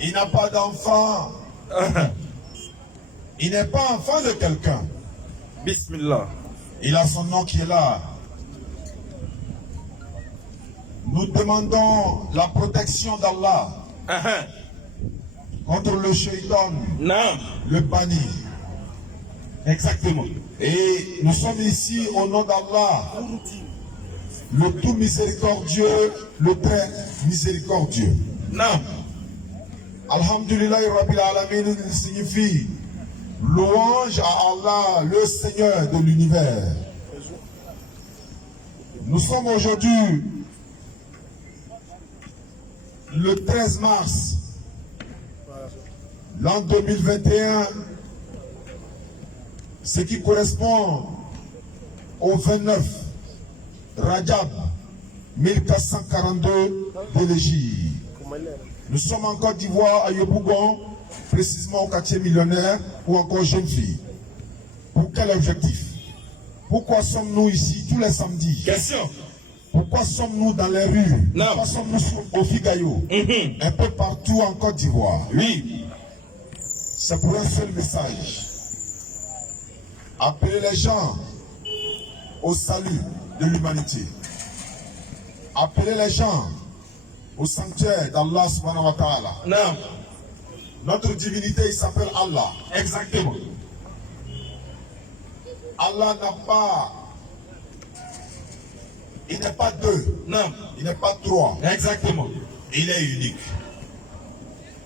Il n'a pas d'enfant. Il n'est pas enfant de quelqu'un. Bismillah. Il a son nom qui est là. Nous demandons la protection d'Allah contre le shaitan, le banni. Exactement. Et nous sommes ici au nom d'Allah, le tout miséricordieux, le très miséricordieux. Non. Alhamdulillah Rabbil Alamin signifie louange à Allah, le Seigneur de l'univers. Nous sommes aujourd'hui le 13 mars, l'an 2021, ce qui correspond au 29 Rajab 1442 de l'Égypte. Nous sommes en Côte d'Ivoire, à Yopougon, précisément au quartier millionnaire ou encore jeune fille. Pour quel objectif? Pourquoi sommes-nous ici tous les samedis? Question. Pourquoi sommes-nous dans les rues? Non. Pourquoi sommes-nous au Figayo? Un peu partout en Côte d'Ivoire. Oui. C'est pour un seul message. Appeler les gens au salut de l'humanité. Appeler les gens au sanctuaire d'Allah subhanahu wa ta'ala. Non. Notre divinité, il s'appelle Allah. Exactement. Allah n'a pas... Il n'est pas deux. Non. Il n'est pas trois. Exactement. Il est unique.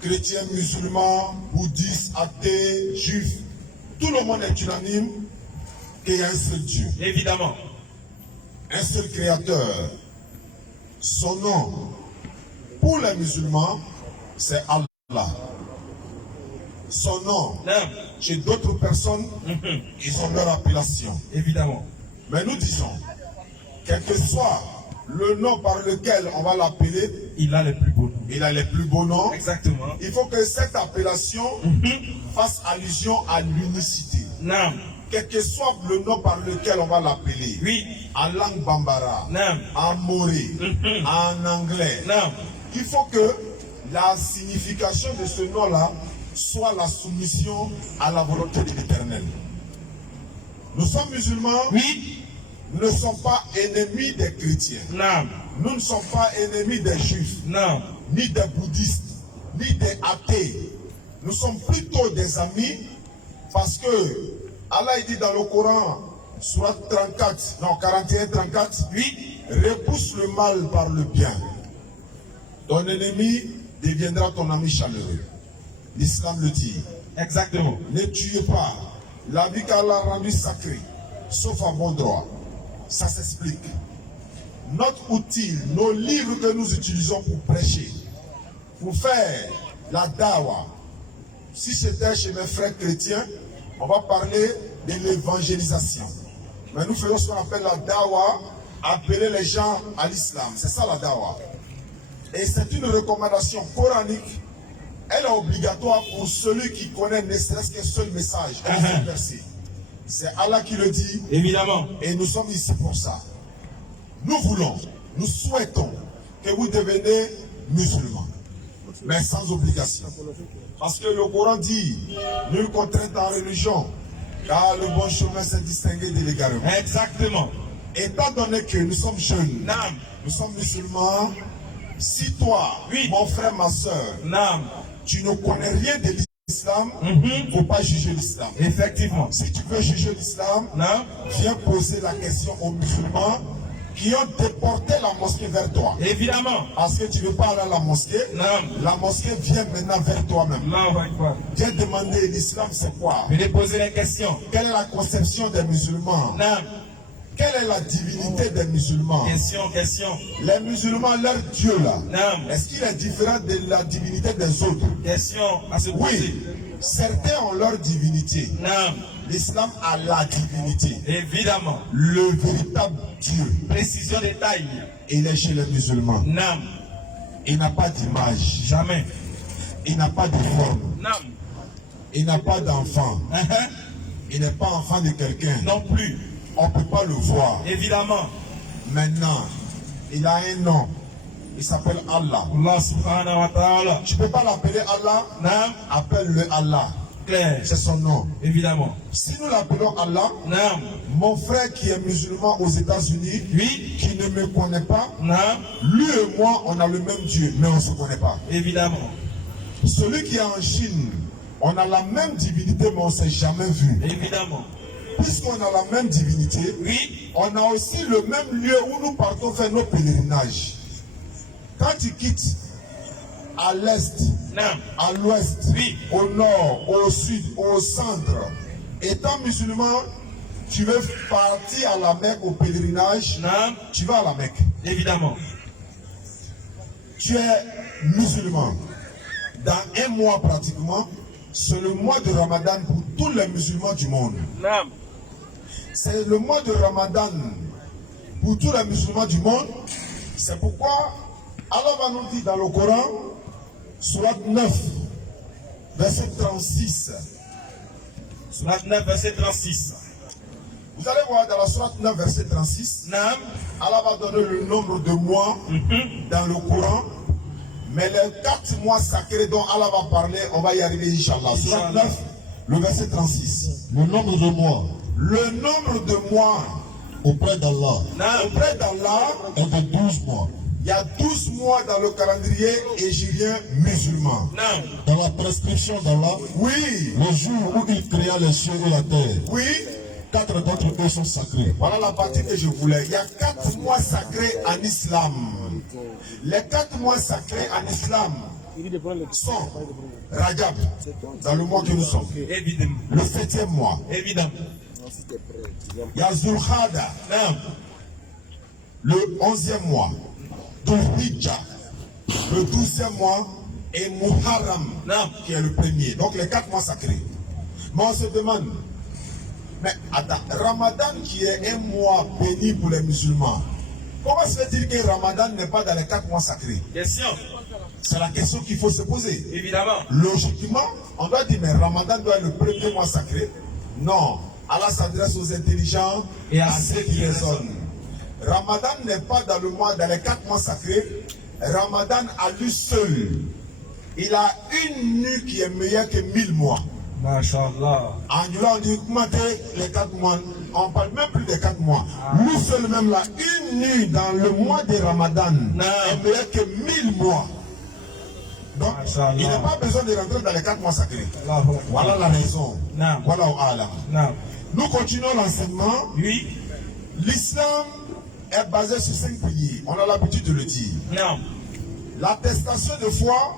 Chrétiens, musulmans, bouddhistes, athées, juifs, tout le monde est unanime qu'il y a un seul Dieu. Évidemment. Un seul créateur. Son nom, pour les musulmans, c'est Allah. Son nom, Non. chez d'autres personnes, ils ont leur appellation. Évidemment. Mais nous disons, quel que soit le nom par lequel on va l'appeler, Il a les plus beaux noms. il a les plus beaux noms. Exactement. Il faut que cette appellation fasse allusion à l'unicité. Non. Quel que soit le nom par lequel on va l'appeler, Oui. en langue bambara, Non. en moré, en anglais, Non. il faut que la signification de ce nom-là soit la soumission à la volonté de l'Éternel. Nous sommes musulmans, Oui. nous ne sommes pas ennemis des chrétiens. Non. Nous ne sommes pas ennemis des juifs, Non. ni des bouddhistes, ni des athées. Nous sommes plutôt des amis parce que Allah dit dans le Coran, surat 34, non 41-34, Oui. repousse le mal par le bien. Ton ennemi deviendra ton ami chaleureux. L'islam le dit. Exactement. Ne tuez pas. La vie qu'Allah a rendue sacrée, sauf à bon droit. Ça s'explique. Notre outil, nos livres que nous utilisons pour prêcher, pour faire la dawa. Si c'était chez mes frères chrétiens, on va parler de l'évangélisation. Mais nous faisons ce qu'on appelle la dawa, appeler les gens à l'islam. C'est ça la dawa. Et c'est une recommandation coranique. Elle est obligatoire pour celui qui connaît ne serait-ce qu'un seul message, un seul verset. C'est Allah qui le dit. Évidemment. Et nous sommes ici pour ça. Nous voulons, nous souhaitons que vous deveniez musulmans, mais sans obligation. Parce que le Coran dit, nulle contrainte en religion, car le bon chemin s'est distingué de l'égarement. Exactement. Étant donné que nous sommes jeunes, Non. nous sommes musulmans, si toi, Oui. mon frère, ma soeur, Non. tu ne connais rien de l'islam, il ne faut pas juger l'islam. Effectivement. Si tu veux juger l'islam, Non. viens poser la question aux musulmans qui ont déporté la mosquée vers toi. Évidemment. Parce que tu ne veux pas aller à la mosquée, Non. la mosquée vient maintenant vers toi-même. Non, on va y voir. Viens demander l'islam c'est quoi? Venez poser les questions. Quelle est la conception des musulmans? Non. Quelle est la divinité des musulmans? Question, question. Les musulmans, leur Dieu là, Non. est-ce qu'il est différent de la divinité des autres? Question à se poser. Oui, certains ont leur divinité. Non. L'islam a la divinité. Évidemment. Le véritable Dieu, Précision des tailles. il est chez les musulmans. Non. Il n'a pas d'image, Jamais. il n'a pas de forme, Non. il n'a pas d'enfant, il n'est pas enfant de quelqu'un. Non plus. On ne peut pas le voir. Évidemment. Maintenant, il a un nom. il s'appelle Allah. Allah subhanahu wa ta'ala. Tu ne peux pas l'appeler Allah, Naam. appelle-le Allah. Clair. C'est son nom. Évidemment. Si nous l'appelons Allah, Naam. mon frère qui est musulman aux États-Unis, Oui. qui ne me connaît pas, Naam. lui et moi, on a le même Dieu, mais on ne se connaît pas. Évidemment. Celui qui est en Chine, on a la même divinité, mais on ne s'est jamais vu. Évidemment. Puisqu'on a la même divinité, Oui. on a aussi le même lieu où nous partons faire nos pèlerinages. Quand tu quittes à l'est, Naam. à l'ouest, Oui. au nord, au sud, au centre, étant musulman, tu veux partir à la Mecque au pèlerinage, Naam. tu vas à la Mecque. Évidemment. Tu es musulman. Dans un mois pratiquement, c'est le mois de Ramadan pour tous les musulmans du monde. Naam. C'est le mois de Ramadan pour tous les musulmans du monde. C'est pourquoi Allah va nous dire dans le Coran, Surat 9, verset 36. Surat 9, verset 36. Vous allez voir dans la Surat 9, verset 36, Naam. Allah va donner le nombre de mois dans le Coran. Mais les 4 mois sacrés dont Allah va parler, on va y arriver, Inch'Allah. Surat 9, le verset 36. Le nombre de mois Le nombre de mois auprès d'Allah Naam. auprès d'Allah, est de 12 mois. il y a 12 mois dans le calendrier hégirien musulman. Naam. Dans la prescription d'Allah, Oui, le jour où il créa les cieux et la terre, oui, 4 d'entre eux sont sacrés. voilà la partie que je voulais. Il y a 4 mois sacrés en islam. Les 4 mois sacrés en islam sont Rajab, dans le mois que nous sommes, Évidemment. le 7e mois. Évidemment. Il y a Zulkhada, Naam. le 11e mois. Dhul-Hijjah, le 12e mois. Et Muharram, Naam. qui est le premier. Donc les 4 mois sacrés. Mais on se demande, mais attends, Ramadan qui est un mois béni pour les musulmans, comment se fait-il que Ramadan n'est pas dans les 4 mois sacrés? Question. C'est la question qu'il faut se poser. Évidemment. Logiquement, on doit dire, mais Ramadan doit être le premier mois sacré. Non, Allah s'adresse aux intelligents et à ceux qui raisonnent. Ramadan n'est pas dans le mois, dans les 4 mois sacrés. Ramadan à lui seul, il a une nuit qui est meilleure que 1000 mois. Masha'Allah. En Jula, on dit, commentez les 4 mois. On parle même plus des 4 mois. Lui seul même là, une nuit dans le mois de Ramadan est meilleure que 1000 mois. Donc, Masha'Allah. il n'a pas besoin de rentrer dans les 4 mois sacrés. Allahu Akbar. Voilà la raison. Naam. Voilà au alam. Naam. Nous continuons l'enseignement. Oui. L'islam est basé sur 5 piliers. On a l'habitude de le dire. Naam. L'attestation de foi,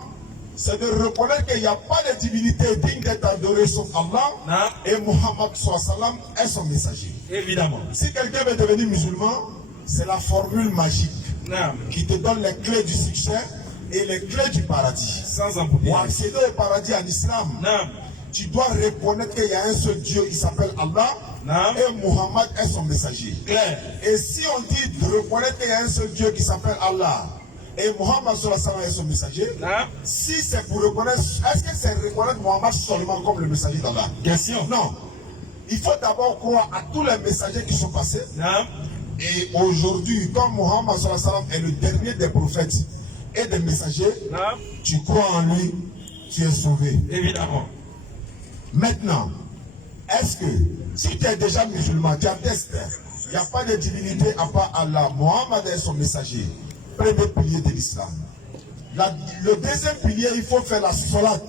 c'est de reconnaître qu'il n'y a pas de divinité digne d'être adorée sauf Allah. Naam. Et Muhammad sallam est son messager. Évidemment. Si quelqu'un veut devenir musulman, c'est la formule magique Naam. qui te donne les clés du succès et les clés du paradis. Sans Pour embouteillage. accéder au paradis en islam, Naam. tu dois reconnaître qu'il y a un seul Dieu, il s'appelle Allah, Naam. et Muhammad est son messager. Clair. Et si on dit de reconnaître qu'il y a un seul Dieu qui s'appelle Allah, et Muhammad sallallahu alayhi wa sallam est son messager, Naam. si c'est pour reconnaître, est-ce que c'est reconnaître Muhammad seulement comme le messager d'Allah? Question. Non. Il faut d'abord croire à tous les messagers qui sont passés. Naam. Et aujourd'hui, comme Muhammad sallallahu alayhi wa sallam est le dernier des prophètes et des messagers, Naam. tu crois en lui, tu es sauvé. Évidemment. Maintenant, est-ce que si tu es déjà musulman, tu attestes, il n'y a pas de divinité à part Allah, Muhammad est son messager, premier pilier de l'islam. Le deuxième pilier, il faut faire la salat.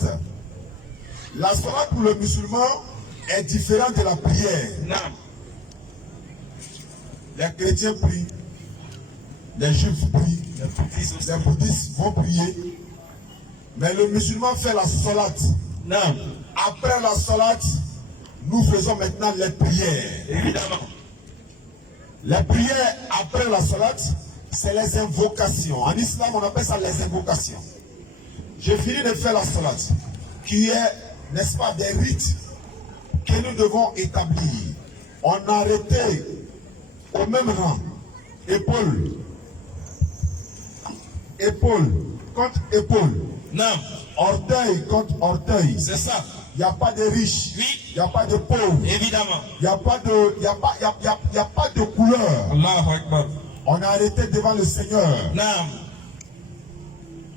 La salat pour le musulman est différente de la prière. Naam. Les chrétiens prient, les juifs prient, les bouddhistes vont prier, mais le musulman fait la salat. Naam. Après la salat, nous faisons maintenant les prières. Évidemment. Les prières après la salat, c'est les invocations. En islam, on appelle ça les invocations. J'ai fini de faire la salat, qui est, n'est-ce pas, des rites que nous devons établir. On a arrêté au même rang, épaule contre épaule, Naam. orteil contre orteil. C'est ça. Il n'y a pas de riches, Oui. il n'y a pas de pauvres, Évidemment. il n'y a pas de couleur. Allahu Akbar. On a arrêté devant le Seigneur. Naam.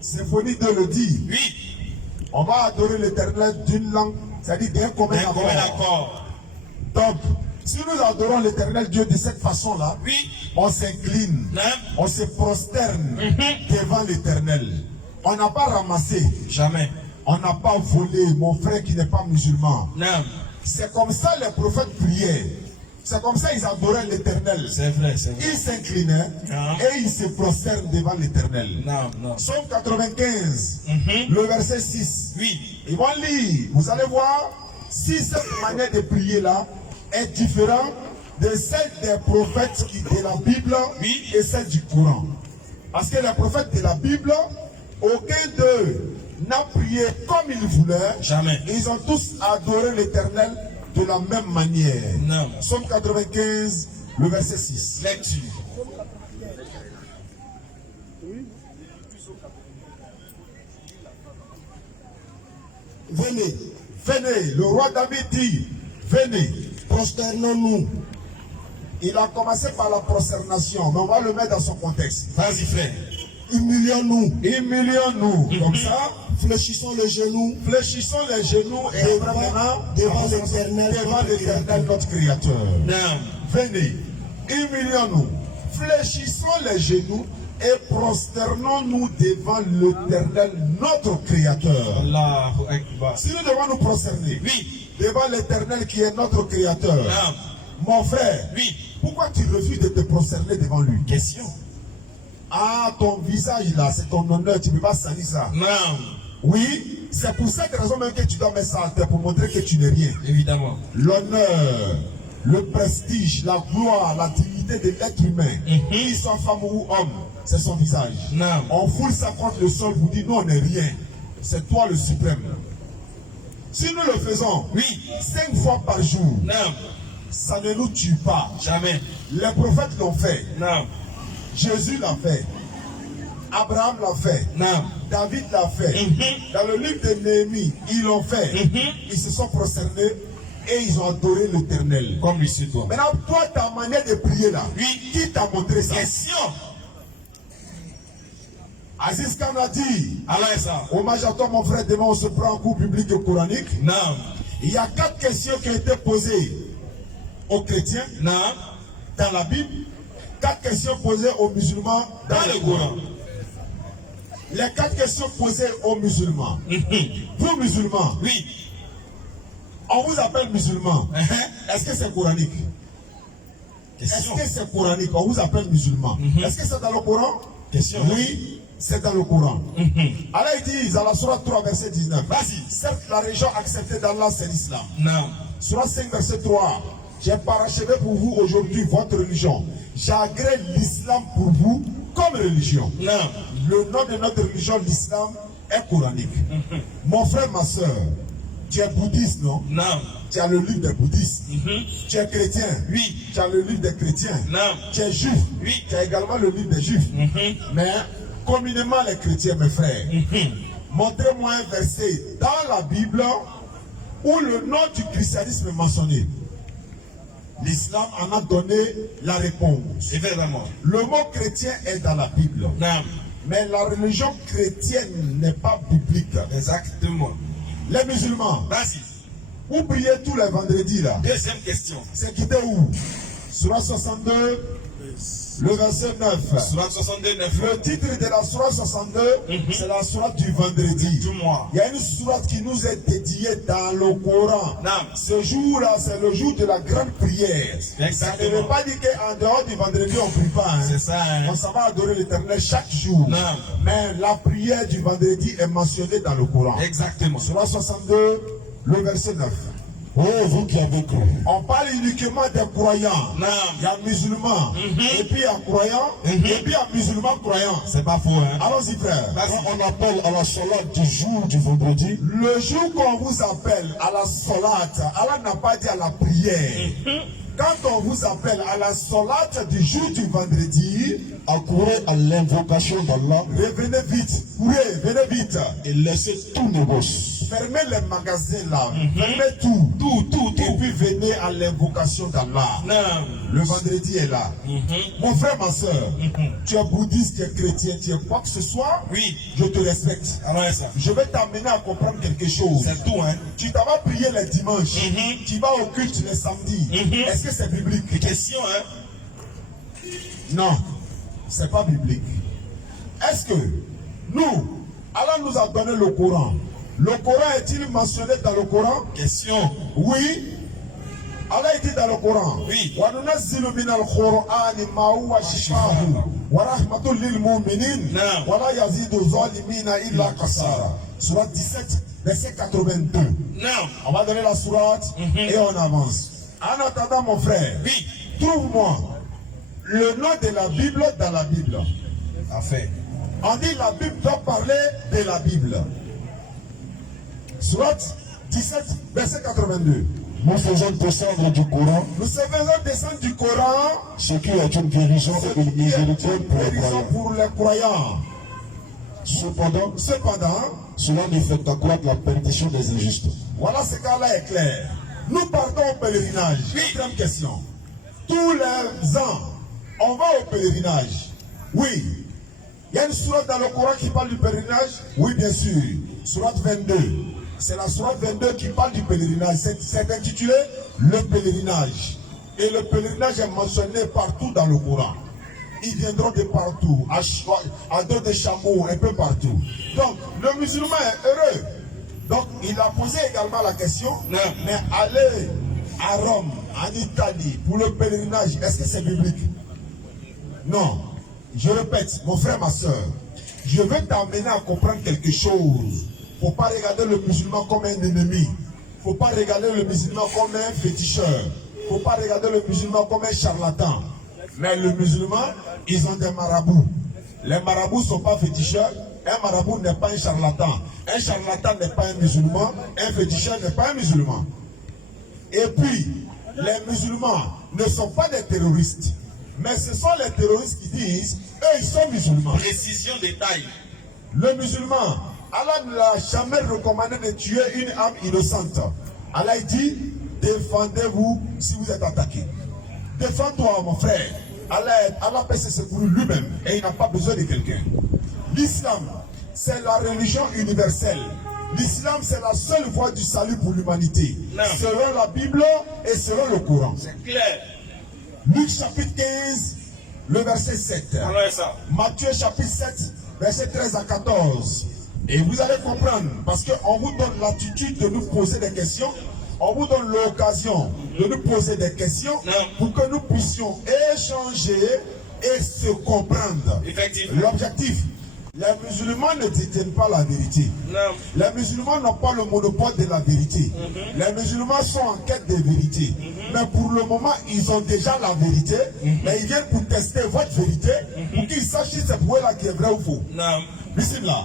Symphonie 2 le dit. Oui. On va adorer l'Éternel d'une langue, c'est-à-dire d'un commun Un commun accord. accord. Donc, si nous adorons l'Éternel Dieu de cette façon-là, Oui. on s'incline, Non. on se prosterne devant l'Éternel. On n'a pas ramassé, Jamais. on n'a pas volé, mon frère qui n'est pas musulman. Non. C'est comme ça les prophètes priaient. C'est comme ça ils adoraient l'Éternel. C'est vrai, c'est vrai. Ils s'inclinaient Ah. et ils se prosternent devant l'Éternel. Non, non. Psaume 95, Mhm. le verset 6. Oui. Ils vont lire. Vous allez voir si cette manière de prier là est différente de celle des prophètes de la Bible Oui. et celle du Coran. Parce que les prophètes de la Bible, aucun d'eux n'a prié comme ils voulaient. Jamais. Ils ont tous adoré l'Éternel de la même manière. Non. Psaume 95, le verset 6. Lecture. Venez, venez, le roi David dit, venez, prosternons-nous. Il a commencé par la prosternation, mais on va le mettre dans son contexte. Vas-y, frère. Humilions-nous, humilions-nous. Comme ça, Fléchissons les genoux fléchissons les genoux et Devant- maintenant, devant l'Éternel, devant notre l'Éternel, notre Créateur. Non. Venez, humilions-nous, fléchissons les genoux et prosternons-nous devant l'Éternel, notre Créateur. Allahu Akbar. Si nous devons nous prosterner Oui. devant l'Éternel qui est notre Créateur, Non. mon frère, Oui. pourquoi tu refuses de te prosterner devant lui? Question. Ah, ton visage là, c'est ton honneur, tu ne peux pas salir ça. Non. Oui, c'est pour cette raison même que tu dois mettre ça à terre pour montrer que tu n'es rien. Évidemment. L'honneur, le prestige, la gloire, la dignité de l'être humain, qu'il soit femme ou homme, c'est son visage. Non. On foule ça contre le sol, vous dit non, on n'est rien. C'est toi le suprême. Si nous le faisons, Oui. 5 fois par jour, Non. ça ne nous tue pas. Jamais. Les prophètes l'ont fait. Non. Jésus l'a fait. Abraham l'a fait. Non. David l'a fait. Dans le livre de Néhémie, ils l'ont fait. Ils se sont prosternés et ils ont adoré l'Éternel. Comme lui, c'est toi. Maintenant, toi, ta manière de prier là, Oui. qui t'a montré ça? Question. Aziz Khan a dit, Alors ça. hommage à toi mon frère, demain on se prend un cours public coranique. Non. Il y a 4 questions qui ont été posées aux chrétiens Non. dans la Bible, 4 questions posées aux musulmans Dans le Coran. Les 4 questions posées aux musulmans. Vous musulmans, Oui. on vous appelle musulmans. Est-ce que c'est coranique? Est-ce Question. que c'est coranique? On vous appelle musulmans. Est-ce que c'est dans le Coran? Question. Oui, c'est dans le Coran. Alors ils disent dans la Sourate 3, verset 19. Vas-y. Certes, la religion acceptée d'Allah, c'est l'islam. Non. Sourate 5, verset 3. J'ai parachevé pour vous aujourd'hui votre religion. J'agrée l'islam pour vous comme religion. Non. Le nom de notre religion, l'islam, est coranique. Mon frère, ma soeur, tu es bouddhiste, non? Non. Tu as le livre des bouddhistes. Tu es chrétien. Oui. Tu as le livre des chrétiens. Non. Tu es juif. Oui. Tu as également le livre des juifs. Mais communément les chrétiens, mes frères, montrez-moi un verset dans la Bible où le nom du christianisme est mentionné. L'islam en a donné la réponse. Évidemment. Le mot chrétien est dans la Bible. Non. Mais la religion chrétienne n'est pas biblique. Exactement. Les musulmans, Vas-y. vous priez tous les vendredis là. Deuxième question. C'est quitté où? Surah 62, le verset 9. Sourate 62, 9. Le titre de la Surah 62, c'est la Surah du vendredi. Du mois. Il y a une sourate qui nous est dédiée dans le Coran. Non. Ce jour-là, c'est le jour de la grande prière. Ça ne Exactement. veut pas dire qu'en dehors du vendredi, on ne prie pas. Hein. C'est ça, hein. On s'en va adorer l'Éternel chaque jour. Non. Mais la prière du vendredi est mentionnée dans le Coran. Exactement. Surah 62, le verset 9. Oh, vous qui avez cru. On parle uniquement des croyants. Non. Il y a musulmans, et puis il y a croyants, et puis il y a musulmans croyants. C'est pas faux, hein. Allons-y, frère. Quand on appelle à la salat du jour du vendredi, Le jour qu'on vous appelle à la solate, Allah n'a pas dit à la prière. Quand on vous appelle à la solate du jour du vendredi, accourez à l'invocation d'Allah revenez vite Courez, venez vite. et laissez tout négoce. Fermez les magasins là. Fermez tout. Et puis venez à l'invocation d'Allah. Naam. Le vendredi est là. Mon frère, ma soeur, tu es bouddhiste, tu es chrétien, tu es quoi que ce soit, Oui. je te respecte. Alors ça. Je vais t'amener à comprendre quelque chose. C'est tout, hein. Tu t'en vas prier les dimanches. Tu vas au culte les samedis. Est-ce que c'est biblique? Des questions, hein. Non, c'est pas biblique. Est-ce que nous, Allah nous a donné le Coran? Le Coran est-il mentionné dans le Coran? Question. Oui. Allah dit dans le Coran. Oui. وَنُنَزِّلُ مِنَ الْقُرْآنِ مَا هُوَ شِفَاءٌ وَرَحْمَةٌ لِلْمُؤْمِنِينَ Non. وَلَا يَزِيدُ الظَّالِمِينَ إِلَّا خَسَارًا. Sourate 17, verset 82. Non. On va donner la sourate et on avance. En attendant, mon frère, Oui. trouve-moi le nom de la Bible dans la Bible. Parfait. On dit la Bible doit parler de la Bible. Sourate 17, verset 82. Nous faisons descendre du Coran Nous faisons descendre du Coran ce qui est une guérison et une miséricorde pour les guérison croyants. pour les croyants. Cependant, cela ne fait qu'accroître la perdition des injustes. Voilà ce cas-là est clair. Nous partons au pèlerinage. Quatrième question. Tous les ans, on va au pèlerinage. Oui. Il y a une sourate dans le Coran qui parle du pèlerinage? Oui, bien sûr. Sourate 22. C'est la sourate 22 qui parle du pèlerinage. C'est intitulé le pèlerinage. Et le pèlerinage est mentionné partout dans le Coran. Ils viendront de partout, à dos de chameaux, un peu partout. Donc, le musulman est heureux. Donc, il a posé également la question, Non. mais aller à Rome, en Italie, pour le pèlerinage, est-ce que c'est biblique? Non. Je répète, mon frère, ma soeur, je veux t'amener à comprendre quelque chose. Il ne faut pas regarder le musulman comme un ennemi. Il ne faut pas regarder le musulman comme un féticheur. Il ne faut pas regarder le musulman comme un charlatan. Mais les musulmans, ils ont des marabouts. Les marabouts ne sont pas féticheurs. Un marabout n'est pas un charlatan. Un charlatan n'est pas un musulman. Un féticheur n'est pas un musulman. Et puis, les musulmans ne sont pas des terroristes. Mais ce sont les terroristes qui disent, eux, ils sont musulmans. Précision, détail. Le musulman, Allah ne l'a jamais recommandé de tuer une âme innocente. Allah dit, défendez-vous si vous êtes attaqué. Défends-toi, mon frère. Allah peut se secourir lui-même et il n'a pas besoin de quelqu'un. L'islam, c'est la religion universelle. L'islam, c'est la seule voie du salut pour l'humanité. Selon la Bible et selon le Coran. C'est clair. Luc chapitre 15, le verset 7. Alors ça. Matthieu chapitre 7, verset 13 à 14. Et vous allez comprendre, parce qu'on vous donne l'attitude de nous poser des questions. On vous donne l'occasion de nous poser des questions pour que nous puissions échanger et se comprendre. Effectivement. L'objectif, les musulmans ne détiennent pas la vérité. Non. Les musulmans n'ont pas le monopole de la vérité. Les musulmans sont en quête de vérité. Mais pour le moment, ils ont déjà la vérité. Mais ils viennent pour tester votre vérité, pour qu'ils sachent si c'est pour eux là qui est vrai ou faux. Non. Bismillah.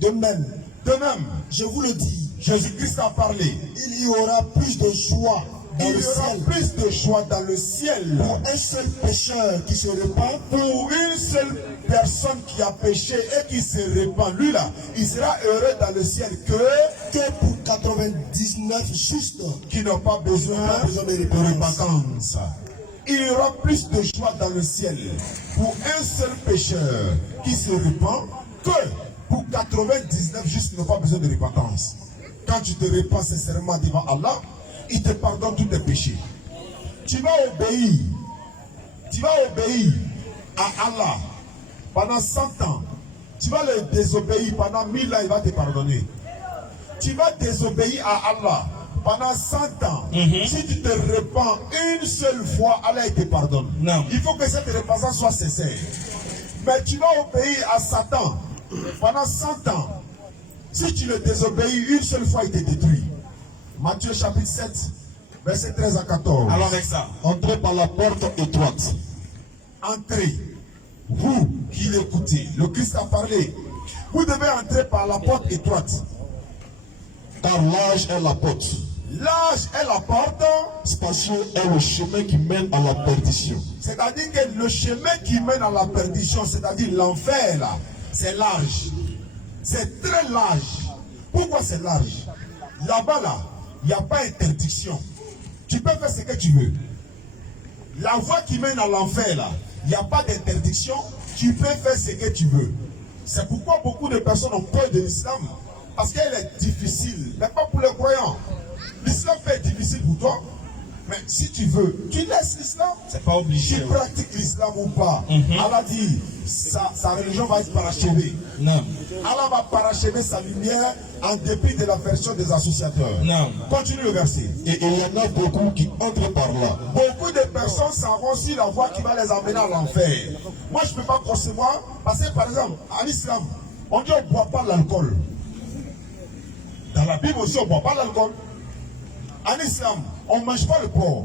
De même, je vous le dis, Jésus-Christ a parlé. Il y aura plus de joie dans le ciel. Plus de joie dans le ciel. Pour un seul pécheur qui se répand. Pour une seule personne qui a péché et qui se répand. Lui là, il sera heureux dans le ciel que pour 99 justes qui n'ont pas besoin de repentance. Il y aura plus de joie dans le ciel pour un seul pécheur qui se répand que pour 99 justes qui n'ont pas besoin de repentance. Quand tu te répands sincèrement devant Allah, il te pardonne tous tes péchés. Tu vas obéir à Allah pendant 100 ans. Tu vas le désobéir pendant 1000 ans, il va te pardonner. Tu vas désobéir à Allah pendant 100 ans. Si tu te répands une seule fois, Allah il te pardonne. Non. Il faut que cette repentance soit sincère. Mais tu vas obéir à Satan pendant 100 ans. Si tu le désobéis une seule fois, il te détruit. Matthieu chapitre 7, verset 13 à 14. Alors avec ça. Entrez par la porte étroite. Entrez, vous qui l'écoutez, le Christ a parlé. Vous devez entrer par la porte étroite. Car large est la porte. Large est la porte. Spacieux est le chemin qui mène à la perdition. C'est-à-dire que le chemin qui mène à la perdition, c'est-à-dire l'enfer là. c'est large. C'est très large. Pourquoi c'est large? Là-bas, là, il n'y a pas d'interdiction. Tu peux faire ce que tu veux. La voie qui mène à l'enfer, là, il n'y a pas d'interdiction. Tu peux faire ce que tu veux. C'est pourquoi beaucoup de personnes ont peur de l'islam. Parce qu'elle est difficile. Mais pas pour les croyants. L'islam peut être difficile pour toi. Mais si tu veux, tu laisses l'islam. C'est pas obligé. Tu pratiques l'islam ou pas. Allah dit, sa religion va être parachevée. Non. Allah va parachever sa lumière en dépit de la version des associateurs. Non. Continue le verset. Et il y en a beaucoup qui entrent par là. Beaucoup de personnes s'en sur la voie qui va les emmener à l'enfer. Moi, je ne peux pas concevoir, parce que par exemple, en islam, on dit on ne boit pas l'alcool. Dans la Bible aussi, on ne boit pas l'alcool. En islam, on ne mange pas le porc.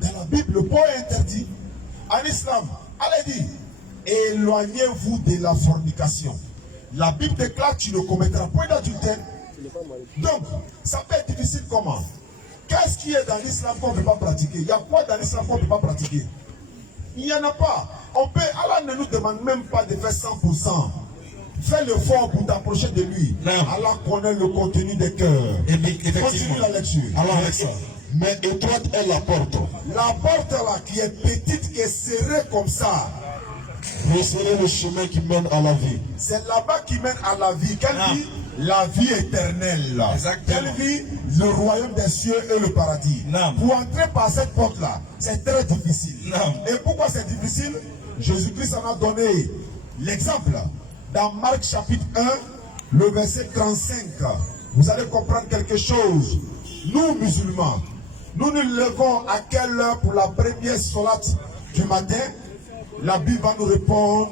Dans la Bible, le porc est interdit. En islam, Allah dit, éloignez-vous de la fornication. La Bible déclare que tu ne commettras point d'adultère. Donc, ça peut être difficile comment? Qu'est-ce qui est dans l'islam qu'on ne peut pas pratiquer? Il y a quoi dans l'islam qu'on ne peut pas pratiquer? Il n'y en a pas. Allah ne nous demande même pas de faire 100%. Fais l'effort pour t'approcher de lui. Non. Allah connaît le contenu des cœurs. Continue la lecture. Alors, mais étroite est la porte. La porte là qui est petite, qui est serrée comme ça, Resserrez le chemin qui mène à la vie. c'est là-bas qui mène à la vie. Quelle vie? La vie éternelle. Exactement. Quelle vie? Le royaume des cieux et le paradis. Non. Pour entrer par cette porte-là, c'est très difficile. Non. Et pourquoi c'est difficile? Jésus-Christ en a donné l'exemple. Dans Marc chapitre 1, le verset 35, vous allez comprendre quelque chose. Nous, musulmans, nous nous levons à quelle heure pour la première sourate du matin? La Bible va nous répondre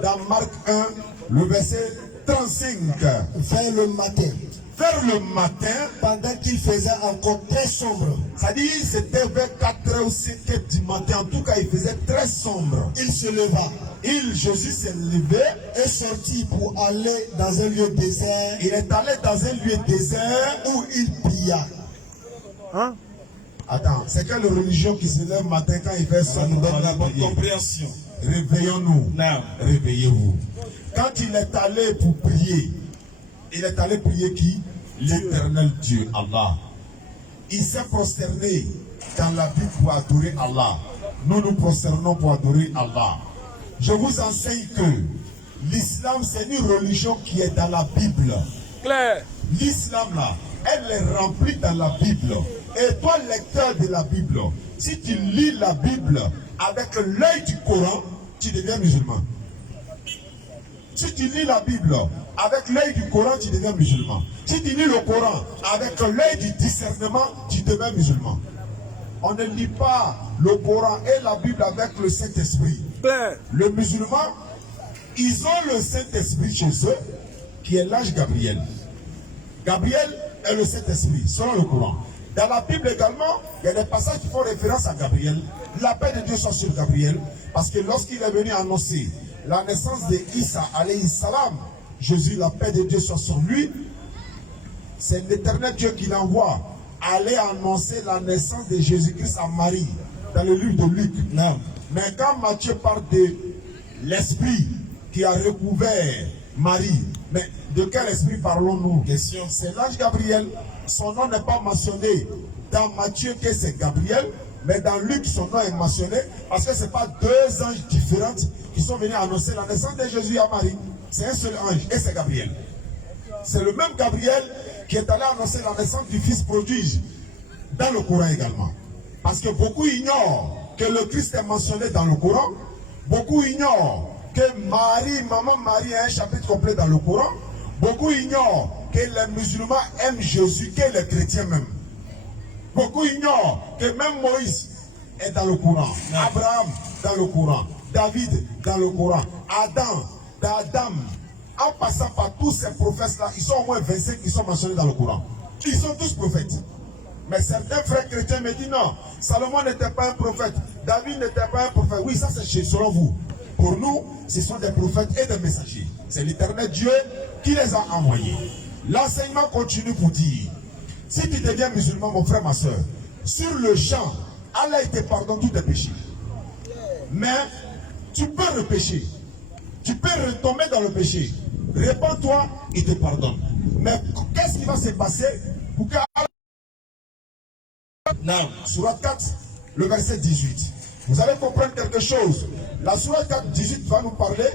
dans Marc 1, le verset 35. Vers le matin, Vers le matin, pendant qu'il faisait encore très sombre, c'est-à-dire c'était vers 4h ou 5h du matin, en tout cas il faisait très sombre. il se leva Jésus s'est levé, et sortit pour aller dans un lieu désert il est allé dans un lieu désert. où il pria. Attends, c'est quelle religion qui se lève le matin quand il fait Ça sombre? nous donne la bonne Prier. compréhension. Réveillons-nous. Non. Réveillez-vous. Quand il est allé pour prier, il est allé prier qui? L'éternel Dieu, Allah. Il s'est prosterné dans la Bible pour adorer Allah. Nous nous prosternons pour adorer Allah. Je vous enseigne que l'islam, c'est une religion qui est dans la Bible. Claire. L'islam, là, elle est remplie dans la Bible. Et toi, lecteur de la Bible, si tu lis la Bible avec l'œil du Coran, tu deviens musulman. Si tu lis la Bible avec l'œil du Coran, tu deviens musulman. Si tu lis le Coran avec l'œil du discernement, tu deviens musulman. On ne lit pas le Coran et la Bible avec le Saint-Esprit. Claire. Les musulmans, ils ont le Saint-Esprit chez eux, qui est l'ange Gabriel. Gabriel est le Saint-Esprit, selon le Coran. Dans la Bible également, il y a des passages qui font référence à Gabriel. La paix de Dieu soit sur Gabriel, parce que lorsqu'il est venu annoncer la naissance de Isa alayhi salam, Jésus, la paix de Dieu soit sur lui, c'est l'éternel Dieu qui l'envoie aller annoncer la naissance de Jésus-Christ à Marie, dans le livre de Luc. Non. Mais quand Matthieu parle de l'esprit qui a recouvert Marie, mais de quel esprit parlons-nous? Question. C'est l'ange Gabriel. Son nom n'est pas mentionné dans Matthieu que c'est Gabriel, mais dans Luc son nom est mentionné parce que ce n'est pas deux anges différents qui sont venus annoncer la naissance de Jésus à Marie. C'est un seul ange et c'est Gabriel. C'est le même Gabriel qui est allé annoncer la naissance du fils prodige dans le Coran également. Parce que beaucoup ignorent que le Christ est mentionné dans le Coran. Beaucoup ignorent que Marie, maman Marie, a un chapitre complet dans le Coran. Beaucoup ignorent que les musulmans aiment Jésus, que les chrétiens même. Beaucoup ignorent que même Moïse est dans le Coran. Abraham dans le Coran. David dans le Coran. Adam, en passant par tous ces prophètes-là, ils sont au moins 25 qui sont mentionnés dans le Coran. Ils sont tous prophètes. Mais certains frères chrétiens me disent non, Salomon n'était pas un prophète, David n'était pas un prophète. Oui, ça c'est selon vous. Pour nous, ce sont des prophètes et des messagers. C'est l'éternel Dieu qui les a envoyés. L'enseignement continue pour dire, si tu deviens musulman, mon frère, ma soeur, sur le champ, Allah te pardonne tous tes péchés. Mais tu peux repêcher. Tu peux retomber dans le péché. Répands-toi, il te pardonne. Mais qu'est-ce qui va se passer pour que... Non. Sourate 4, le verset 18. Vous allez comprendre quelque chose. La sourate 4, 18 va nous parler.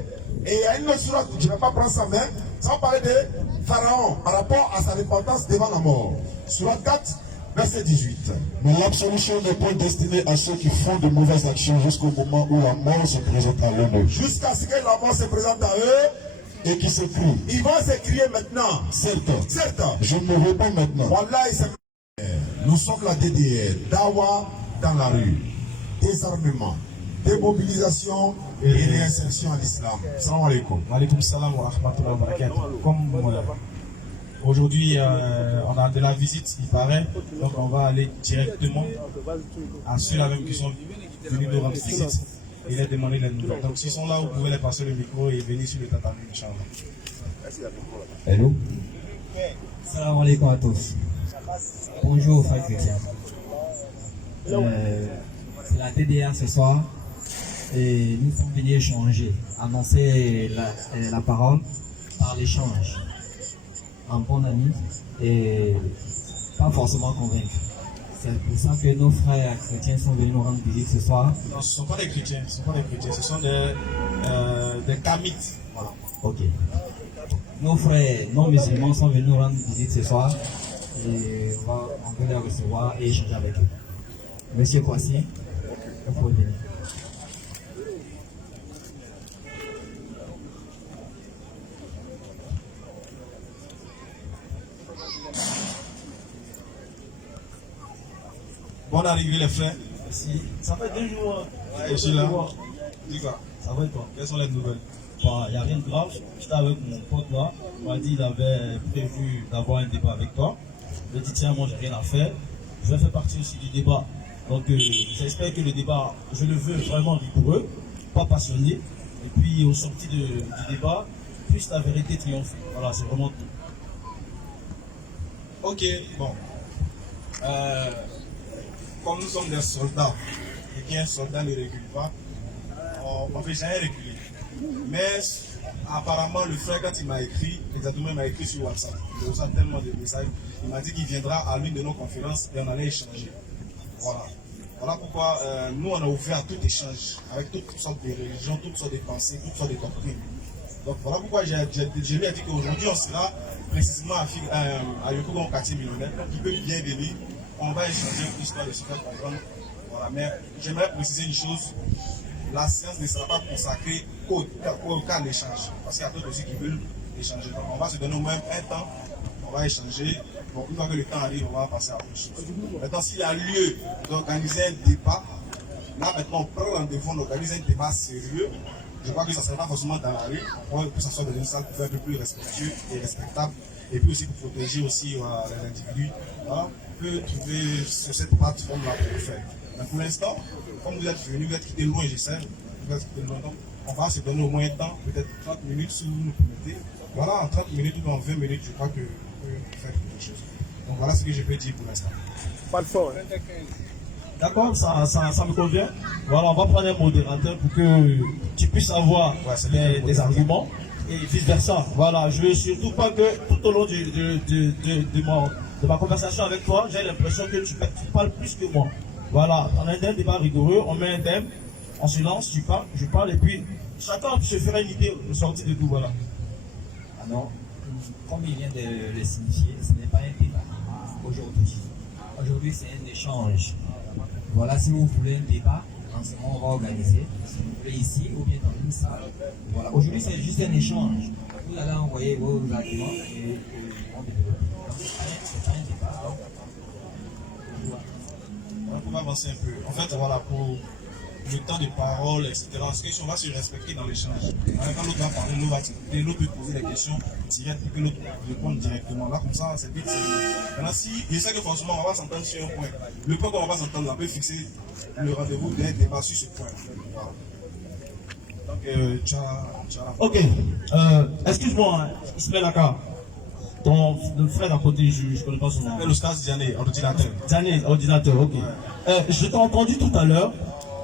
Et il y a une autre sourate, je ne vais pas prendre ça, mais ça va parler de Pharaon par rapport à sa repentance devant la mort. Sourate 4, verset 18. Mais l'absolution n'est pas destinée à ceux qui font de mauvaises actions jusqu'au moment où la mort se présente à l'homme. Jusqu'à ce que la mort se présente à eux. Et qui s'écrit. Ils vont s'écrier maintenant. Certes. Certes. Je ne me réponds maintenant. Voilà, nous sommes la DDR. Dawa dans la rue. Désarmement. Démobilisation et réinsertion à l'islam. Salam alaikum. Wa alaikum salam wa rahmatullahi wa barakatuh. Comme aujourd'hui on a de la visite, il paraît, donc on va aller directement à ceux-là même qui sont venus nous rendre visite et les demander les nouvelles. Donc s'ils sont là, vous pouvez les passer le micro et venir sur le tatami, Inch'Allah. Hello. Salam alaikum à tous. Bonjour frères chrétiens. C'est la TDA ce soir et nous sommes venus échanger, annoncer la parole par l'échange en bon ami et pas forcément convaincre. C'est pour ça que nos frères chrétiens sont venus nous rendre visite ce soir. Non, ce ne sont pas des chrétiens, ce sont des kamites. Voilà. Ok. Nos frères non musulmans sont venus nous rendre visite ce soir et on peut les recevoir et échanger avec eux. Monsieur Kwasi, vous pouvez venir. Bonne arrivée les frères. Merci. Ça fait 2 jours. Ouais, je suis là. Dis quoi? Ça va et toi? Quelles sont les nouvelles? Il n'y a rien de grave. J'étais avec mon pote là. Il m'a dit qu'il avait prévu d'avoir un débat avec toi. Je lui ai dit tiens, moi j'ai rien à faire. Je vais faire partie aussi du débat. Donc j'espère que le débat, je le veux vraiment rigoureux, pas passionné. Et puis au sorti du débat, puisse la vérité triompher. Voilà, c'est vraiment tout. Ok, bon. Comme nous sommes des soldats, et qu'un soldat ne recule pas, on ne fait jamais reculer. Mais apparemment, le frère, quand il m'a écrit, exactement, il m'a écrit sur WhatsApp. Il reçoit tellement de messages. Il m'a dit qu'il viendra à l'une de nos conférences et on allait échanger. Voilà. Voilà pourquoi nous, on a ouvert à tout échange, avec toutes sortes de religions, toutes sortes de pensées, toutes sortes de doctrines. Donc voilà pourquoi je lui ai dit qu'aujourd'hui, on sera précisément à Yoko, au quartier millionnaire, qui peut bien venir. On va échanger histoire de se faire comprendre. Voilà. Mais j'aimerais préciser une chose. La séance ne sera pas consacrée qu'au cas d'échange. Parce qu'il y a d'autres aussi qui veulent échanger. Donc on va se donner au moins un temps. On va échanger. Bon, une fois que le temps arrive, on va passer à autre chose. Maintenant, s'il y a lieu d'organiser un débat, là maintenant on prend rendez-vous, on organise un débat sérieux. Je crois que ça ne sera pas forcément dans la rue. On peut s'asseoir dans une salle pour faire un peu plus respectueux et respectable. Et puis aussi pour protéger aussi les individus. Voilà. On peut trouver sur cette plateforme-là pour le faire. Mais pour l'instant, comme vous êtes venus, vous êtes quittés loin, je sais, vous êtes quittés loin, donc on va se donner au moins un temps, peut-être 30 minutes si vous nous permettez. Voilà, en 30 minutes ou en 20 minutes, je crois que vous pouvez faire quelque chose. Donc voilà ce que je peux dire pour l'instant. Pas de fort. D'accord, ça me convient. Voilà, on va prendre un modérateur pour que tu puisses avoir des arguments et vice versa. Voilà, je veux surtout pas que tout au long de ma conversation avec toi, j'ai l'impression que tu parles plus que moi. Voilà, on a un débat rigoureux, on met un thème, on se lance, tu parles, je parle, et puis chacun se fera une idée sortie de tout, voilà. Ah non, comme il vient de le signifier, ce n'est pas un débat aujourd'hui. Aujourd'hui, c'est un échange. Voilà, si vous voulez un débat, en ce moment, on va organiser, si vous voulez ici ou bien dans une salle. Voilà, aujourd'hui, c'est juste un échange. Vous allez envoyer vos arguments et on développe. Donc, c'est pas un débat. On va avancer un peu. En fait, voilà, pour le temps de parole, etc., parce qu'on va se respecter dans l'échange. Quand l'autre va parler, l'autre va s'écouter, l'autre peut poser des questions directes et que l'autre répond directement. Là, comme ça, c'est vite. Maintenant, si je sais que forcément, on va s'entendre sur un point. Le point qu'on va s'entendre, on peut fixer le rendez-vous d'un débat sur ce point. Voilà. Donc, tu as Ok, excuse-moi, Ismaël Aka. Ton frère d'à côté, je ne connais pas son nom. le stage Diané, ordinateur. Diané, ordinateur, ok. Je t'ai entendu tout à l'heure,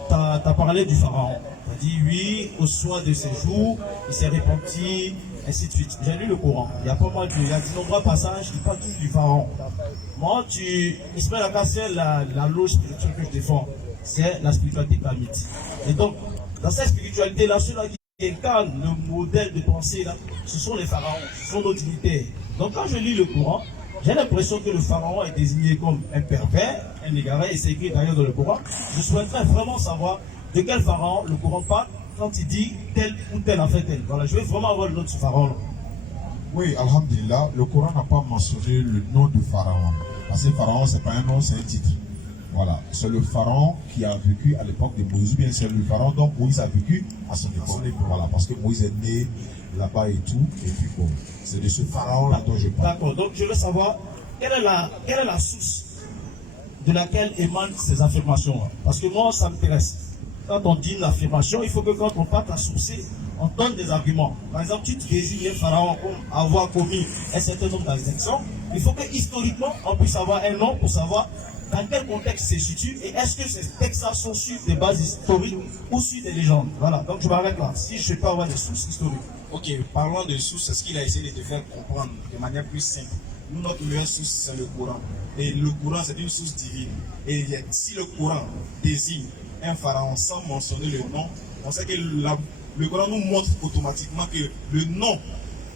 tu as parlé du pharaon. a dit oui, au soir de ces jours, il s'est repenti, ainsi de suite. J'ai lu le Coran. Il y a pas mal il y a de nombreux passages qui parlent tous du pharaon. Moi, Ismaël Akassel, la loge spirituelle que je défends, c'est la spiritualité kamite. Et donc, dans cette spiritualité-là, ceux-là qui incarnent le modèle de pensée, là, ce sont les pharaons, ce sont nos dignitaires. Donc, quand je lis le Coran, j'ai l'impression que le pharaon est désigné comme un pervers, un égaré, et c'est écrit d'ailleurs dans le Coran. Je souhaiterais vraiment savoir de quel pharaon le Coran parle quand il dit tel ou tel a fait tel. Voilà, je veux vraiment avoir le nom de ce pharaon-là. Oui, alhamdulillah, le Coran n'a pas mentionné le nom du pharaon. Parce que pharaon, c'est pas un nom, c'est un titre. Voilà, c'est le pharaon qui a vécu à l'époque de Moïse, ou bien c'est le pharaon dont Moïse a vécu à son époque. Voilà, parce que Moïse est né là-bas et tout, et puis bon, c'est de ce pharaon-là dont je parle. D'accord, donc je veux savoir quelle est la source de laquelle émanent ces affirmations. Parce que moi, ça m'intéresse. Quand on dit une affirmation, il faut que quand on part à sourcer, on donne des arguments. Par exemple, tu te désignes un pharaon comme avoir commis un certain nombre d'actions. Il faut que historiquement, on puisse avoir un nom pour savoir dans quel contexte c'est situé et est-ce que ces textes-là sont sur des bases historiques ou sur des légendes. Voilà, donc je m'arrête là. Si je ne sais pas avoir des sources historiques. Ok, parlant de sources, c'est ce qu'il a essayé de te faire comprendre de manière plus simple. Nous, notre meilleure source, c'est le Coran. Et le Coran, c'est une source divine. Et si le Coran désigne un pharaon sans mentionner le nom, on sait que le Coran nous montre automatiquement que le nom,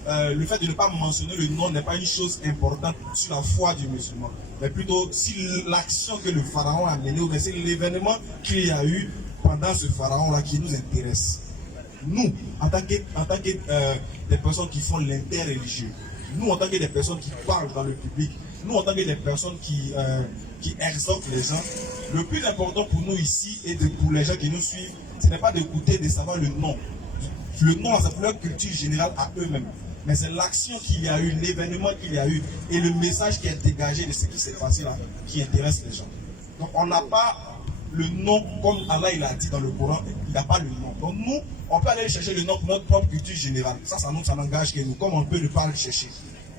le fait de ne pas mentionner le nom n'est pas une chose importante sur la foi du musulman, mais plutôt si l'action que le pharaon a menée, ou c'est l'événement qu'il y a eu pendant ce pharaon-là qui nous intéresse. Nous, en tant que des personnes qui font l'interreligieux, nous, en tant que des personnes qui parlent dans le public, nous, en tant que des personnes qui exhortent les gens, le plus important pour nous ici et pour les gens qui nous suivent, ce n'est pas d'écouter, de savoir le nom. Le nom, c'est pour leur culture générale à eux-mêmes. Mais c'est l'action qu'il y a eu, l'événement qu'il y a eu et le message qui est dégagé de ce qui s'est passé là qui intéresse les gens. Donc on n'a pas le nom comme Allah il a dit dans le Coran, il n'a pas le nom. Donc nous, on peut aller chercher le nom pour notre propre culture générale. Ça n'engage que nous, comme on peut ne pas le chercher.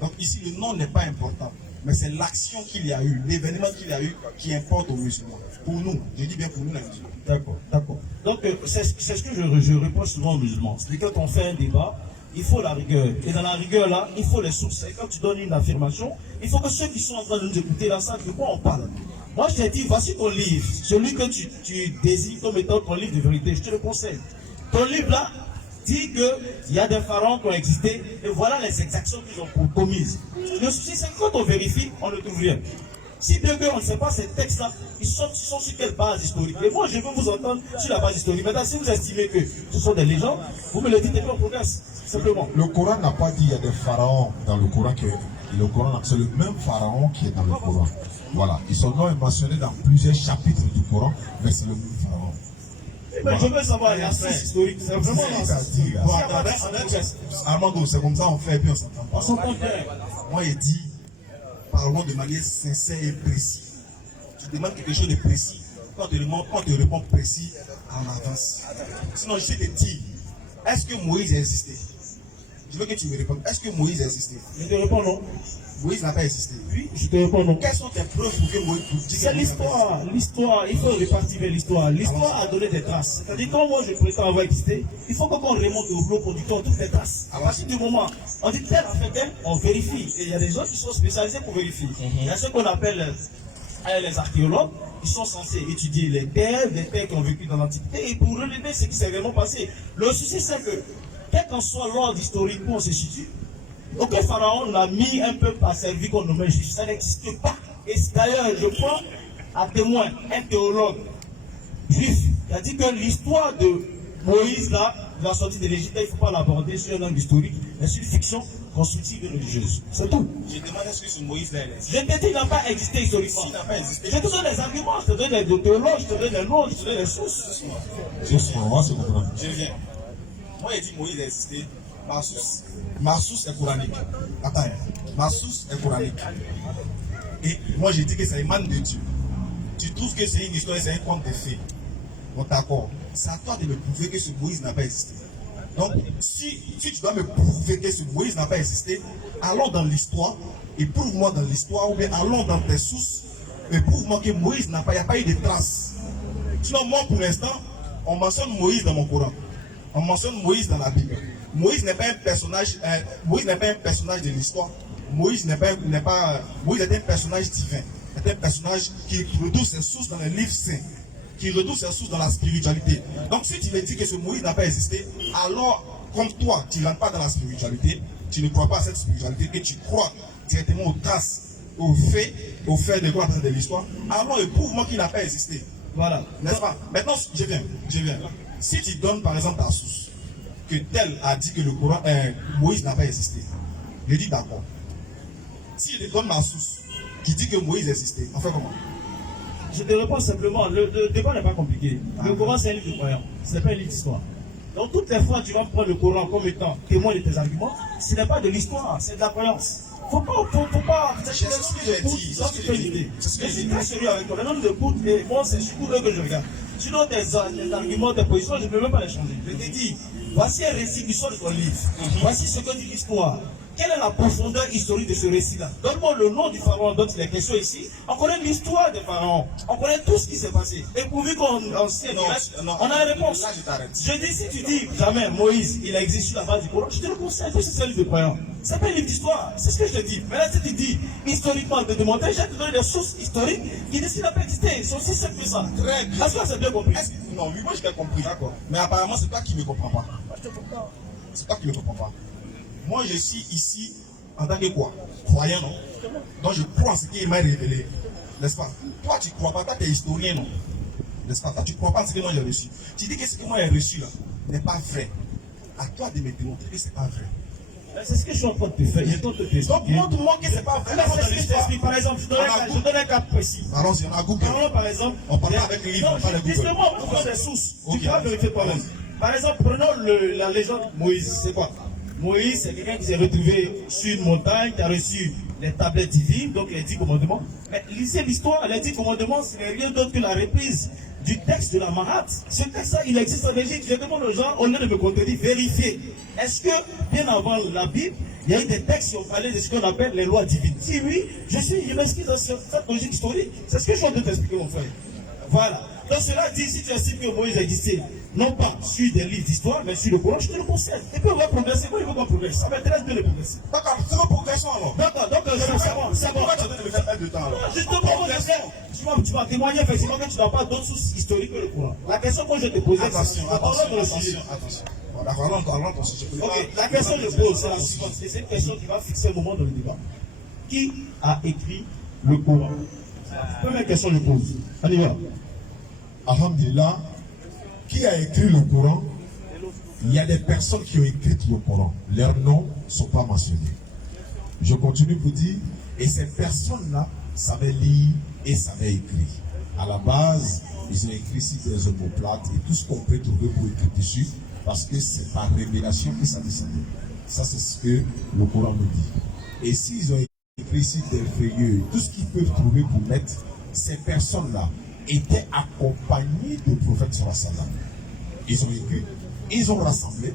Donc ici, le nom n'est pas important. Mais c'est l'action qu'il y a eu, l'événement qu'il y a eu qui importe aux musulmans. Pour nous, je dis bien pour nous les musulmans. D'accord, d'accord. Donc c'est ce que je réponds souvent aux musulmans. C'est que quand on fait un débat, il faut la rigueur. Et dans la rigueur là, il faut les sources. Et quand tu donnes une affirmation, il faut que ceux qui sont en train de nous écouter là savent de quoi on parle. Moi je t'ai dit, voici ton livre. Celui que tu désignes comme étant ton livre de vérité, je te le conseille. Ton livre là dit qu'il y a des pharaons qui ont existé et voilà les exactions qu'ils ont commises. Le souci c'est que quand on vérifie, on ne trouve rien. Si bien qu'on ne sait pas ces textes-là, ils sont sur quelle base historique. Et moi, je veux vous entendre sur la base historique. Maintenant, si vous estimez que ce sont des légendes, vous me le dites et puis on progresse. Simplement. Le Coran n'a pas dit qu'il y a des pharaons dans le Coran. C'est le même pharaon qui est dans le Coran. Voilà. Et son nom est mentionné dans plusieurs chapitres du Coran, mais c'est le même pharaon. Mais je veux savoir la source historique. C'est vraiment Armando, c'est comme ça on fait et puis on s'entend pas. on s'entend bien. Moi, il dit, parlons de manière sincère et précise. Tu demandes quelque chose de précis. Quand on te répond précis, en avance. Sinon, je sais te dire, est-ce que Moïse a existé? Je veux que tu me répondes. Est-ce que Moïse a existé? Je te réponds non. Moïse n'a pas existé. Oui, je te réponds non. Quelles sont tes preuves pour que Moïse dise C'est l'histoire. L'histoire, il faut repartir vers l'histoire. L'histoire a donné des traces. C'est-à-dire, quand moi je prétends avoir existé, il faut qu'on remonte au rouleau conducteur toutes les traces. À partir du moment, on dit tel a fait tel, on vérifie. Et il y a des gens qui sont spécialisés pour vérifier. Il y a ceux qu'on appelle les archéologues, ils sont censés étudier les terres qui ont vécu dans l'Antiquité et pour relever ce qui s'est vraiment passé. Le souci, c'est que, quel qu'en soit l'ordre historique où on se situe, aucun pharaon n'a mis un peuple à servir qu'on nommait juif. Ça n'existe pas. Et d'ailleurs, je prends à témoin un théologue juif qui a dit que l'histoire de Moïse, là, de la sortie de l'Égypte, il ne faut pas l'aborder sur un angle historique, mais sur une fiction constructive et religieuse. C'est tout. Je demande est-ce que ce Moïse-là est. Je te dis qu'il n'a pas existé historiquement. S'il n'a pas existé. Je te donne des arguments, je te donne des théologues, je te donne des noms, je te donne des sources. Je viens. Moi, il dit Moïse a existé. Ma source est coranique. Attends, ma source est coranique. Et moi, je dis que ça émane de Dieu. Tu trouves que c'est une histoire, c'est un conte de fées. Bon, d'accord. C'est à toi de me prouver que ce Moïse n'a pas existé. Donc, si tu dois me prouver que ce Moïse n'a pas existé, allons dans l'histoire et prouve-moi dans l'histoire, ou bien allons dans tes sources et prouve-moi que Moïse n'a pas, il n'y a pas eu de traces. Sinon, moi, pour l'instant, on mentionne Moïse dans mon Coran. On mentionne Moïse dans la Bible. Moïse n'est pas un personnage, Moïse n'est pas un personnage de l'histoire. Moïse est un personnage divin. C'est un personnage qui retrouve ses sources dans les livres saints, qui retrouve ses sources dans la spiritualité. Donc si tu me dis que ce Moïse n'a pas existé, alors comme toi, tu ne rentres pas dans la spiritualité, tu ne crois pas à cette spiritualité, et tu crois directement aux traces, aux faits de quoi de l'histoire, alors prouve-moi qu'il n'a pas existé. Voilà. N'est-ce pas? Maintenant, je viens. Si tu donnes par exemple ta source, que tel a dit que le Coran, Moïse n'a pas existé, je dis d'accord. Si je te donne ma source qui dit que Moïse existait, on fait comment? Je te réponds simplement, le débat n'est pas compliqué. Le Coran, c'est un livre de croyance, ce n'est pas un livre d'histoire. Donc toutes les fois, tu vas prendre le Coran comme étant témoin de tes arguments, ce n'est pas de l'histoire, c'est de la croyance. Faut pas. C'est ce que j'ai dit. Je suis très sérieux avec toi. Maintenant, nous écoute et moi, c'est surtout eux que je regarde. Sinon, tes arguments, tes positions, je ne peux même pas les changer. Je t'ai dit, voici un récit du sort de ton livre. Voici ce que dit l'histoire. Quelle est la profondeur historique de ce récit-là? Donne-moi le nom du pharaon dont il est question ici. On connaît l'histoire des pharaons. On connaît tout ce qui s'est passé. Et pourvu qu'on sait, on a la réponse. Là, je t'arrête. Je dis, si tu dis jamais Moïse, il existe sur la base du Coran, je te le conseille, que c'est un livre de croyance. C'est pas un livre d'histoire. C'est ce que je te dis. Mais là, si tu dis historiquement de démontrer, j'ai te donné des sources historiques qui disent qu'il n'a pas existé. Ils sont aussi simples que ça. Très bien. Est-ce que c'est bien compris? Non, oui, moi je t'ai compris. D'accord. Mais apparemment, c'est toi qui ne me comprends pas. C'est toi qui ne me comprends pas. Moi, je suis ici en tant que quoi? Croyant, non? Donc, je crois en ce qu'il m'a révélé. N'est-ce pas? Toi, tu ne crois pas, toi, tu es historien, non? N'est-ce pas? Toi, tu ne crois pas en ce que moi j'ai reçu. Tu dis que ce que moi j'ai reçu là n'est pas vrai. À toi de me démontrer que ce n'est pas vrai. C'est ce que je suis en train de te faire. Je tente de te Donc, montre-moi que ce n'est pas vrai. Mais c'est ce que je t'explique. Par exemple, je donne un cas précis. Allons-y, on a Google. Parlons par exemple. On parle pas avec le livre, on parle avec Google. Justement, on prend des sources. Tu Ok. pourras vérifier toi-même. Par exemple, prenons la légende Moïse. C'est quoi? Moïse, c'est quelqu'un qui s'est retrouvé sur une montagne, qui a reçu les tablettes divines, donc les 10 commandements. Mais lisez l'histoire, les 10 commandements, ce n'est rien d'autre que la reprise du texte de la Mahat. Ce texte-là, il existe en Égypte. Je demande aux gens, au lieu de me contredire, vérifiez. Est-ce que, bien avant la Bible, il y a eu des textes qui ont parlé de ce qu'on appelle les lois divines? Si oui, je m'inscris dans cette logique historique. C'est ce que je suis en train de t'expliquer, mon frère. Voilà. Donc cela dit, si tu estimes que Moïse existait, non pas sur des livres d'histoire, mais sur le Coran, je te le conseille. Et puis on va progresser. Moi, il faut qu'on progresse. Ça m'intéresse de le progresser. D'accord, c'est une progression alors. D'accord, donc c'est bon. Pourquoi tu es en train de me faire perdre de temps alors? Justement, tu vas témoigner effectivement que tu n'as pas d'autres sources historiques que le Coran. La question que je te posais, Attention. Bon, D'accord, allons ton sujet. ok, la question que je pose, c'est la suivante. C'est une question qui va fixer un moment dans le débat. Qui a écrit le Coran? Première question que je pose. On y va. Alhamdulillah, qui a écrit le Coran? Il y a des personnes qui ont écrit le Coran. Leurs noms ne sont pas mentionnés. Je continue pour dire, et ces personnes-là savaient lire et savaient écrire. À la base, ils ont écrit sur des omoplates et tout ce qu'on peut trouver pour écrire dessus, parce que c'est par révélation que ça descendait. Ça, c'est ce que le Coran nous dit. Et s'ils ont écrit sur des feuillets, tout ce qu'ils peuvent trouver pour mettre, ces personnes-là étaient accompagnés du prophète sallallahu alayhi wa sallam. Ils ont écrit, ils ont rassemblé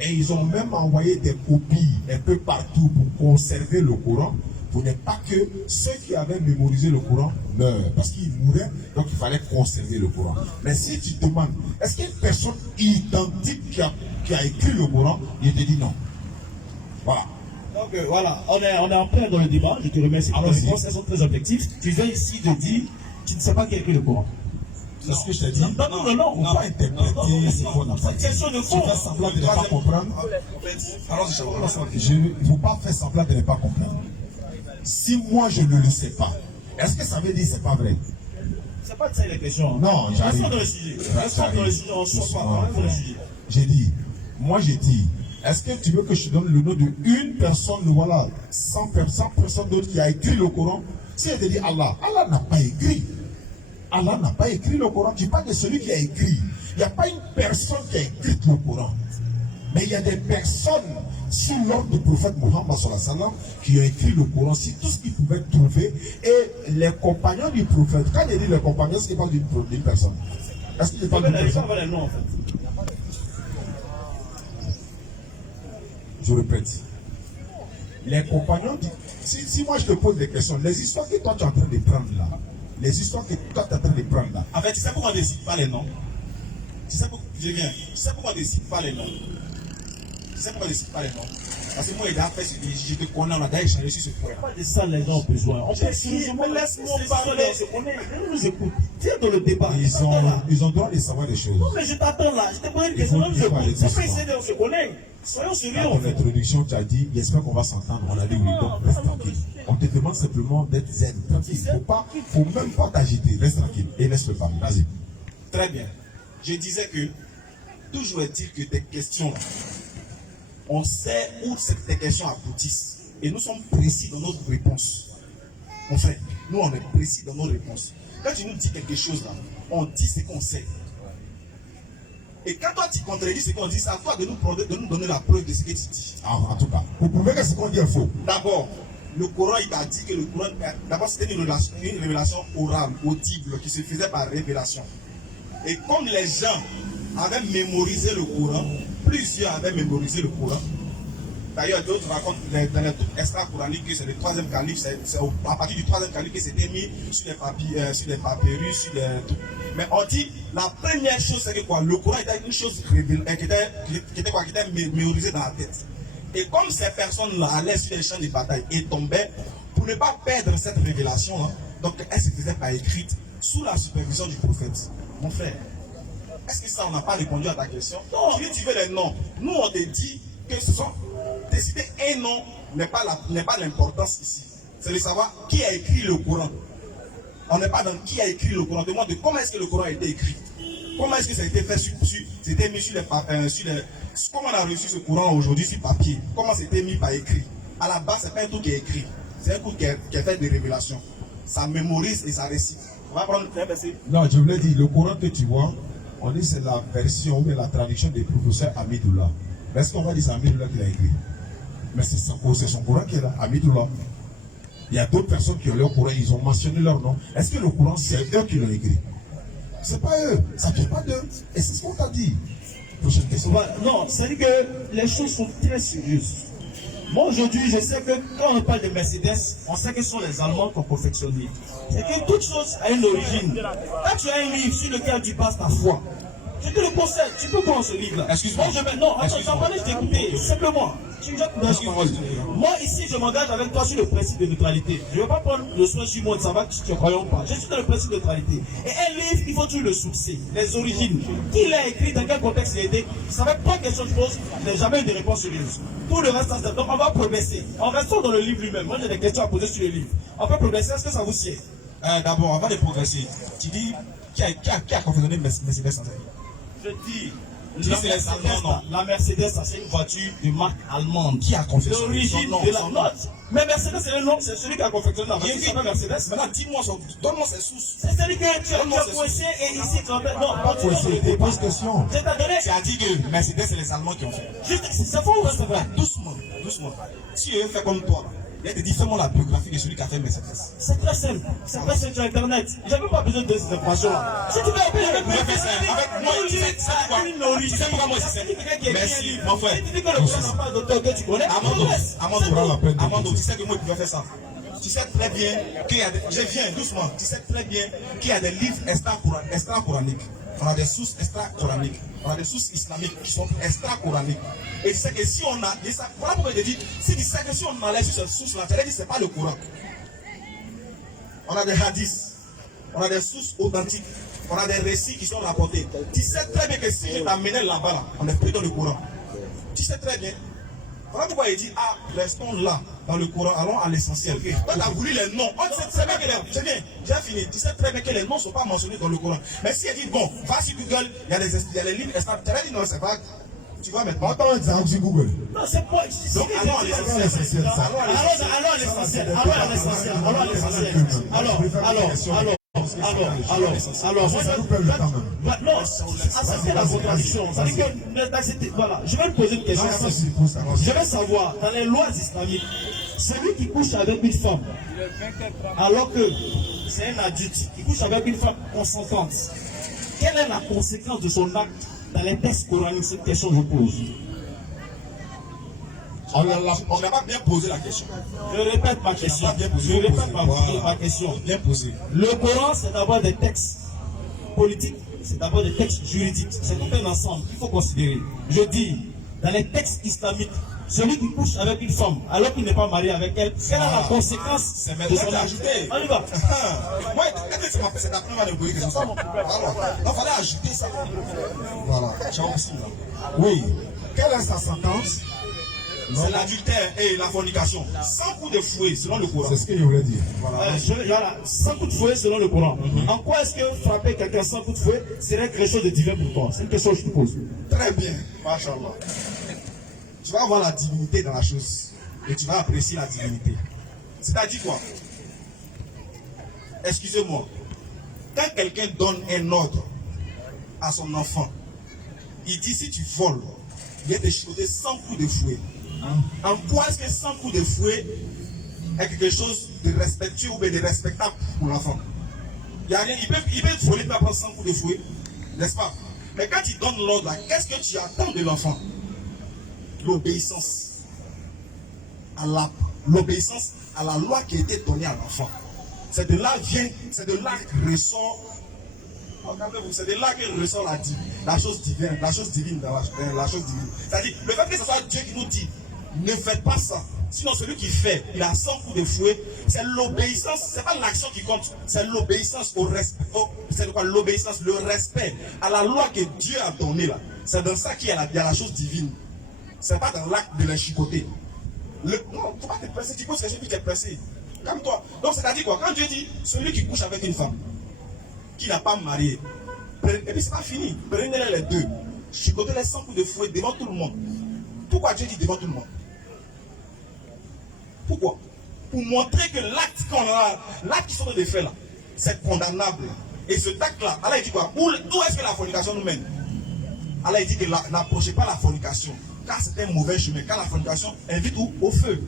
et ils ont même envoyé des copies un peu partout pour conserver le Coran, pour ne pas que ceux qui avaient mémorisé le Coran meurent, parce qu'ils mouraient, donc il fallait conserver le Coran. Mais si tu demandes, est-ce qu'il y a une personne identique qui a écrit le Coran, il te dit non. Voilà. Donc voilà, on est en plein dans le débat. Je te remercie pour tes réponses, elles sont très objectives. Tu viens ici de dire, tu ne sais pas qui a écrit le Coran. C'est ce que je t'ai dit. Non. On ne peut pas interpréter ce qu'on n'a pas dit. Question de fond. Tu fais semblant de ne pas comprendre. Allons-y, Il ne faut pas faire semblant de ne pas comprendre. Si moi je ne le sais pas, est-ce que ça veut dire que ce n'est pas vrai? C'est pas de ça les questions. Non, j'arrive. Restons dans le sujet. Restons dans le sujet, on ne sort pas. Restons dans le sujet. J'ai dit, moi j'ai dit, est-ce que tu veux que je te donne le nom d'une personne, voilà, 100 personnes d'autres qui a écrit le Coran? Si elle te dit Allah, Allah n'a pas écrit. Allah n'a pas écrit le Coran. Tu parles de celui qui a écrit. Il n'y a pas une personne qui a écrit le Coran. Mais il y a des personnes sous l'ordre du prophète Mohammed sallallahu alayhi wa sallam qui ont écrit le Coran, c'est tout ce qu'ils pouvaient trouver. Et les compagnons du prophète, quand il dit les compagnons, est-ce qu'il parle d'une personne? Est-ce qu'il parle d'une personne? Je répète. Les compagnons, si moi je te pose des questions, les histoires que toi tu es en train de prendre là, les histoires que toi tu es en train de prendre là. En fait, tu sais pourquoi on ne décide pas les noms? Je viens. Tu sais pourquoi je ne cite pas les noms? Tu sais pourquoi je ne cite pas les noms? Parce que moi, il a fait ce que je te connais, on a déjà échangé sur ce point. Pas de ça, les gens ont besoin. On peut Mais laisse-moi parler. On nous écoute. Viens dans le débat. Ils ont droit de savoir des choses. Non, mais je t'attends là. Je te pose une question. On nous écoute. C'est pas essayer de se connaître. Soyons sérieux. Dans ton introduction, tu as dit, j'espère qu'on va s'entendre. On a dit oui, donc reste tranquille. On te demande simplement d'être zen, tranquille. Faut même pas t'agiter. Reste tranquille et laisse le parler. Vas-y. Très bien. Je disais que, toujours est-il que tes questions, on sait où tes questions aboutissent. Et nous sommes précis dans notre réponse. Mon frère, nous on est précis dans nos réponses. Quand tu nous dis quelque chose là, on dit ce qu'on sait. Et quand toi tu contredis ce qu'on dit, c'est à toi de nous donner la preuve de ce que tu dis. En tout cas, pour prouver que ce qu'on dit est faux. D'abord, le Coran, il t'a dit que le Coran, d'abord c'était une révélation orale, audible, qui se faisait par révélation. Et comme les gens avaient mémorisé le Coran, plusieurs avaient mémorisé le Coran. D'ailleurs, d'autres racontent dans les trucs extra-coraniques que c'est le troisième calife, c'est à partir du troisième calife que c'était mis sur les papiers, sur les papyrus, sur les trucs. Mais on dit, la première chose, c'est que quoi? Le Coran était une chose qui était mémorisée dans la tête. Et comme ces personnes-là allaient sur les champs de bataille et tombaient, pour ne pas perdre cette révélation, hein, donc elle se faisait pas écrite sous la supervision du prophète. Mon frère, est-ce que ça, on n'a pas répondu à ta question? Non. Tu veux les noms. Nous, on te dit que ce sont décider un nom n'est pas l'importance ici. C'est de savoir qui a écrit le Coran. On n'est pas dans qui a écrit le Coran. Demande comment est-ce que le Coran a été écrit. Comment est-ce que ça a été fait c'était mis sur les comment on a reçu ce Coran aujourd'hui sur papier. Comment c'était mis par écrit. À la base, c'est pas un truc qui est écrit. C'est un truc qui est fait de révélation. Ça mémorise et ça récite. On va prendre un verset. Non, je voulais dire, le Coran que tu vois, on dit c'est la version ou la traduction du professeur Amidoullah. Est-ce qu'on va dire c'est Amidoullah qui l'a écrit? Mais c'est son Coran qui est là, Amidoullah. Il y a d'autres personnes qui ont leur Coran, ils ont mentionné leur nom. Est-ce que le Coran, c'est eux qui l'ont écrit? C'est pas eux, ça ne vient pas d'eux. Et c'est ce qu'on t'a dit. Prochaine question. Non, c'est-à-dire que les choses sont très sérieuses. Moi aujourd'hui, je sais que quand on parle de Mercedes, on sait que ce sont les Allemands qui ont confectionné. C'est que toute chose a une origine. Quand tu as un livre sur lequel tu passes ta foi, je te le conseille, tu peux prendre ce livre-là. Excuse-moi. Non, attends, je t'ai écouté, simplement. Moi ici, je m'engage avec toi sur le principe de neutralité. Je ne vais pas prendre le soin sur moi de savoir si tu es croyant ou pas. Je suis dans le principe de neutralité. Et un livre, il faut toujours le sourcer, les origines. Qui l'a écrit, dans quel contexte il a été. Ça va être trois questions que je pose, il n'y a jamais eu de réponse sérieuse. Tout le reste, donc on va progresser. En restant dans le livre lui-même, moi j'ai des questions à poser sur le livre. On peut progresser, est-ce que ça vous sied? D'abord, avant de progresser, tu dis qui a confectionné Mercedes? Je dis, la Mercedes, c'est une voiture de marque allemande. Qui a confectionné? L'origine de la note. Mais Mercedes, c'est le nom, c'est celui qui a confectionné la voiture. Il s'appelle Mercedes. Maintenant, dis-moi, donne-moi ses sources. C'est celui que tu as coincé et ici tu appelles. Non, Pas coincé, tu poses question. Je t'ai donné. Tu as dit que Mercedes, c'est les Allemands qui ont fait. C'est faux ou c'est vrai? Doucement, doucement. Si eux fait comme toi, il te dit fais-moi la biographie de celui qui a fait Mercedes. C'est très simple. C'est très simple sur Internet. J'avais pas besoin de ces informations-là. Si tu veux appeler, je vais faire ça. Avec moi, tu sais pourquoi moi c'est ça? Merci, mon frère. Tu dis que le gouvernement n'a pas d'auteur que tu connais. Amando, tu sais que moi je pouvais faire ça. Tu sais très bien qu'il y a des... Je viens doucement. Tu sais très bien qu'il y a des livres extra-coraniques. On a des sources extra-coraniques. On a des sources islamiques qui sont extra-coraniques. Et tu sais que si on a... Voilà pourquoi je te dis, si tu sais que si on enlève sur ces sources-là, tu as dit c'est pas le Coran. On a des hadiths. On a des sources authentiques. On a des récits qui sont rapportés. Tu sais très bien que si je t'amenais là-bas, là, on est pris dans le Coran. Tu sais très bien. Voilà pourquoi il dit, restons là, dans le Coran, allons à l'essentiel. Toi, tu as voulu les noms. On sait très bien que c'est bien, j'ai fini. Tu sais très bien que les noms ne sont pas mentionnés dans le Coran. Mais si elle dit, bon, va sur Google, il y a les livres, tu as dit, non, c'est pas. Tu vois maintenant. Attends, exemple sur Google. Non, c'est pas. Donc, allons à l'essentiel. Allons à l'essentiel. Alors, non, ça c'est la contradiction. Voilà, je vais te poser une question. Je vais savoir, dans les lois islamiques, celui qui couche avec une femme, alors que c'est un adulte qui couche avec une femme consentante, quelle est la conséquence de son acte dans les textes coraniques? Cette question que je pose. On n'a pas bien posé la question. Je répète ma question. Ma question. Bien posé. Le Coran, c'est d'abord des textes politiques, c'est d'abord des textes juridiques. C'est tout un ensemble qu'il faut considérer. Je dis, dans les textes islamiques, celui qui couche avec une femme alors qu'il n'est pas marié avec elle, quelle est la conséquence C'est de maintenant son ajouté. On y va. Ouais, c'est la première fois de que ça. Alors, il fallait ajouter ça. Voilà. Oui. Quelle est sa sentence? C'est l'adultère et la fornication. 100 coups de fouet selon le Coran. C'est ce que je voulais dire. Voilà, 100 coups de fouet selon le Coran. En quoi est-ce que frapper quelqu'un 100 coups de fouet serait quelque chose de divin pour toi? C'est une question que je te pose. Très bien, Machallah. Tu vas voir la divinité dans la chose et tu vas apprécier la divinité. C'est-à-dire quoi? Excusez-moi. Quand quelqu'un donne un ordre à son enfant, il dit si tu voles, il va te chicoter 100 coups de fouet. En quoi est-ce que 100 coups de fouet est quelque chose de respectueux ou bien de respectable pour l'enfant? Il y a rien, il peut voler, il peut prendre 100 coups de fouet, n'est-ce pas? Mais quand il donne l'ordre là, qu'est-ce que tu attends de l'enfant? L'obéissance à la loi qui a été donnée à l'enfant. C'est de là que ressort, c'est de là que ressort la chose divine, la chose divine dans la chose divine. C'est-à-dire, le fait que ce soit Dieu qui nous dit, ne faites pas ça. Sinon, celui qui fait, il a 100 coups de fouet. C'est l'obéissance, c'est pas l'action qui compte, c'est l'obéissance au respect. C'est quoi l'obéissance, le respect à la loi que Dieu a donnée là. C'est dans ça qu'il y a la chose divine. C'est pas dans l'acte de la chicoter. Non, tu vas te presser, tu poses quelque chose, tu es pressé. Calme-toi. Donc, c'est-à-dire quoi? Quand Dieu dit, celui qui couche avec une femme, qui n'a pas marié, et puis c'est pas fini, prenez-les les deux, chicotez-les 100 coups de fouet devant tout le monde. Pourquoi Dieu dit devant tout le monde? Pourquoi? Pour montrer que l'acte qu'on a, l'acte qui sont de faire là, c'est condamnable. Et ce acte-là, Allah dit quoi? Où est-ce que la fornication nous mène? Allah dit que n'approchez pas la fornication, car c'est un mauvais chemin, car la fornication invite au feu.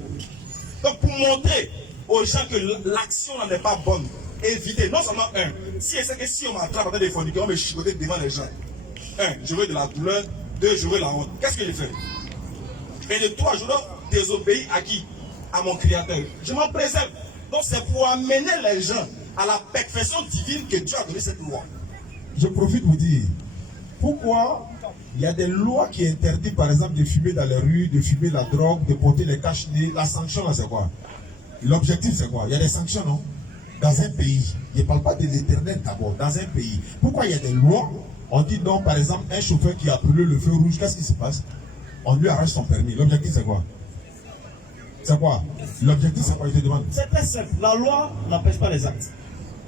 Donc pour montrer aux gens que l'action n'est pas bonne, évitez, non seulement si je sais que si on m'attrape en train de forniquer, on me chicoter devant les gens. Je veux de la douleur, 2, je veux la honte. Qu'est-ce que je fais? Et de 3, je dois désobéir à qui? À mon Créateur. Je m'en préserve. Donc c'est pour amener les gens à la perfection divine que Dieu a donné cette loi. Je profite pour dire, pourquoi il y a des lois qui interdisent par exemple de fumer dans les rues, de fumer la drogue, de porter les cache-nez. La sanction là c'est quoi? L'objectif c'est quoi? Il y a des sanctions, non? Dans un pays, je ne parle pas de l'éternel d'abord, dans un pays. Pourquoi il y a des lois? On dit non, par exemple, un chauffeur qui a brûlé le feu rouge, qu'est-ce qui se passe? On lui arrache son permis. L'objectif c'est quoi? C'est quoi? L'objectif c'est quoi? Je te demande. C'est très simple. La loi n'empêche pas les actes.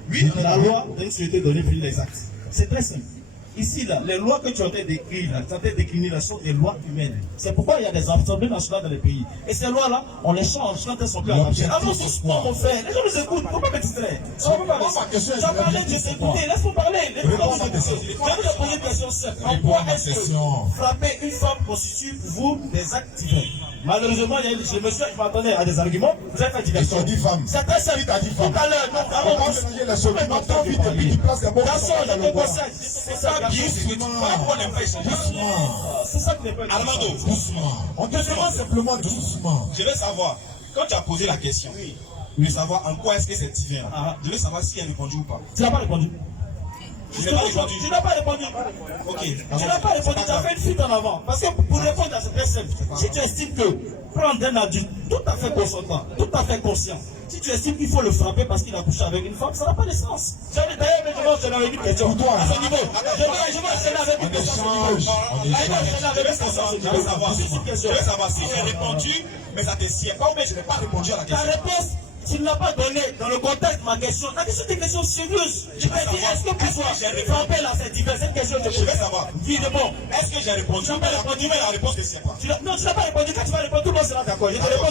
Oui, la loi d'une société donnée punit les actes. C'est très simple. Ici, là, les lois que tu as décrites, tu as déclinées, là, sont des lois humaines. C'est pourquoi il y a des assemblées nationales dans les pays. Et ces lois-là, on les change quand elles sont plus adaptées. Ah non, doucement, mon frère. Les gens nous écoutent. Il ne faut pas me distraire. Tu as parlé, je t'ai écouté. Laisse-moi parler. Laisse-moi parler. Je vais te poser une question simple. En quoi est-ce que frapper une femme constitue pour vous des actes divins? Malheureusement, je m'attendais à des arguments. Vous avez fait diversion. C'est très simple. Tout à l'heure, non, avant de changer les choses. Je te conseille. C'est ça qui n'est pas Armando, doucement. On te demande simplement doucement. je veux savoir, quand tu as posé la question, je veux savoir en quoi est-ce que c'est divin. Je veux savoir si elle a répondu ou pas. Tu n'as pas répondu. Je n'ai pas répondu. Tu n'as pas répondu. Ok. Tu n'as pas répondu, tu as fait une fuite en avant. Parce que pour répondre à cette question, si tu estimes que prendre un adulte tout à fait consentant, tout à fait conscient, si tu estimes qu'il faut le frapper parce qu'il a couché avec une femme, ça n'a pas de sens. D'ailleurs, je vais une question. À ce niveau, je vais enchaîner avec une question. Je veux savoir si j'ai répondu, mais ça te sied pas ou bien je n'ai pas répondu à la Ta question. réponse, tu ne l'as pas donnée dans le contexte de ma question. La question est une question sérieuse. Je t'ai dit, est-ce que pour toi, frapper là, c'est divers? Cette question, je Je veux savoir. Oui, de bon. Est-ce que j'ai répondu? Mais la réponse te sied pas. Non, tu n'as pas répondu. Quand tu vas répondre, tout le monde sera d'accord. Je te réponds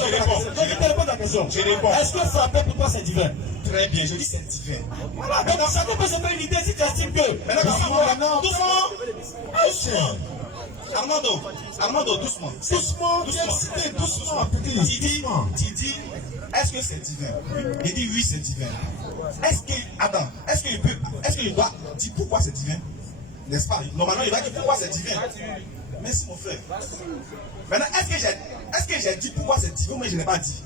à la question. Je réponds. Est-ce que frapper pour toi, c'est divin? Très bien, je dis c'est divin. Voilà, donc chacun peut se faire une idée si tu estimes que. Doucement. Armando, doucement. Doucement. Tu dis, est-ce que c'est divin? Il dit oui, c'est divin. Est-ce qu'il doit dire pourquoi c'est divin? N'est-ce pas? Normalement, il va dire pourquoi c'est divin. Merci mon frère. Maintenant, est-ce que j'ai dit pourquoi c'est divin, mais je n'ai pas dit?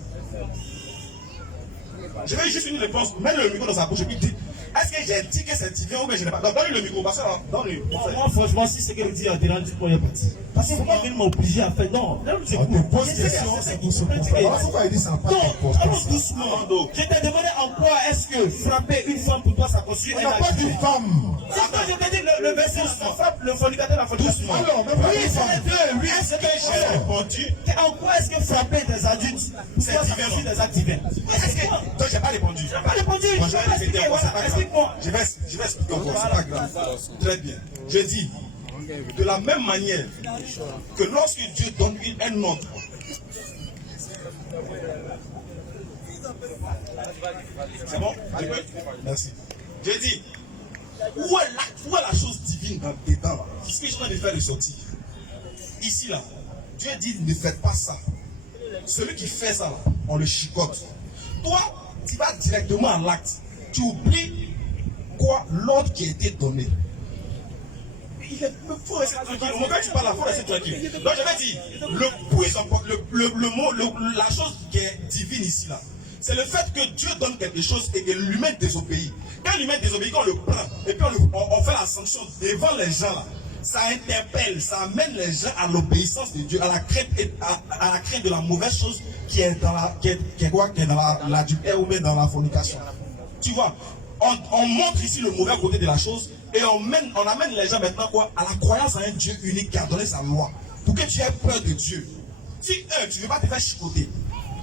Je veux juste une réponse. Mets le micro dans sa bouche et puis dis, Est-ce que j'ai dit que c'est divin ou bien je n'ai pas? Donne-lui le micro, parce que donne-lui. Moi, franchement, si c'est qu'elle dit à Dylan, dites-moi, il est parti. Parce que vous m'avez m'obliger à faire. Non, là, je On te pose question, c'est pour se comprendre. Pourquoi il dit ça n'a pas non, d'importance? allons doucement. Je t'ai demandé en quoi est-ce que frapper une femme pour toi, ça constitue On un n'a pas acte. dit femme. C'est quoi, je t'ai dit le verset, on frappe le fornicateur, la fornication. Alors, même pas Oui, une c'est femme. les deux. Oui, Est-ce que j'ai répondu? En quoi est-ce que frapper des adultes, pour toi, ça constitue des actes divins? Est-ce que. Donc, j'ai pas répondu. Tu n'as pas répondu. Bon, Je je vais vais répéter expliquer. encore, c'est Voilà, pas explique-moi. grave. Je vais expliquer encore, c'est pas grave. Très bien. Je dis, de la même manière que lorsque Dieu donne un ordre, c'est bon? Je peux? Merci. Je dis, où est la chose divine dedans là? C'est ce que je suis en train de faire ressortir. Ici là, Dieu dit, ne faites pas ça. Celui qui fait ça là, on le chicote. Toi, tu vas directement à l'acte. Tu oublies quoi? L'ordre qui a été donné. Il faut rester tranquille. Au moment où tu parles, il faut rester tranquille. Donc je vais dire, le mot, la chose qui est divine ici là, c'est le fait que Dieu donne quelque chose et que l'humain désobéit. Quand l'humain désobéit, quand on le prend et puis on fait la sanction devant les gens là, ça interpelle, ça amène les gens à l'obéissance de Dieu, à la crainte de la mauvaise chose qui est dans l'adultère ou même dans la fornication. Tu vois, on montre ici le mauvais côté de la chose et on amène les gens maintenant quoi, à la croyance à un Dieu unique qui a donné sa loi. Pour que tu aies peur de Dieu. Si tu ne veux pas te faire chicoter,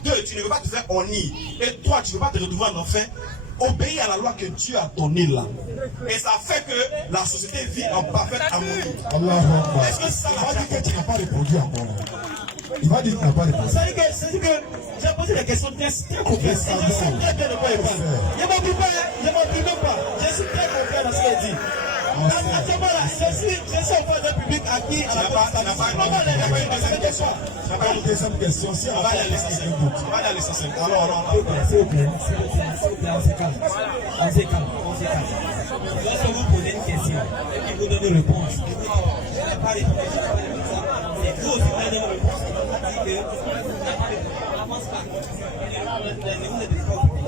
deux, tu ne veux pas te faire honnir, et trois, tu ne veux pas te retrouver en enfer, obéis à la loi que Dieu a donnée là. Et ça fait que la société vit en parfaite harmonie. Est-ce que ça va dire que tu n'as pas répondu encore? Il va dire que tu n'as pas répondu. C'est-à-dire que j'ai posé des questions très concrètes. Je sais très bien de quoi il parle. Je ne m'oublie pas. Je suis très concret dans ce qu'il dit. Actuellement là, je suis au point d'un public acquis à la une deuxième question. Si on va aller à l'essentiel. S'il vous plaît, on se calme. Lorsque vous posez une question et vous donnez une réponse, vous n'avez pas répondu. Et vous aussi, vous donnez une réponse. Vous dites que vous n'avez pas répondu. On n'avance pas. Vous n'êtes pas occupé.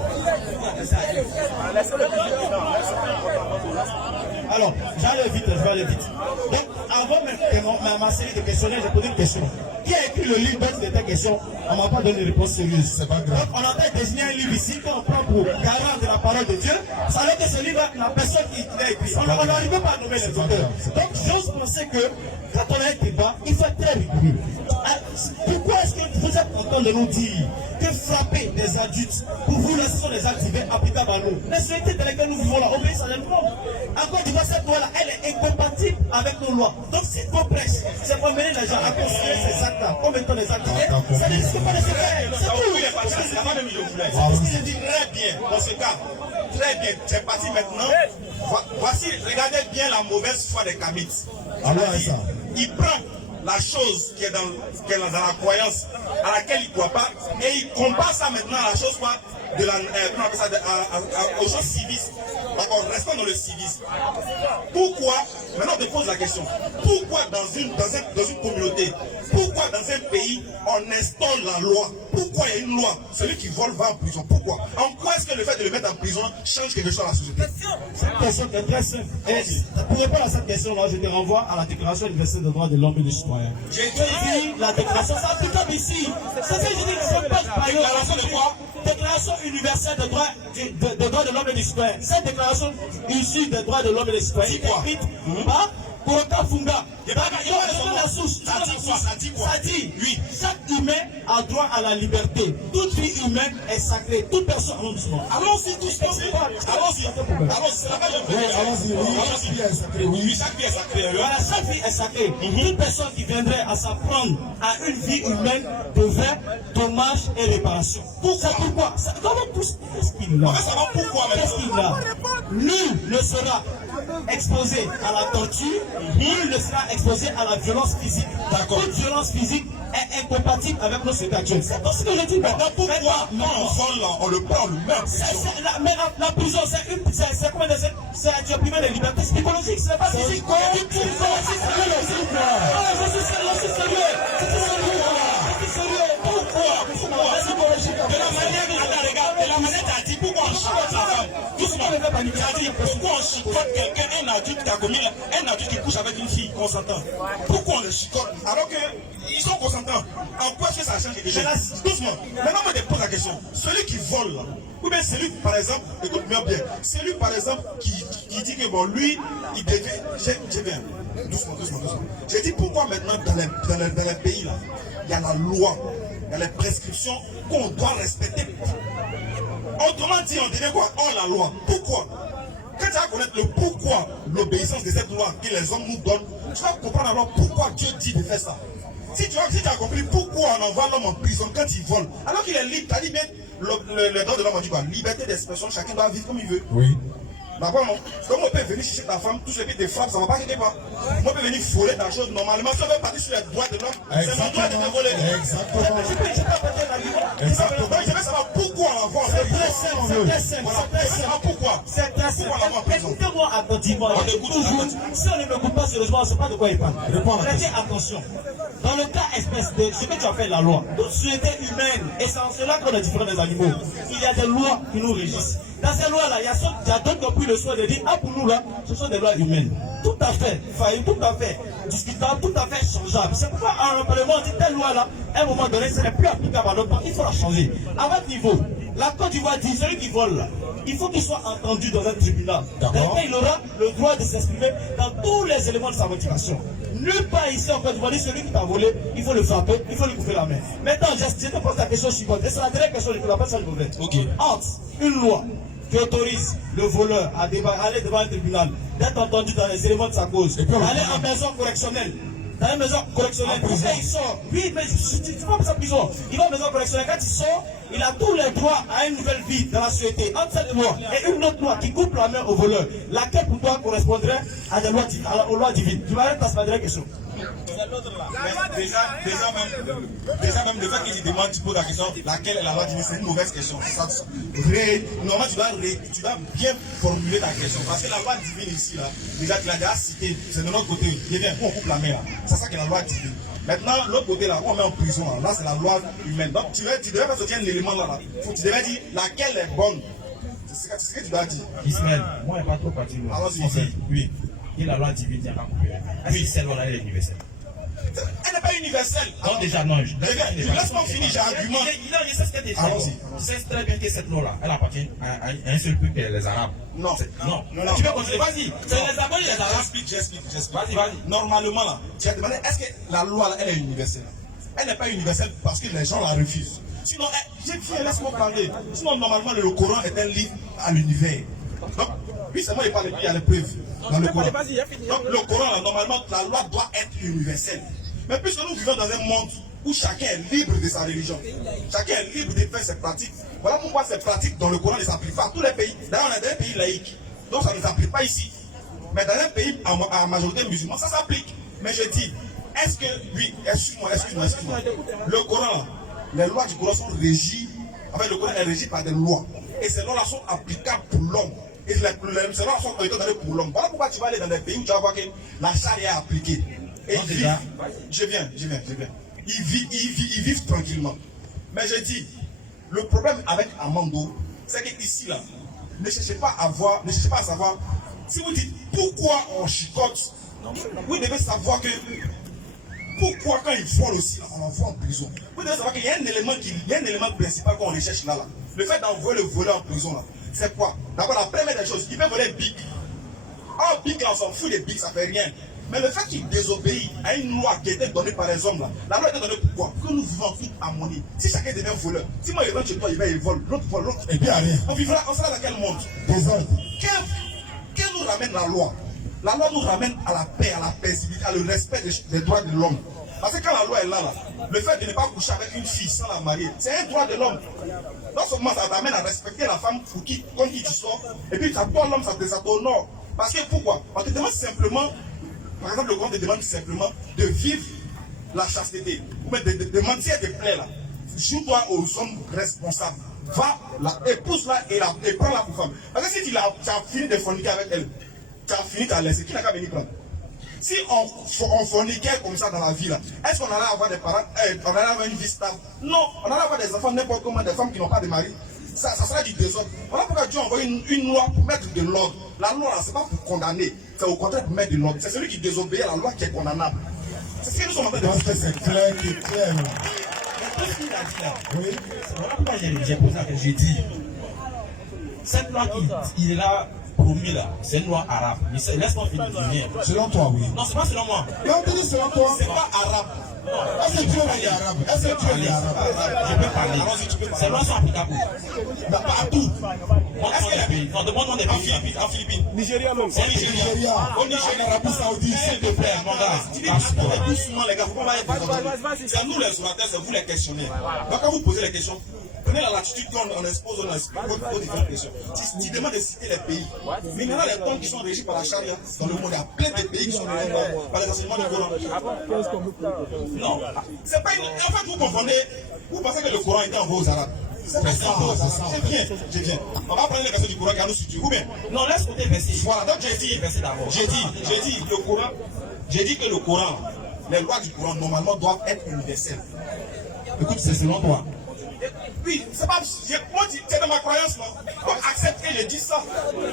Vous avez ça à Dieu. Alors, je vais aller vite. Donc, avant ma série de questionnaires, j'ai posé une question. Qui a écrit le livre dont c'était question? On ne m'a pas donné une réponse sérieuse. C'est pas grave. Donc, on entend désigner un livre ici qu'on prend pour garant de la parole de Dieu. Ça veut dire que ce livre, la personne qui l'a écrit, on n'arrive pas à nommer les auteurs. Donc, j'ose penser que quand on a un débat, il faut être très rigoureux. Pourquoi est-ce que vous êtes en train de nous dire que frapper des adultes, pour vous, ce sont des actes divins applicables à nous? La société dans laquelle nous vivons là, obéissent à des normes. Encore du coup, cette loi-là, elle est incompatible avec nos lois. Donc, si vos prêches, c'est pour mener les gens à construire ces actes-là, comme étant des actes divins, ça ne risque pas de se faire. C'est tout. C'est ce que je dis. Très bien. Dans ce cas, très bien. C'est parti maintenant. Voici, regardez bien la mauvaise foi des Kamites. Il prend la chose qui est dans la croyance à laquelle il ne croit pas et il compare ça maintenant à la chose quoi, aux choses civistes. D'accord, restons dans le civisme. Pourquoi, maintenant on te pose la question, pourquoi dans une communauté, pourquoi dans un pays on instaure la loi? Pourquoi il y a une loi? Celui qui vole va en prison. Pourquoi? En quoi est-ce que le fait de le mettre en prison change quelque chose à la société? Cette question est très simple. Et pour répondre à cette question-là, je te renvoie à la Déclaration universelle des droits de l'homme et du citoyen. J'ai dit la déclaration, c'est applicable ici. C'est ce que je dis, c'est pas déclaration de quoi? Déclaration universelle des droits de l'homme et du citoyen. Cette déclaration issue des droits de l'homme et des citoyens est écrite par Koroka Funga. Ça dit, oui, chaque humain a droit à la liberté. Toute vie humaine est sacrée. Toute personne. Allons-y, doucement. Allons-y. Oui, chaque vie est sacrée. Voilà, chaque vie est sacrée. Toute personne qui viendrait à s'apprendre à une vie humaine devrait dommage et réparation. Pourquoi? Qu'est-ce qu'il a? Qu'est-ce qu'il a? Nul ne sera exposé à la torture, nul ne sera exposé à la violence physique. Toute violence physique est incompatible avec nos sociétés actuelles. C'est ce que je dis. Maintenant, pourquoi on vole, on le prend, on le met en prison? Mais la prison, c'est comment dire? C'est du privé de liberté psychologique, ce n'est pas physique. Je suis sérieux. Pourquoi? De la manière dont tu as dit, pourquoi on chante la femme? paniquer. Pourquoi on chicote quelqu'un, un adulte qui a commis, un adulte qui couche avec une fille consentante? Pourquoi on le chicote alors qu'ils sont consentants? En quoi est-ce que ça change quelque chose? Doucement. Maintenant, on me pose la question. Celui qui vole, là, ou bien celui, par exemple, écoute-moi bien, celui, par exemple, qui dit que bon, lui, il devait. Je viens. Doucement. J'ai dit pourquoi maintenant, dans les pays, là, il y a la loi, il y a les prescriptions qu'on doit respecter. Autrement dit, on dirait quoi? Oh, la loi. Pourquoi? Quand tu vas connaître le pourquoi, l'obéissance de cette loi que les hommes nous donnent, tu vas comprendre alors pourquoi Dieu dit de faire ça. Si tu as compris pourquoi on envoie l'homme en prison quand il vole, alors qu'il est libre, tu as dit bien, le droit de l'homme a dit quoi? Liberté d'expression, chacun doit vivre comme il veut. Oui. D'accord, non? Comme on peut venir chercher ta femme, tout ce qui te frappe, ça ne va pas quelque part. Moi, on peut venir voler ta chose. Normalement, si on veut partir sur les droits de l'homme, c'est mon droit de te voler. Exactement. Je peux apporter un argument. Je veux savoir pourquoi on l'envoie en prison. C'est très simple. Pourquoi? C'est très simple. Pourquoi on l'envoie en prison? Écoutez-moi attentivement. Toujours, si on ne m'écoute pas sérieusement, on ne sait pas de quoi il parle. Prêtez attention. Dans le cas espèce de ce que tu as fait la loi, toute société humaine, et c'est en cela qu'on est différent des animaux. Il y a des lois qui nous régissent. Dans ces lois-là, il y a d'autres qui ont pris le soin de dire, ah pour nous là, ce sont des lois humaines. Tout à fait faillible, tout à fait discutable, tout à fait changeable. C'est pourquoi en Parlement, on dit telle loi-là, à un moment donné, ce n'est plus applicable à notre temps, il faut la changer. À votre niveau, la Côte d'Ivoire dit, celui qui vole là, il faut qu'il soit entendu dans un tribunal. Dans lequel il aura le droit de s'exprimer dans tous les éléments de sa motivation. Nulle part ici en Côte d'Ivoire, celui qui t'a volé, il faut le frapper, il faut lui couper la main. Maintenant, je te pose la question suivante, et c'est la dernière question, je ne l'appelle ça le mauvais. Ok. Entre une loi qui autorise le voleur à aller devant un tribunal, d'être entendu dans les éléments de sa cause, d'aller en maison correctionnelle. Dans une maison correctionnelle, après il sort. Oui, mais tu ne vois pas sa prison. Il va en maison correctionnelle. Quand il sort, il a tous les droits à une nouvelle vie dans la société. Entre cette loi et une autre loi qui coupe la main au voleur, laquelle pour toi correspondrait à des lois, aux lois divines? Tu m'arrêtes à cette dernière question. Déjà même le fait qu'il demande, tu poses la question, laquelle est la loi divine, c'est une mauvaise question. Normalement, tu dois bien formuler ta question. Parce que la loi divine ici, là, déjà tu l'as déjà cité, c'est de l'autre côté. Il vient, on coupe la main là. C'est ça qui est la loi divine. Maintenant, l'autre côté là, on met en prison là, c'est la loi humaine. Donc tu devais pas sortir un élément là. Tu devais dire laquelle est bonne. C'est ce que tu dois dire. Ismaël, moi, il n'y a pas trop parti. Allons-y. Oui. Et la loi divine n'est pas coupée. Oui, cette loi-là, elle est universelle. Elle n'est pas universelle. Non, déjà, non. Laisse-moi finir, j'ai un argument. Il sait ce qu'elle est. Tu sais très bien que cette loi-là, elle appartient à un seul peuple, les Arabes. Non. Tu peux continuer, vas-y. C'est les Arabes et les Arabes. J'explique. Vas-y. Normalement, là, tu as demandé, est-ce que la loi, là, elle est universelle? Elle n'est pas universelle parce que les gens la refusent. Sinon, laisse-moi parler. Sinon, normalement, le Coran est un livre à l'univers. Donc, oui, c'est moi qui parle, il y a les preuves dans le Coran. Donc, le Coran, là, normalement, la loi doit être universelle. Mais puisque nous vivons dans un monde où chacun est libre de sa religion, chacun est libre de faire ses pratiques, voilà pourquoi ces pratiques dans le Coran ne s'appliquent pas à tous les pays. D'ailleurs, on est dans un pays laïque, donc ça ne s'applique pas ici. Mais dans un pays à majorité musulmane, ça s'applique. Mais je dis, est-ce que, oui, excuse-moi, le Coran, les lois du Coran sont régies, en fait, le Coran est régi par des lois. Et ces lois-là sont applicables pour l'homme. Et ces lois sont données pour l'homme. Voilà pourquoi tu vas aller dans des pays où tu vas voir que la charia est appliquée. Et ils vivent. Je viens. Ils vivent tranquillement. Mais je dis, le problème avec Amando, c'est qu'ici, là, ne cherchez pas à savoir, si vous dites pourquoi on chicote, vous devez savoir que pourquoi quand ils volent aussi, là, on l'envoie en prison. Vous devez savoir qu'il y a un élément principal qu'on recherche là. Le fait d'envoyer le voleur en prison là, c'est quoi? D'abord la première des choses, il peut voler bic. Oh bic là, on s'en fout des bics, ça fait rien. Mais le fait qu'il désobéit à une loi qui a été donnée par les hommes là, la loi a été donnée pourquoi? Que nous vivons en toute harmonie. Si chacun devient voleur, si moi je rentre chez toi, il vole, l'autre vole, l'autre. Et puis rien. On sera dans quel monde? Désordre. Qu'est-ce nous ramène la loi? La loi nous ramène à la paix, à la paisibilité, à le respect des droits de l'homme. Parce que quand la loi est là, le fait de ne pas coucher avec une fille sans la marier, c'est un droit de l'homme. Non seulement ça t'amène à respecter la femme contre qui tu sors, et puis ça toi l'homme, ça t'honore. Parce que pourquoi? On te demande simplement, par exemple, le Coran te demande simplement de vivre la chasteté. Ou même de mentir tes plaies là. Joue-toi aux hommes responsables. Va, épouse-la et prends-la pour femme. Parce que si tu as fini de forniquer avec elle, tu as fini ta laisser, qui n'a qu'à venir prendre? Si on forniquait comme ça dans la vie là, est-ce qu'on allait avoir des parents, on allait avoir une vie stable? Non, on allait avoir des enfants n'importe comment, des femmes qui n'ont pas de mari. ça sera du désordre. Voilà pourquoi Dieu a envoyé une loi pour mettre de l'ordre. La loi, c'est pas pour condamner, c'est au contraire pour mettre de l'ordre. C'est celui qui désobéit à la loi qui est condamnable. C'est ce que nous sommes en train de Parce que c'est clair, c'est clair. Tout ce qu'il a dit là, Oui. voilà pourquoi j'ai posé la question. J'ai dit, cette loi qu'il est là promis là, c'est une loi arabe. Laisse-moi finir. Selon toi, oui. Non, c'est pas selon moi. Mais on te dit selon toi. C'est pas arabe. Est-ce que tu es arabe? Est-ce que tu es arabe? Je peux parler. Ces lois sont applicables. Partout. Est-ce que les pays? Non, demande-moi des pays. En Philippines. Nigeria même. C'est Nigeria. Au Nigeria, l'Arabie Saoudite, S'il te plaît, mon gars. attendez doucement les gars, faut pas aller. C'est à nous les orateurs, c'est vous les questionner. Donc quand vous posez les questions, prenez la latitude qu'on expose, on expose vos différentes questions. Tu demandes de citer les pays. Mais maintenant, les temps qui sont régis par la charia, dans le monde, il y a plein de pays qui sont régis par les enseignements du Coran. Non, c'est pas une... En fait, vous confondez, vous pensez que le Coran était envoyé aux Arabes. C'est pas ça, je viens. On va prendre les questions du Coran qui nous situe. Ou bien, Non, laisse côté verset. voilà, donc j'ai dit, le Coran, j'ai dit que le Coran, les lois du Coran, normalement, doivent être universelles. Écoute, c'est selon toi. Oui, c'est pas. Moi, c'est dans ma croyance, non. Donc, accepte que je dis ça.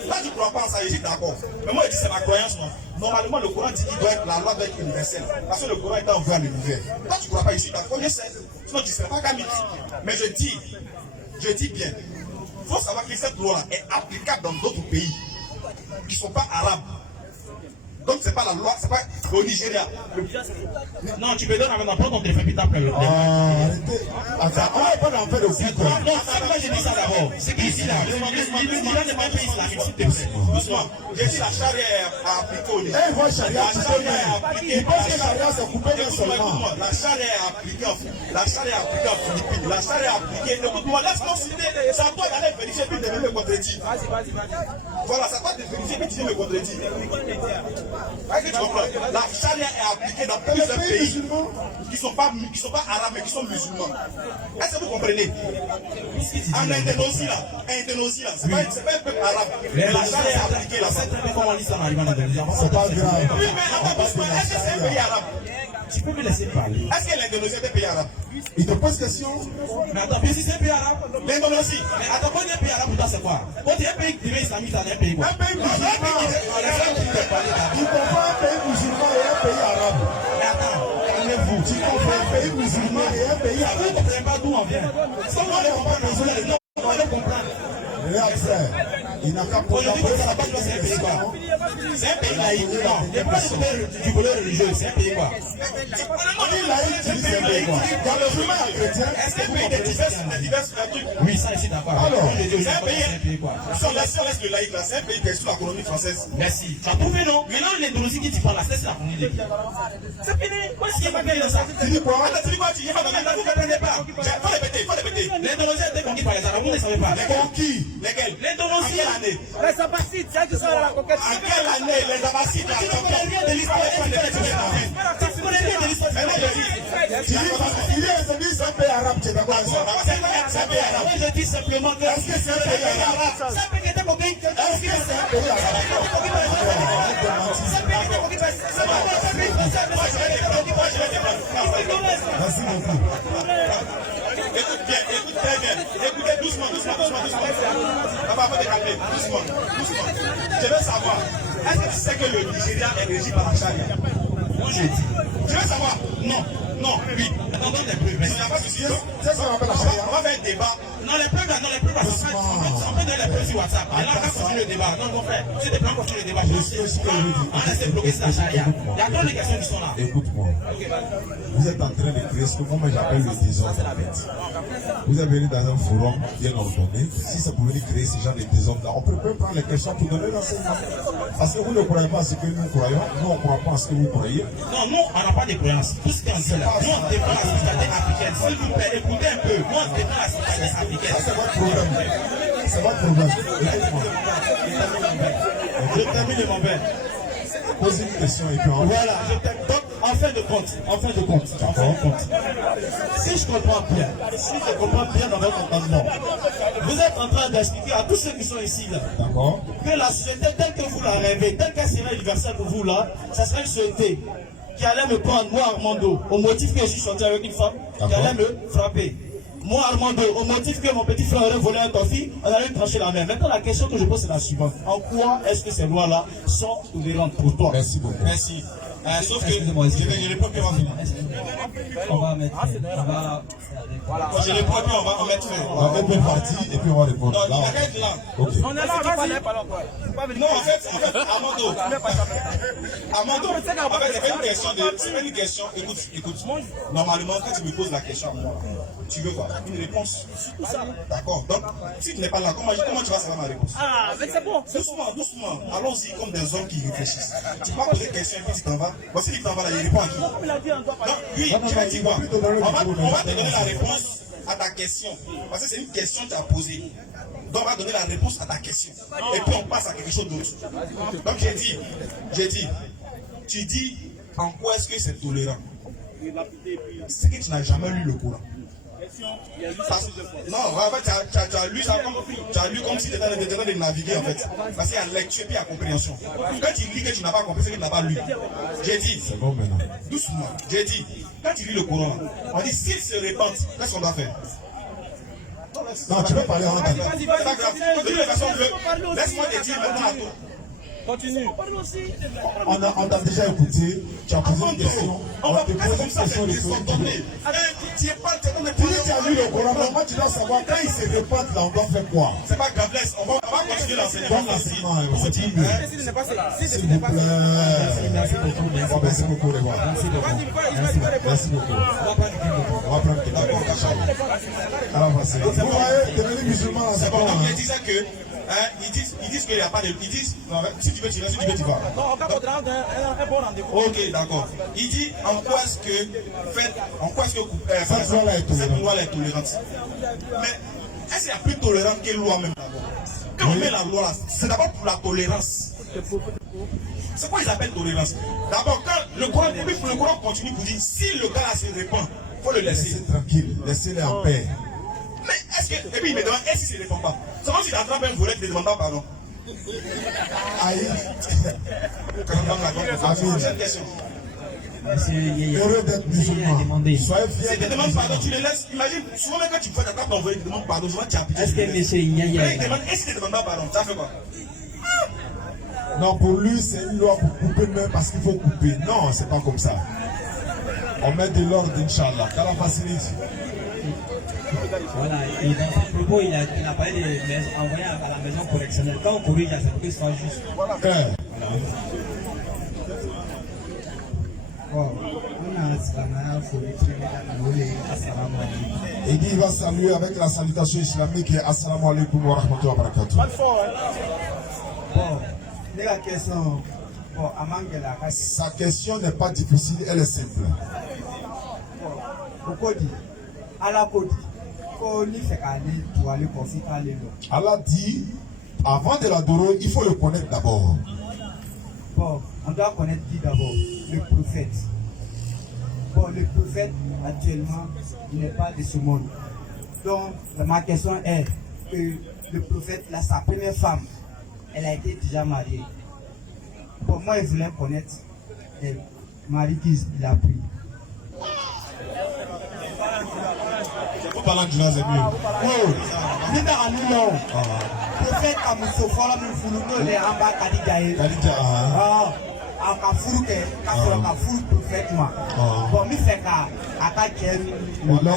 Là, tu ne crois pas en ça, je suis d'accord. Mais moi, je dis c'est ma croyance, non. Normalement, le Coran dit que la loi doit être universelle. Parce que le Coran est envoyé à l'univers. Toi, tu ne crois pas, je suis d'accord, je sais. Sinon, tu ne serais pas Camille. Mais je dis bien. Il faut savoir que cette loi-là est applicable dans d'autres pays qui ne sont pas arabes. Donc, c'est pas la loi, c'est pas au Nigeria. Non, tu me donnes maintenant, prends ton téléphone, puis t'appelles. Arrêtez. Attends, on va pas en faire le coup. Non, c'est pourquoi j'ai dit ça d'abord. C'est qui ici là? L'Iran n'est pas un pays islamique, s'il te plaît. Doucement. J'ai dit la charia est appliquée au Nigeria. Eh, moi, charia, tu peux même. Il pense que charia, c'est coupé d'un seulement. La charia est appliquée en Philippines. La charia est appliquée. Écoute-moi, laisse-moi citer. C'est à toi d'aller vérifier puis de me contredire. Voilà, c'est à toi de vérifier puis de me contredire. Est-ce que tu comprends? La charia est appliquée dans plusieurs pays qui ne sont pas arabes mais qui sont musulmans. Est-ce que vous comprenez? En Indonésie là, c'est pas un peuple arabe. Mais la charia est appliquée là-bas. Comment on lit ça en arrivant en Indonésie? C'est pas grave. Oui, mais attends, est-ce que c'est un pays arabe? Tu peux me laisser parler. Est-ce que l'Indonésie est un pays arabe? Il te pose question. Mais attends, mais si c'est un pays arabe, L'Indonésie. mais attends, quand il y a un pays arabe, pour toi, c'est quoi? Quand il y a un pays qui devient islamique, c'est un pays quoi? Un pays musulman. Tu comprends un pays musulman et un pays arabe. Mais attends, calmez-vous. Tu comprends un pays musulman et un pays Vous ne arabe. comprenez pas d'où on vient. Si on ne comprend pas, on va le comprendre. Regarde, frère. Il n'a qu'à poser la Aujourd'hui, ça va pas c'est un pays quoi? C'est un pays laïque. Non, il n'y a pas de volet religieux, c'est un pays quoi? On dit laïque, tu dis c'est un pays quoi? Dans le chemin à chrétien, Est-ce que pays des diverses trucs? Oui, ça, je suis d'accord. Alors, c'est un pays quoi? Si on laisse le laïc là, c'est un pays qui est sous la colonie française. Merci. Tu as trouvé non? Maintenant, l'Indonésie qui tu parles là, c'est la colonie de qui? C'est fini. Moi, s'il n'y a pas bien dans ça. tu dis quoi? Attends, tu dis quoi? Tu dis pas dans Vous ne comprenez pas. faut répéter. L'Indonésie a été conquise par les Arabes, vous ne savez pas. Conquis. Lesquels? L'Indonésie. En quelle année? Les Abbassides, c'est qui sont à la conquête. En quelle année les Abbassides Tu ne connais rien de l'histoire. Tu ne connais rien de l'histoire. Il est c'est un pays arabe, tu es d'accord avec ça? C'est un pays arabe. Moi, je dis simplement que. Est-ce que c'est un pays arabe? C'est un pays qui était conquis. Est-ce que c'est un pays arabe? Merci beaucoup. Écoute bien, écoute très bien. Écoutez doucement. On va te calmer, doucement. Je veux savoir, est-ce que tu sais que le Nigeria est régi par la charia? Moi, je dis. Je veux savoir. Non, oui. Attendez un peu. Il n'y a pas de souci. C'est ça qu'on appelle la charia. On va faire un débat. Non, les preuves, on peut donner les preuves sur WhatsApp. Et là, on va continuer le débat. Non, mon frère, si tu prends continuer le débat, on laisse bloquer ça, charia. Il y a trop de questions qui sont là. Écoute-moi. Vous êtes en train de créer ce que moi j'appelle le désordre. Vous êtes venu dans un forum bien ordonné. Si ça pouvait créer ce genre de désordre-là, on peut prendre les questions pour donner l'enseignement. Parce que vous ne croyez pas à ce que nous croyons, nous on ne croit pas à ce que vous croyez. Non, nous, on n'a pas de croyance. Tout ce qu'on dit là, nous, on défend la spiritualité africaine. S'il vous plaît, écoutez un peu. Nous, on défend la spiritualité africaine. Ça, c'est votre problème. C'est votre problème. Écoute-moi. Je termine, mon père. Posez une question et puis on va. Voilà, je t'aime. Donc, en fin de compte, si je comprends bien dans votre entendement, vous êtes en train d'expliquer à tous ceux qui sont ici là, D'accord. que la société telle que vous la rêvez, telle qu'elle serait universelle pour vous là, ça serait une société qui allait me prendre, moi Armando, au motif que je suis sorti avec une femme, qui allait me frapper. moi, Armando, au motif que mon petit frère aurait volé un toffee, on allait trancher la main. Maintenant, la question que je pose, c'est la suivante. En quoi est-ce que ces lois-là sont tolérantes pour toi? Merci beaucoup. Merci. Sauf que Excusez-moi, je les premiers vont finir. On va mettre. On va. Je les premiers, on va mettre fin. On va mettre une partie et puis on va répondre. Non, Là, arrête là. ok. On est là, vas-y. Non, en fait, Armando, en fait, c'est pas une question, écoute, normalement, quand tu me poses la question à moi, tu veux quoi? Une réponse. D'accord. Donc, si tu n'es pas là, comment tu vas savoir ma réponse? Ah, mais c'est bon. Doucement. Allons-y comme des hommes qui réfléchissent. Tu vas poser une question et puis tu t'en vas. Voici qui t'en va là, il répond à qui? Comme il a dit, on doit parler. Non, oui, tu vas dire quoi? On va te donner la réponse à ta question. Parce que c'est une question que tu as posée. Donc on va donner la réponse à ta question. Et puis on passe à quelque chose d'autre. Donc j'ai dit, tu dis en quoi est-ce que c'est tolérant? C'est que tu n'as jamais lu le Coran. Non, en fait, tu as lu ça comme si tu étais en train de naviguer en fait. Parce qu'il y a lecture et puis il y a compréhension. Quand tu lis que tu n'as pas compris, c'est que tu n'as pas lu. J'ai dit, C'est bon maintenant. doucement, j'ai dit, quand tu lis le Coran, on dit s'il se répand, qu'est-ce qu'on doit faire? Non, tu peux parler en anglais. C'est pas grave. De toute façon, laisse-moi te dire maintenant à toi. Continue. On t'a déjà écouté, tu as posé une question. On va te faire pose comme une ça, question c'est de désordonné. Tu n'es pas Tu dis tu as lu le Coran, mais moi tu dois savoir quand il se répand là, on doit faire quoi? C'est pas grave, laisse, on va continuer l'enseignement. Bon l'enseignement, c'est plus mieux. Si ce n'est pas ça. Si ce S'il n'est vous pas plaît. ça. Merci beaucoup. Bon, merci beaucoup, les gars. Merci beaucoup. Merci beaucoup. On va prendre quelques On va prendre quelqu'un. Alors, voici. Vous voyez, devenir musulman, C'est c'est bon, bon. donc Hein? ils disaient que, ils disent qu'il n'y a pas de, ils disent, non, si tu veux tirer, si tu veux, tu vas. Non, on va prendre un bon rendez-vous. Ok, d'accord. Il dit en quoi est-ce que Cette loi-là est tolérante. cette loi est tolérante. Mais est-ce qu'il y a plus tolérant que loi même d'abord? Quand on met la loi là, c'est d'abord pour la tolérance. C'est quoi ils appellent tolérance? D'abord, quand le Coran continue pour dire si le gars là se répand, il faut le laisser. Laissez tranquille, laissez-les en paix. Mais est-ce que, et puis il me demande, est-ce qu'il ne se répond pas? C'est comme si tu attrapes un volet, tu ne demandes pas pardon. Aïe. Amin. Cette question. Monsieur Yaya. Heureux d'être musulman. demandé. Soyez Si fiers tu d'être demandes pardon, tu musulman. le laisses. Imagine, souvent même quand tu fais ta table d'envoyer, tu demandes pardon, souvent tu as pitié. Est-ce que monsieur Yaya Quand est il là? demande, est-ce qu'il ne demande pas pardon? Ça fait quoi? Non, pour lui, c'est une loi pour couper même parce qu'il faut couper. Non, c'est pas comme ça. On met de l'ordre, Inch'Allah. Qu'Allah facilite. Voilà, et dans son propos, il a parlé de envoyer à la maison correctionnelle. Quand on corrige, c'est pour que ce soit juste. Il dit il va saluer avec la salutation islamique et assalamu alaikum wa rahmatullahi wa barakatuh. La question, Sa question n'est pas difficile, elle est simple. Allah dit, avant de l'adorer, il faut le connaître d'abord. Bon, on doit connaître qui d'abord? Le prophète. Bon, le prophète, actuellement, il n'est pas de ce monde. Donc, ma question est que le prophète, là, sa première femme, elle a été déjà mariée. Bon, moi, je voulais connaître le mari qu'il a pris. Vous parlez du c'est mieux. Oh, Nina Anilo. Prophète Amusofola Mufuluno le Amba Kadijaye. Khadija, Ah, a furu ke, ka sɔrɔ ka furu prophète ma. Bon, mi fɛ ka a ka cɛ Voilà,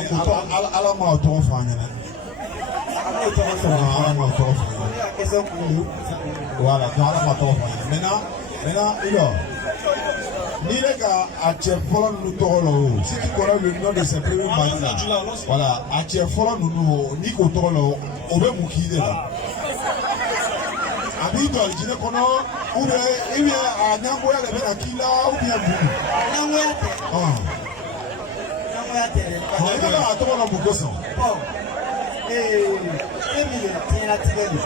Allah m'a tɔgɔ fɔ an ɲɛna. n'o tɔgɔ sɔrɔ. Allah m'a tɔgɔ fɔ an ɲɛna. Ne ka question kun do. Voilà, donc Allah m'a tɔgɔ fɔ an ɲɛna. Maintenant, Ilo, n'i bɛ ka a cɛ fɔlɔ ninnu tɔgɔ la o, si tu connais le nom de ses premiers maris là, voilà, a cɛ fɔlɔ ninnu o, n'i k'o tɔgɔ la o bɛ mun k'i de la. A b'i to alijinɛ kɔnɔ ou bien a ɲɛngoya de bɛ na k'i la ou bien mun. N'angoya tɛ. N'angoya tɛ dɛ. I bɛ ka a tɔgɔ la mun kosɔn? Bon, e min ye diɲɛlatigɛ de.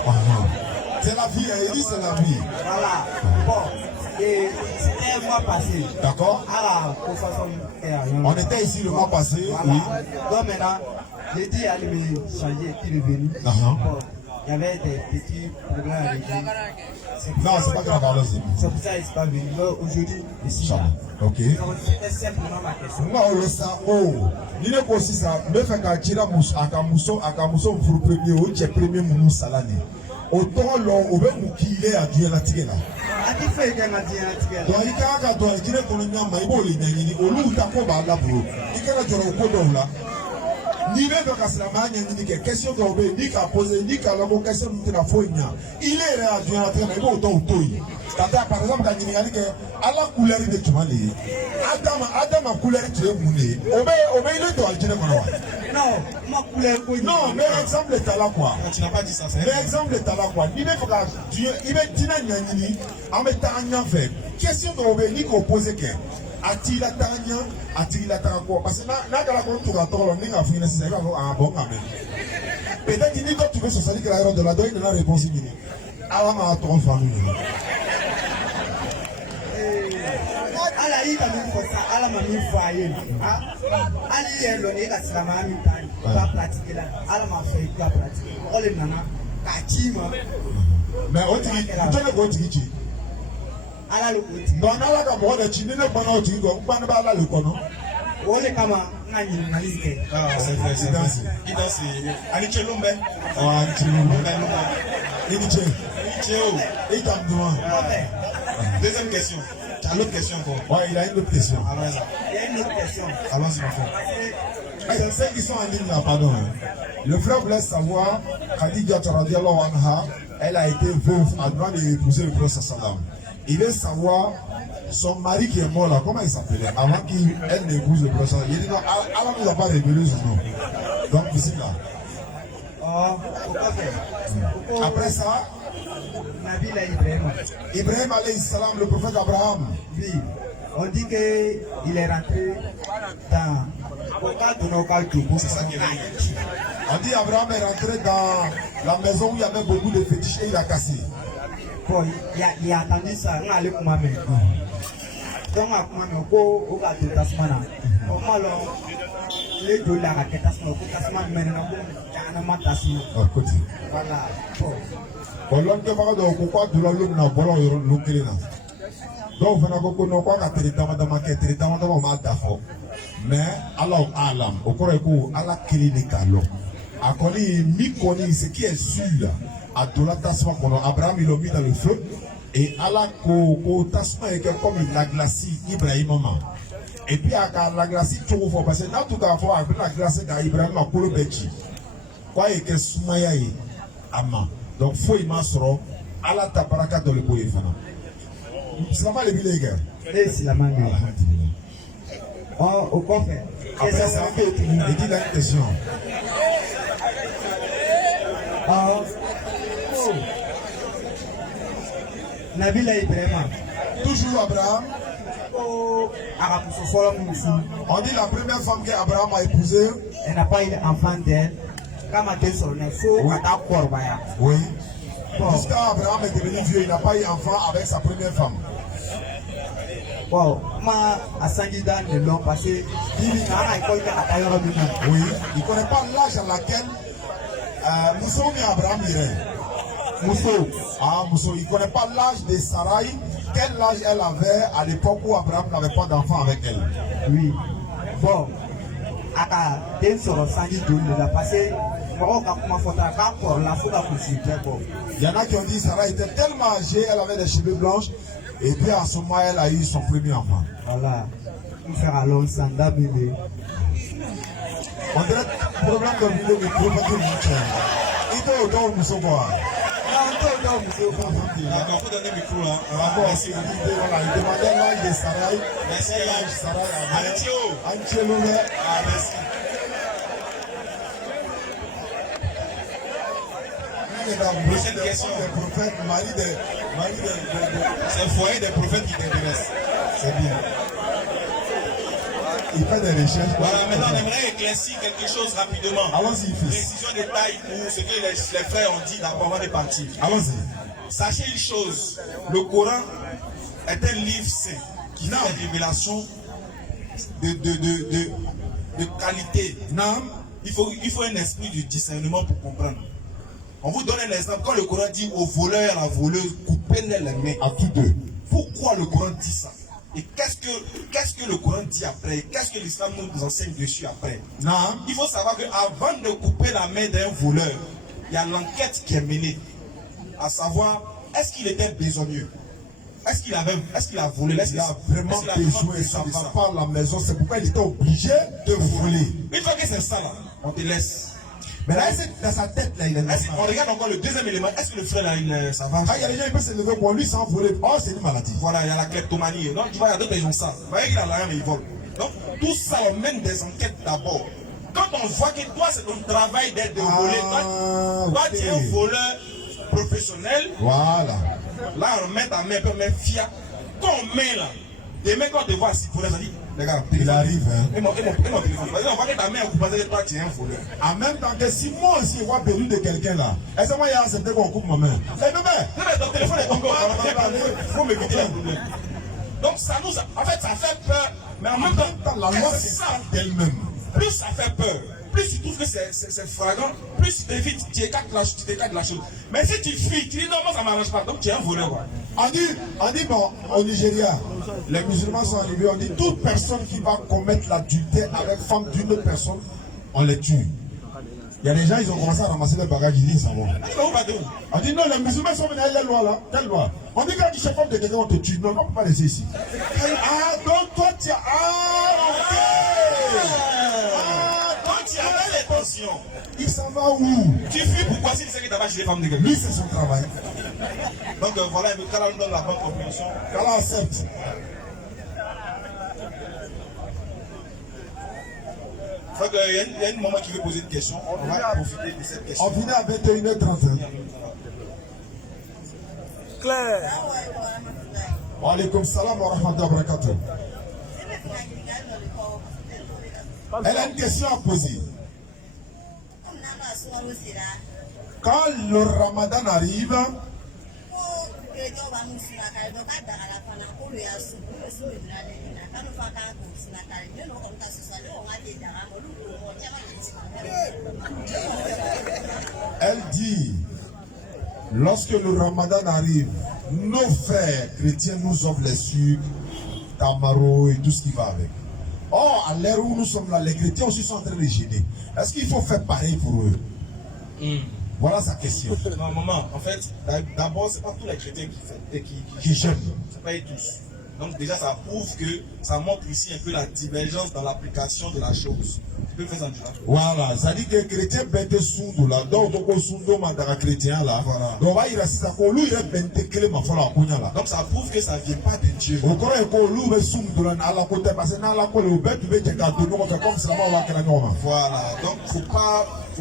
C'est la vie, il dit c'est la vie. Voilà. Bon, c'était un mois passé. D'accord? Alors, pour façon, On était ici le mois passé, voilà. oui. Donc maintenant, j'ai dit à lui changer et puis il est venu. Uh-huh. Bon, il y avait des petits problèmes à régler. Non, c'est pas grave, allons-y. C'est pour ça qu'il n'est pas venu. Mais aujourd'hui, je suis là. Ok. Donc, c'était simplement ma question. Non, le sang, oh. Il est aussi ça. Me fait qu'à tirer akamuso pour premier, ou tu es premier mounou salani. Autant l'on, au même qui est à Dieu la tigela. A ti fait qu'il m'a dit un tigre. Donc, il y a un gars qui est pour le nom, mais il faut les gagner. Au loup, t'as quoi, bah, là, bro. Il y a un gars qui est au là. Ni même quand c'est la manière ni que question d'obé ni qu'à poser ni qu'à la question de la foi il est réagi à la traîne et autant au toy. Tata par exemple quand il y a que à la couleur de Tumali Adam a couleur tu es moulé obé il est toi tu n'es pas Non, ma couleur. non mais exemple est là quoi Tu n'as pas dit ça, c'est mais exemple est là quoi ni même quand il est tina ni en mettant en fait question d'obé ni qu'on pose que atila tanya atila tanako parce que na kala ko tu katolo ni nga fina c'est pas en bon quand même peut-être ni toi tu veux se salir que la de la donne la réponse ni ala ma ton famille Ala yi ka min fɔ sa ala ma min fɔ a ye hali i yɛrɛ dɔn e ka silamɛya min ta i b'a pratiquer la ala ma fɛ i ka pratiquer mɔgɔ le nana k'a ci ma mais o tigi jɔn ko tigi ci ala le k'o tigi donc n'ala ka mɔgɔ de ci ni ne gbana o tigi kɔ n gbana b'a la le kɔnɔ o de kama n ka ɲininkali kɛ Ah, c'est vrai, c'est vrai. Il danse. Aniche Lombe. wa n ci lu Lombe, Lombe. i ni ce Théo. i ta duma Deuxième question. Tu as l'autre question encore. wa il a une autre question Allons-y. il y a une autre question Allons-y, mon frère. ceux qui sont en ligne là pardon le frère voulait savoir Khadija radiallahu anha elle a été veuve à droit d'épouser le prophète sallam. Il veut savoir son mari qui est mort là, comment il s'appelait avant qu'elle n'épouse le prophète. Il dit non, Allah ne nous a pas révélé son nom. Donc ici là. o kɔfɛ Après ça, nabila ibrahima Ibrahim alayhi salam, le prophète Abraham, oui on dit que il est rentré dans o ka donna o ka jogo C'est ça qui est vrai. on dit Abraham est rentré dans la maison où il y avait beaucoup de fétiches et il a cassé. bon il a attendu ça n k'ale kuma mɛn donc a kuma mɛn ko o ka don tasuma na o ma lɔn ile joli la ka kɛ tasuma ko tasuma mɛnɛna ko jahanama tasuma Côté. voilà bon Bon, l'homme qui va dans le coin de l'homme n'a pas l'homme là. Donc, on a beaucoup de quoi qu'à télédama ma d'affaires. Mais, alors, alam, au cours où, à la clinique, alors, à connaître, mi connaît ce qui est sûr, à tout la tasma qu'on a, Abraham, il l'a mis dans le feu, et à la tasma est comme la glacie, Ibrahim, et puis, à la glacie, tout le monde, parce que, là, tout à fois, après la glace, Ibrahim, à Kolo Bechi, quoi, et que Soumaya est, Ama. Donc, faut y m'assurer à la tabaraka dans le boye fana. C'est pas le billet, gars. e silama mi o kɔfɛ Après ça, il dit la question. nabila ibrahima Toujours Abraham. ko a ka muso fɔlɔ min furu On dit la première femme qu'Abraham a épousée. elle n'a pas eu d'enfant d'elle k'a ma den sɔrɔ n'a fo ka taa kɔrɔbaya Oui. bon Jusqu'à Abraham est devenu vieux, il n'a pas eu enfant avec sa première femme. bon kuma a sanji da ne lɔn parce que bibi na ana ekɔli kɛ ka taa yɔrɔ min na Oui. Il ne connaît pas l'âge à laquelle Moussa et Abraham irait. muso Ah, Moussa, il ne connaît pas l'âge de Sarai. Quel âge elle avait à l'époque où Abraham n'avait pas d'enfant avec elle. oui bon a ka den sɔrɔ sanji joli de la parce que mɔgɔw ka kuma fɔta k'a kɔrɔla fo ka kusi bɛɛ bɔ. Il y en a qui ont dit Sarah était tellement âgée, elle avait des cheveux blanches, et puis à ce moment, elle a eu son premier enfant. Voilà. N fɛ ka lɔn san da min bɛ On dirait problème de vidéo de propriété mutuelle. Il faut autant nous savoir. an t'o dɔn muso kɔnɔ. D'accord, faut donner le micro là. D'abord, Merci. voilà, il demandait l'âge de Sarah. Merci. Quel âge Sarah avait. Antio. Antielové. Ah, merci. Prochaine question. Des prophètes, C'est le foyer des prophètes qui t'intéresse. c'est bien. Il fait des recherches. Voilà, maintenant on aimerait éclaircir quelque chose rapidement. Allons-y, fils. Précision détail pour ce que les frères ont dit d'abord avant de partir. Allons-y. Sachez une chose, le Coran est un livre saint qui fait des révélations de qualité. Non. Il faut un esprit de discernement pour comprendre. On vous donne un exemple. Quand le Coran dit au voleur et à la voleuse, coupez-les les mains. À tous deux. Pourquoi le Coran dit ça? Et qu'est-ce que le Coran dit après? Qu'est-ce que l'islam nous enseigne dessus après? Non. Il faut savoir qu'avant de couper la main d'un voleur, il y a l'enquête qui est menée. À savoir, est-ce qu'il était besogneux? Est-ce qu'il a volé? Il a vraiment besoin, ça ne va pas à la maison. C'est pourquoi il était obligé de voler. Une fois que c'est ça là, on te laisse. Mais là, dans sa tête, là, il est normal. On regarde encore le deuxième élément. Est-ce que le frère là, ça va? Ah, il y a des gens qui peuvent se lever pour lui sans voler. Oh, c'est une maladie. Voilà, il y a la kleptomanie. Donc, tu vois, il y a d'autres qui ont ça. Vous voyez qu'il a l'argent, mais il vole. Donc, tout ça, on mène des enquêtes d'abord. Quand on voit que toi, c'est ton travail d'être de voler, toi, tu es un voleur professionnel. Voilà. Là, on met ta main, un peu main fiable. Quand on met là, demain, quand on te voit assis pour les dit, les gars, Il arrive, hein. Et mon téléphone. Parce qu'on voit que ta main, vous pensez que toi, tu es un voleur. En même temps que si moi aussi, je vois perdu de quelqu'un là, est-ce que moi, il y a accepté qu'on coupe ma main? Eh, bébé! Non, mais ton téléphone est encore. Il faut m'éviter les problèmes. Donc, ça nous. En fait, ça fait peur. Mais en même temps, La loi, c'est ça d'elle-même. plus ça fait peur, plus tu trouves que c'est flagrant, plus tu t'évites, tu écartes la chose. Mais si tu fuis, tu dis non, moi ça ne m'arrange pas, donc tu es un voleur. Quoi. On dit bon, au Nigeria, les musulmans sont arrivés, on dit toute personne qui va commettre l'adultère avec femme d'une autre personne, on les tue. Il y a des gens, ils ont commencé à ramasser les bagages, ils disent ça va. On dit non, les musulmans sont venus avec les lois là. Quelle loi? On dit quand tu sais femme de quelqu'un, on te tue. Non, on ne peut pas laisser ici. Ah, donc toi tu as. Ah, ok. Donc tu as l'intention. Il s'en va où? Tu fuis pourquoi si tu sais que tu n'as pas chez les femmes de quelqu'un? Lui, c'est son travail. Donc voilà, le cas là nous donne la bonne compréhension. Qu'Allah accepte. Donc il y a une maman qui veut poser une question. On va profiter de cette question. On finit à 21h30. Claire. Wa alaikum salam wa rahmatullahi wa barakatuh. Elle a une question à poser. Quand le Ramadan arrive, elle dit, lorsque le Ramadan arrive, nos frères chrétiens nous offrent les sucres, tamaro et tout ce qui va avec. Or, à l'heure où nous sommes là, les chrétiens aussi sont en train de gêner. Est-ce qu'il faut faire pareil pour eux? Voilà sa question. Non, maman, en fait, d'abord, c'est pas tous les chrétiens Qui jeûnent. C'est pas tous. Donc déjà, ça prouve que ça montre ici un peu la divergence dans l'application de la chose. Tu peux faire ça déjà. Voilà, ça dit que les chrétiens bête sundu là, donc on sundu mandara chrétien là. Voilà. Donc va il reste ça qu'on lui il bête clé ma fola kunya là. Donc ça prouve que ça vient pas de Dieu. Au corps qu'on lui veut sundu là à la côté parce que dans la côté au bête tu veux que gâteau nous on fait comme ça on va que la norme. Voilà. Donc faut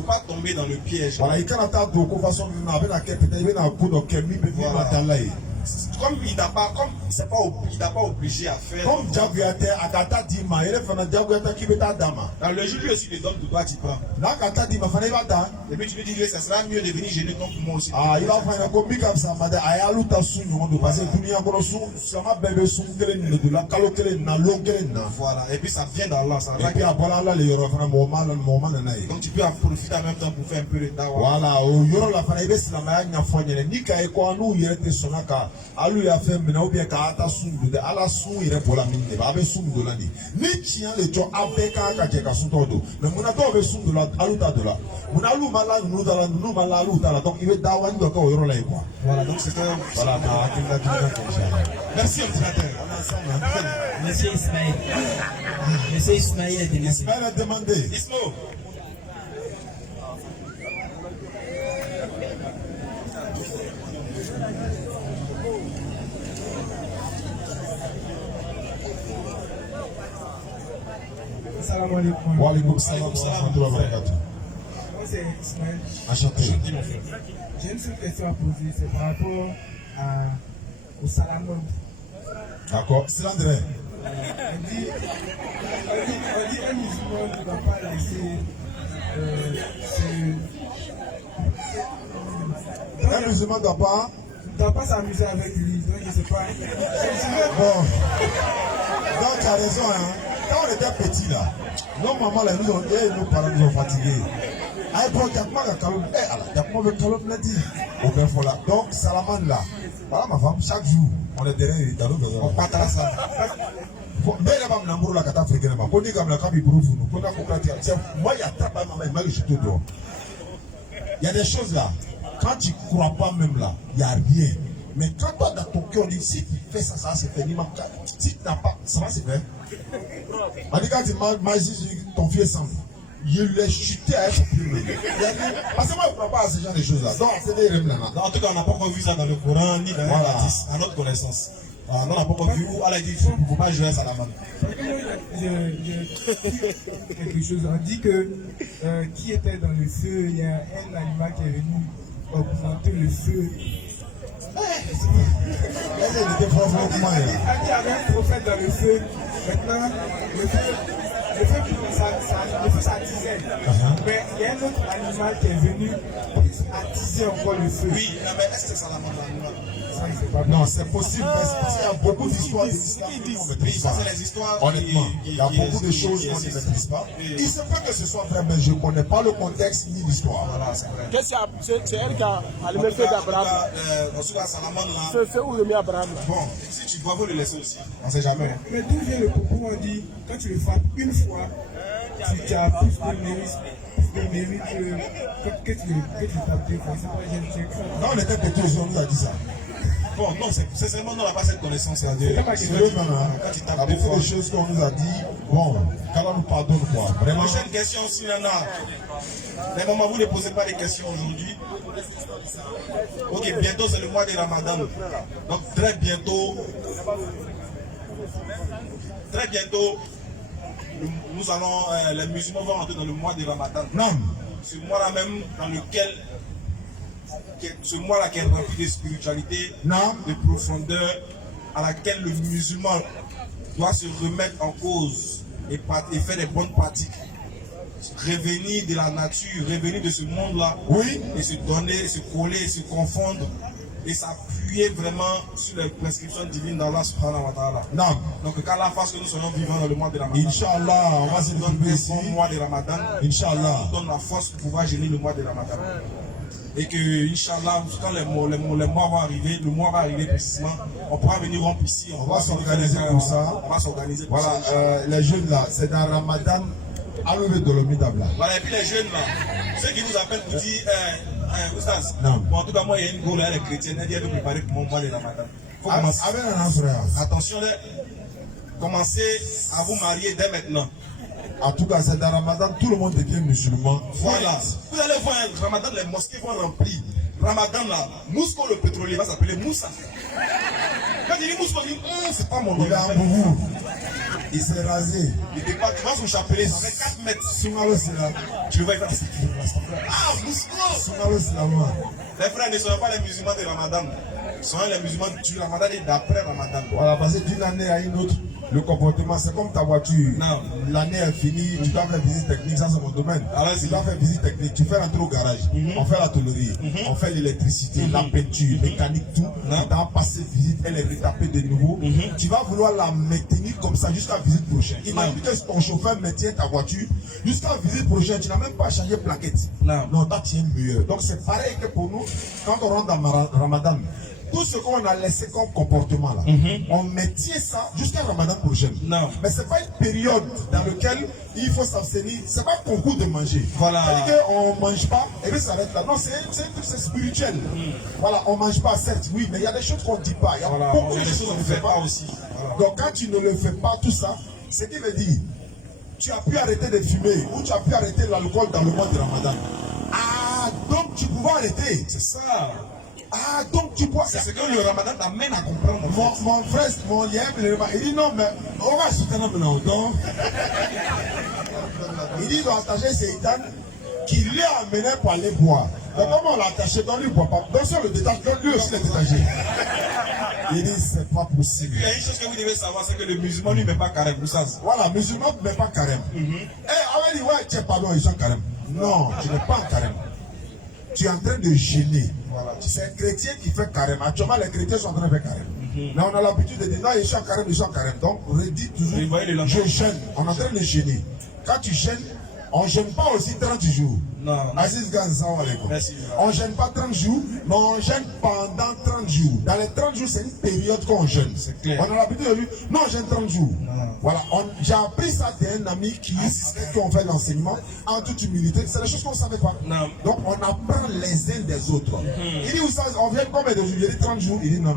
pas tomber dans le piège. Voilà, il quand on t'a de façon nous avec la quête peut-être il va coup donc mi peut venir dans là. Comme il n'a pas obligé à faire. Comme Diaguate Akata Dima, il est fait un Diaguate qui veut ta dame. Dans le jeu aussi les donne de toi tu prends. Là Akata Dima fallait pas ta. Et puis tu me dis que ça sera mieux de venir gêner donc moi aussi. Ah, il va faire un comique comme ça, madame. Ayalu ta sunu on doit passer tout nia kono sunu, sama bébé sunu kele de la kalo kele na long kele na. Voilà, et puis ça vient d'Allah, ça va. Et puis après là les yoro fana moment na naï. Donc tu peux en profiter en même temps pour faire un peu de dawa. Voilà, au yoro la fana ibe silama nya fonyele ni kai ko anu yete sonaka. Alu ya fait maintenant ou bien kata sunu de ala sunu ire pour la mine ba be sunu de la ni. Ni tient le jo abeka ka je ka sunu do. Mais mon ado be sunu de la aluta de la. Mon alu mala nous da la nous mala aluta la donc il veut dawa ni ko yoro la quoi. Voilà, donc c'est un. Voilà, merci observateur. Monsieur Ismaël. Monsieur Ismaël est demandé. Ismaël a demandé. Ismo. Salam alaikum. Wa alaikum salam wa rahmatullahi wa barakatuh. Moi c'est Ismaël. Enchanté. J'ai une seule question à poser, c'est par rapport au salamande. D'accord. C'est l'André. On dit un musulman ne doit pas laisser Un musulman ne doit pas s'amuser avec lui, donc je ne sais pas. Bon. Donc tu as raison, hein. Quand on était petit là, nos mamans là, nos parents nous ont fatigués. Ah bon, Diakma a calme. Eh, alors, Diakma veut calme, l'a dit. Au bien, voilà. Donc, Salaman là. Voilà ma femme, chaque jour, on est derrière les talons. On partage ça. Mais là, je suis là, je suis là, je suis là, moi, il y a très mal, je suis tout dehors. Il y a des choses là, quand tu ne crois pas même là, il n'y a rien. Mais quand toi, dans ton cœur, on dit, si tu fais ça, ça va se faire. Si tu n'as pas, ça va se faire. On dit, quand tu m'as dit, ton vieux sang, il l'ai chuté à être plus. Parce que moi, je ne crois pas à ce genre de choses là. Donc, c'est des rêves là. En tout cas, on n'a pas encore vu ça dans le Coran, ni dans les hadiths, à notre connaissance. On n'a pas encore vu où Allah dit qu'il ne faut pas jouer à Salaman. Quelque chose, on dit que qui était dans le feu, il y a un animal qui est venu augmenter le feu. Il y avait un prophète dans le feu. Maintenant, le feu s'attisait. Mais il y a un autre animal qui est venu attiser encore le feu. Oui, mais est-ce que c'est Salaman l'animal? Non, c'est possible, parce qu'il y a beaucoup d'histoires de l'islam qu'on ne maîtrise pas. Honnêtement, il y a beaucoup de choses qu'on ne maîtrise pas. Il se peut que ce soit vrai, mais je ne connais pas le contexte ni l'histoire. Voilà, c'est vrai. C'est elle qui a allumé le feu d'Abraham. C'est où le mis Abraham? Bon, si tu dois, vous le laisser aussi. On ne sait jamais. Mais d'où vient le propos, on dit, quand tu le frappes une fois, tu as plus de mérite que tu tapes deux fois. Non, on était petits, on nous a dit ça. Bon, non, c'est seulement on n'a pas cette connaissance. Quand tu tapes deux fois, il y a beaucoup de choses qu'on nous a dit. Bon, qu'Allah nous pardonne quoi. Vraiment. Prochaine question, si Nana. Mais maman, vous ne posez pas de questions aujourd'hui. Ok, bientôt c'est le mois de Ramadan. Donc très bientôt, nous allons, les musulmans vont entrer dans le mois de Ramadan. Non. Ce mois-là même dans lequel, ce mois-là qui est rempli de spiritualité, non, de profondeur, à laquelle le musulman doit se remettre en cause et faire des bonnes pratiques. Revenir de la nature, revenir de ce monde-là, oui, et se donner, se coller, se confondre et s'appuyer vraiment sur les prescriptions divines d'Allah subhanahu wa ta'ala. Non. Donc qu'Allah fasse que nous soyons vivants dans le mois de Ramadan. Inch'Allah, on va se retrouver ici. Bon mois de Ramadan. Inch'Allah. Nous donne la force pour pouvoir gérer le mois de Ramadan. Et que, Inch'Allah, quand les mois vont arriver, le mois va arriver précisément, on pourra venir rompre ici. On va s'organiser pour ça. On va s'organiser pour ça. Voilà, les jeunes là, c'est dans Ramadan. Voilà, et puis les jeunes là, ceux qui nous appellent pour dire, Oustaz, bon, en tout cas, moi, il y a une goule, les chrétiens, elle dit de préparer pour mon mois de Ramadan. Faut commencer. Attention, commencez à vous marier dès maintenant. En tout cas, c'est dans Ramadan, tout le monde devient musulman. Voilà. Vous allez voir, Ramadan, les mosquées vont remplir. Ramadan là, Mousko le pétrolier va s'appeler Moussa. Quand il dit Mousko, il dit, c'est pas mon nom. Il est en boubou. Il s'est rasé. Il était pas, tu vas son chapelet, ça fait 4 mètres. Soumalo, c'est là. Tu le vois, il va dire, ah, Mousko. Soumalo, c'est là, moi. Les frères ne sont pas les musulmans de Ramadan. Ce sont les musulmans du Ramadan et d'après Ramadan. Voilà, parce que d'une année à une autre, le comportement, c'est comme ta voiture. Non. L'année est finie, tu dois faire visite technique, ça c'est mon domaine. Alors, tu dois faire visite technique, tu fais rentrer au garage, on fait la tôlerie, on fait l'électricité, la peinture, mécanique, tout. Tu dois passer visite, elle est retapée de nouveau. Tu vas vouloir la maintenir comme ça jusqu'à visite prochaine. Imagine que ton chauffeur maintient ta voiture jusqu'à visite prochaine, tu n'as même pas changé plaquette. Non, toi tu es mieux. Donc c'est pareil que pour nous, quand on rentre dans Ramadan, tout ce qu'on a laissé comme comportement là, on maintient ça jusqu'à Ramadan prochain. Non. Mais c'est pas une période dans laquelle il faut s'abstenir. C'est pas un concours de manger. Voilà. C'est-à-dire qu'on ne mange pas et puis ça s'arrête là. Non, c'est spirituel. Voilà, on ne mange pas, certes, oui, mais il y a des choses qu'on ne dit pas. Il y a beaucoup de choses qu'on ne fait pas aussi. Voilà. Donc quand tu ne le fais pas, tout ça, ce qui veut dire, tu as pu arrêter de fumer ou tu as pu arrêter l'alcool dans le mois de Ramadan. Ah, donc tu pouvais arrêter. C'est ça. Ah, donc tu vois. C'est ce que le Ramadan t'amène à comprendre. Mon frère, mon lien, il dit non, mais on va soutenir maintenant. Donc, il dit qu'il doit attacher Seitan qui l'a amené pour aller boire. Donc, comment on l'a attaché dans lui, il ne boit pas. Donc, si on le détache, lui aussi est détaché. Il dit c'est pas possible. Il y a une chose que vous devez savoir, c'est que le musulman lui ne met pas carême. Voilà, le musulman ne met pas carême. Eh, on va dire, ouais, tiens, pardon, ils sont carême. Non, tu n'es pas en carême. Tu es en train de gêner. Voilà. C'est un chrétien qui fait carême. Actuellement, les chrétiens sont en train de faire carême. Là, on a l'habitude de dire, non, ils sont en carême, ils sont en carême. Donc, on redit toujours, je gêne. On est en train de gêner. Quand tu gênes, On ne gêne pas aussi 30 jours. Non. Aziz Gansan, Merci. on ne gêne pas 30 jours, mais on gêne pendant 30 jours. Dans les 30 jours, c'est une période qu'on gêne. C'est clair. On a l'habitude de dire, non, on gêne 30 jours. Non. Voilà, j'ai appris ça d'un ami qui ont fait l'enseignement en toute humilité. C'est des choses qu'on ne savait pas. Non. Donc, on apprend les uns des autres. Il dit, on vient combien de jours? Il dit 30 jours. Il dit, non.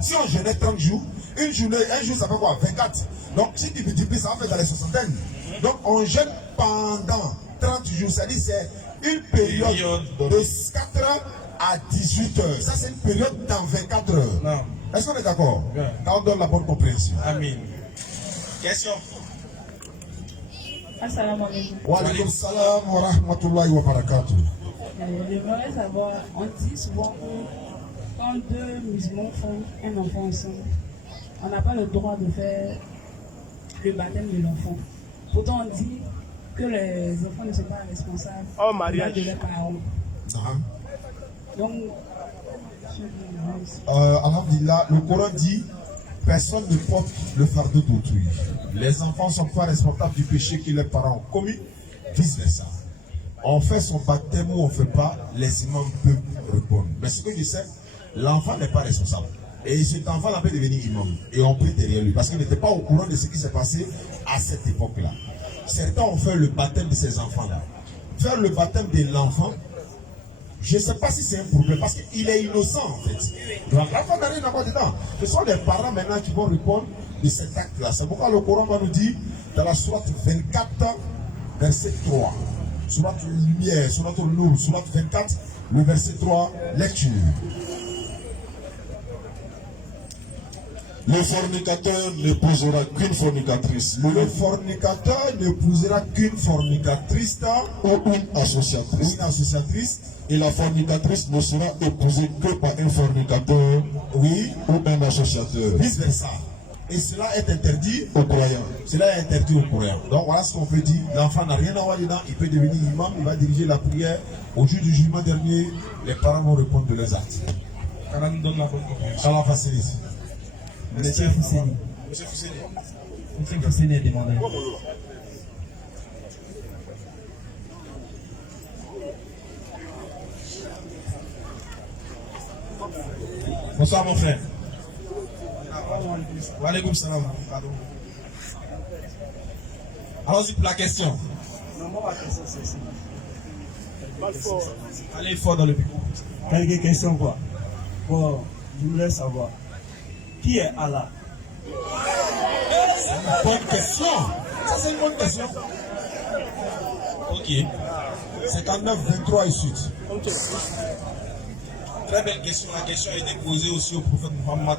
Si on jeûnait 30 jours, une journée, un jour, ça fait quoi? 24. Donc, si tu multiplies, ça va faire dans les soixantaines. Donc, on jeûne pendant 30 jours. C'est-à-dire, c'est une période de 4 heures à 18 heures. Ça, c'est une période dans 24 heures. Non. Est-ce qu'on est d'accord? Bien. Quand on donne la bonne compréhension. Amen. Question. Assalamu alaikum. Wa alaikum salam wa rahmatullahi wa barakatuh. J'aimerais savoir, on dit souvent que quand deux musulmans font un enfant ensemble, on n'a pas le droit de faire le baptême de l'enfant. Pourtant, on dit que les enfants ne sont pas responsables de leurs parents. Donc, Alhamdulillah, le Coran dit personne ne porte le fardeau d'autrui. Les enfants ne sont pas responsables du péché que les parents ont commis, vice versa. On fait son baptême ou on ne fait pas, les imams peuvent répondre. Mais ce que je sais, l'enfant n'est pas responsable. Et cet enfant-là peut devenir imam. Et on prie derrière lui. Parce qu'il n'était pas au courant de ce qui s'est passé à cette époque-là. Certains ont fait le baptême de ces enfants-là. Faire le baptême de l'enfant, je ne sais pas si c'est un problème. Parce qu'il est innocent en fait. Donc l'enfant n'a rien à voir dedans. Ce sont les parents maintenant qui vont répondre de cet acte-là. C'est pourquoi le Coran va nous dire dans la sourate 24, verset 3. Sourate Lumière, sourate Nour, sourate 24, le verset 3, lecture. Le fornicateur n'épousera qu'une fornicatrice. Le fornicateur n'épousera qu'une fornicatrice ou une associatrice. Et la fornicatrice ne sera épousée que par un fornicateur, oui, ou un associateur. Vice versa. Et cela est interdit aux croyants. Cela est interdit aux croyants. Donc voilà ce qu'on peut dire. L'enfant n'a rien à voir dedans. Il peut devenir imam. Il va diriger la prière. Au jour du jugement dernier, les parents vont répondre de leurs actes. Allah nous donne la bonne compréhension. Allah facilite. Monsieur Fousseni. Monsieur Fousseni. Monsieur Fousseni est demandé. Bonsoir mon frère. Wa alaikum salam. Pardon. Allons-y pour la question. Non, moi, ma question, c'est ça. Allez fort dans le micro. Quelques questions, quoi. Bon, je voulais savoir. Qui est Allah? C'est une bonne question. Ça, c'est une bonne question. Ok. 59, 23 et suite. Ok. Très belle question. La question a été posée aussi au prophète Muhammad.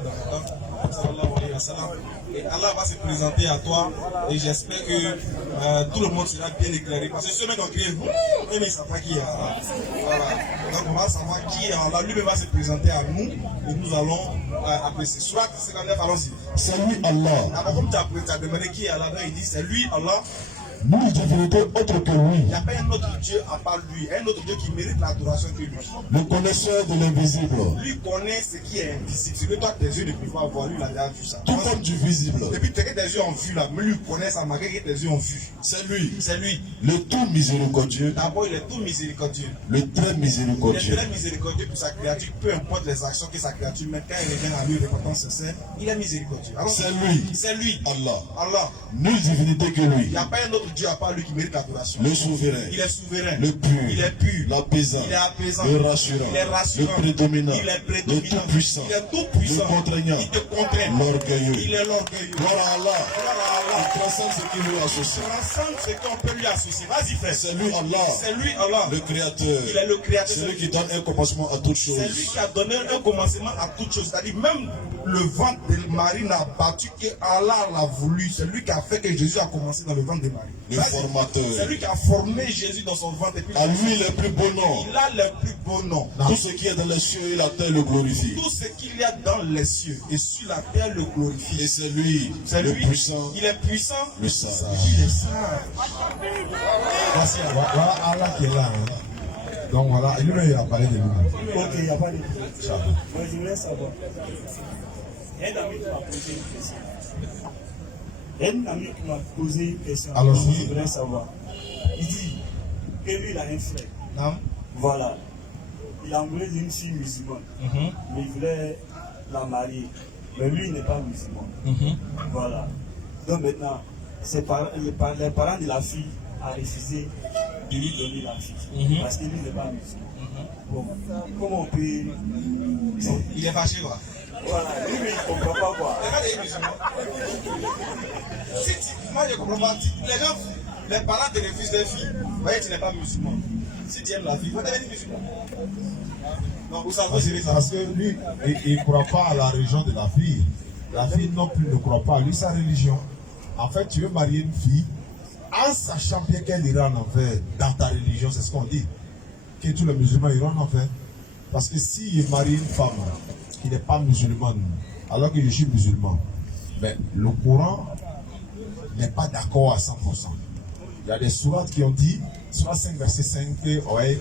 Et Allah va se présenter à toi et j'espère que tout le monde sera bien éclairé. Parce que ceux qui ont crié, mais ils ne savent pas qui est Allah. Voilà. Donc on va savoir qui est Allah. Lui-même va se présenter à nous et nous allons apprécier. Soit 59, allons-y. C'est lui Allah. Alors comme tu as demandé qui est Allah, il dit c'est lui Allah. Nulle divinité autre que lui. Il n'y a pas un autre Dieu à part lui, un autre Dieu qui mérite l'adoration que lui. Le connaisseur de l'invisible. Lui connaît ce qui est invisible. Ce que toi, tes yeux ne peuvent pas voir, lui, il a déjà vu ça. Tout comme du visible. Depuis que tes yeux ont vu là, mais lui connaît ça, malgré que tes yeux ont vu. C'est lui. C'est lui. Le tout miséricordieux. D'abord, il est tout miséricordieux. Le très miséricordieux. Il est très miséricordieux pour sa créature, peu importe les actions que sa créature met, quand il revient à lui, repentance sincère, il est miséricordieux. Alors, c'est lui. C'est lui. Allah. Allah. Nulle divinité que lui. Il n'y a pas un autre Dieu à part lui qui mérite l'adoration. Le souverain. Il est souverain. Le pur. Il est pur. L'apaisant. Il est apaisant. Le rassurant. Il est rassurant. Le prédominant. Il est prédominant. Le tout puissant. Il est tout puissant. Le contraignant. Il te contraint. L'orgueilleux. Il est l'orgueilleux. Gloire à Allah. Gloire à Allah. Il transcende ce qu'il lui associe. Transcende ce qu'on peut lui associer. Vas-y frère. C'est lui Allah. C'est lui Allah. Le créateur. Il est le créateur. C'est lui qui donne un commencement à toutes choses. C'est lui qui a donné un commencement à toutes choses. C'est-à-dire même le ventre de Marie n'a battu que Allah l'a voulu. C'est lui qui a fait que Jésus a commencé dans le ventre de Marie. Le formateur. C'est lui qui a formé Jésus dans son ventre. Et puis à lui les plus beaux noms. Il a les plus beaux noms. Tout ce qui est dans les cieux et la terre le glorifie. Tout ce qu'il y a dans les cieux et sur la terre le glorifie. Et c'est lui, le puissant. Il est puissant. Le saint. Il est saint. Voici, voilà Allah qui est là. Hein. Donc voilà, lui-même il a parlé de lui. Ok, il n'y a pas de question. Moi, je voulais savoir. Un ami m'a posé une question. Un ami qui m'a posé une question. Alors, je oui. voudrais savoir. Il dit que lui, il a un frère. Non? Voilà. Il a amoureux d'une fille musulmane. Mais il voulait la marier. Mais lui, il n'est pas musulman. Voilà. Donc maintenant, les parents de la fille ont refusé de lui donner la fille. Parce que lui n'est pas musulman. Bon, comment on peut... Il est fâché, quoi. Voilà, lui, il ne comprend pas quoi. Regarde les musulmans. Moi, je ne comprends pas. Les parents te refusent des filles. Vous voyez, tu n'es pas musulman. Si tu aimes la fille, il faut devenir musulman. Non, vous savez, Parce que lui, il ne croit pas à la religion de la fille. La fille non plus ne croit pas à lui, sa religion. En fait, tu veux marier une fille en sachant bien qu'elle ira en enfer dans ta religion, c'est ce qu'on dit. Que tous les musulmans iront en enfer. Parce que s'il marie une femme qui n'est pas musulmane, alors que je suis musulman, ben, le Coran n'est pas d'accord à 100%. Il y a des sourates qui ont dit, soit 5 verset 5, que ouais,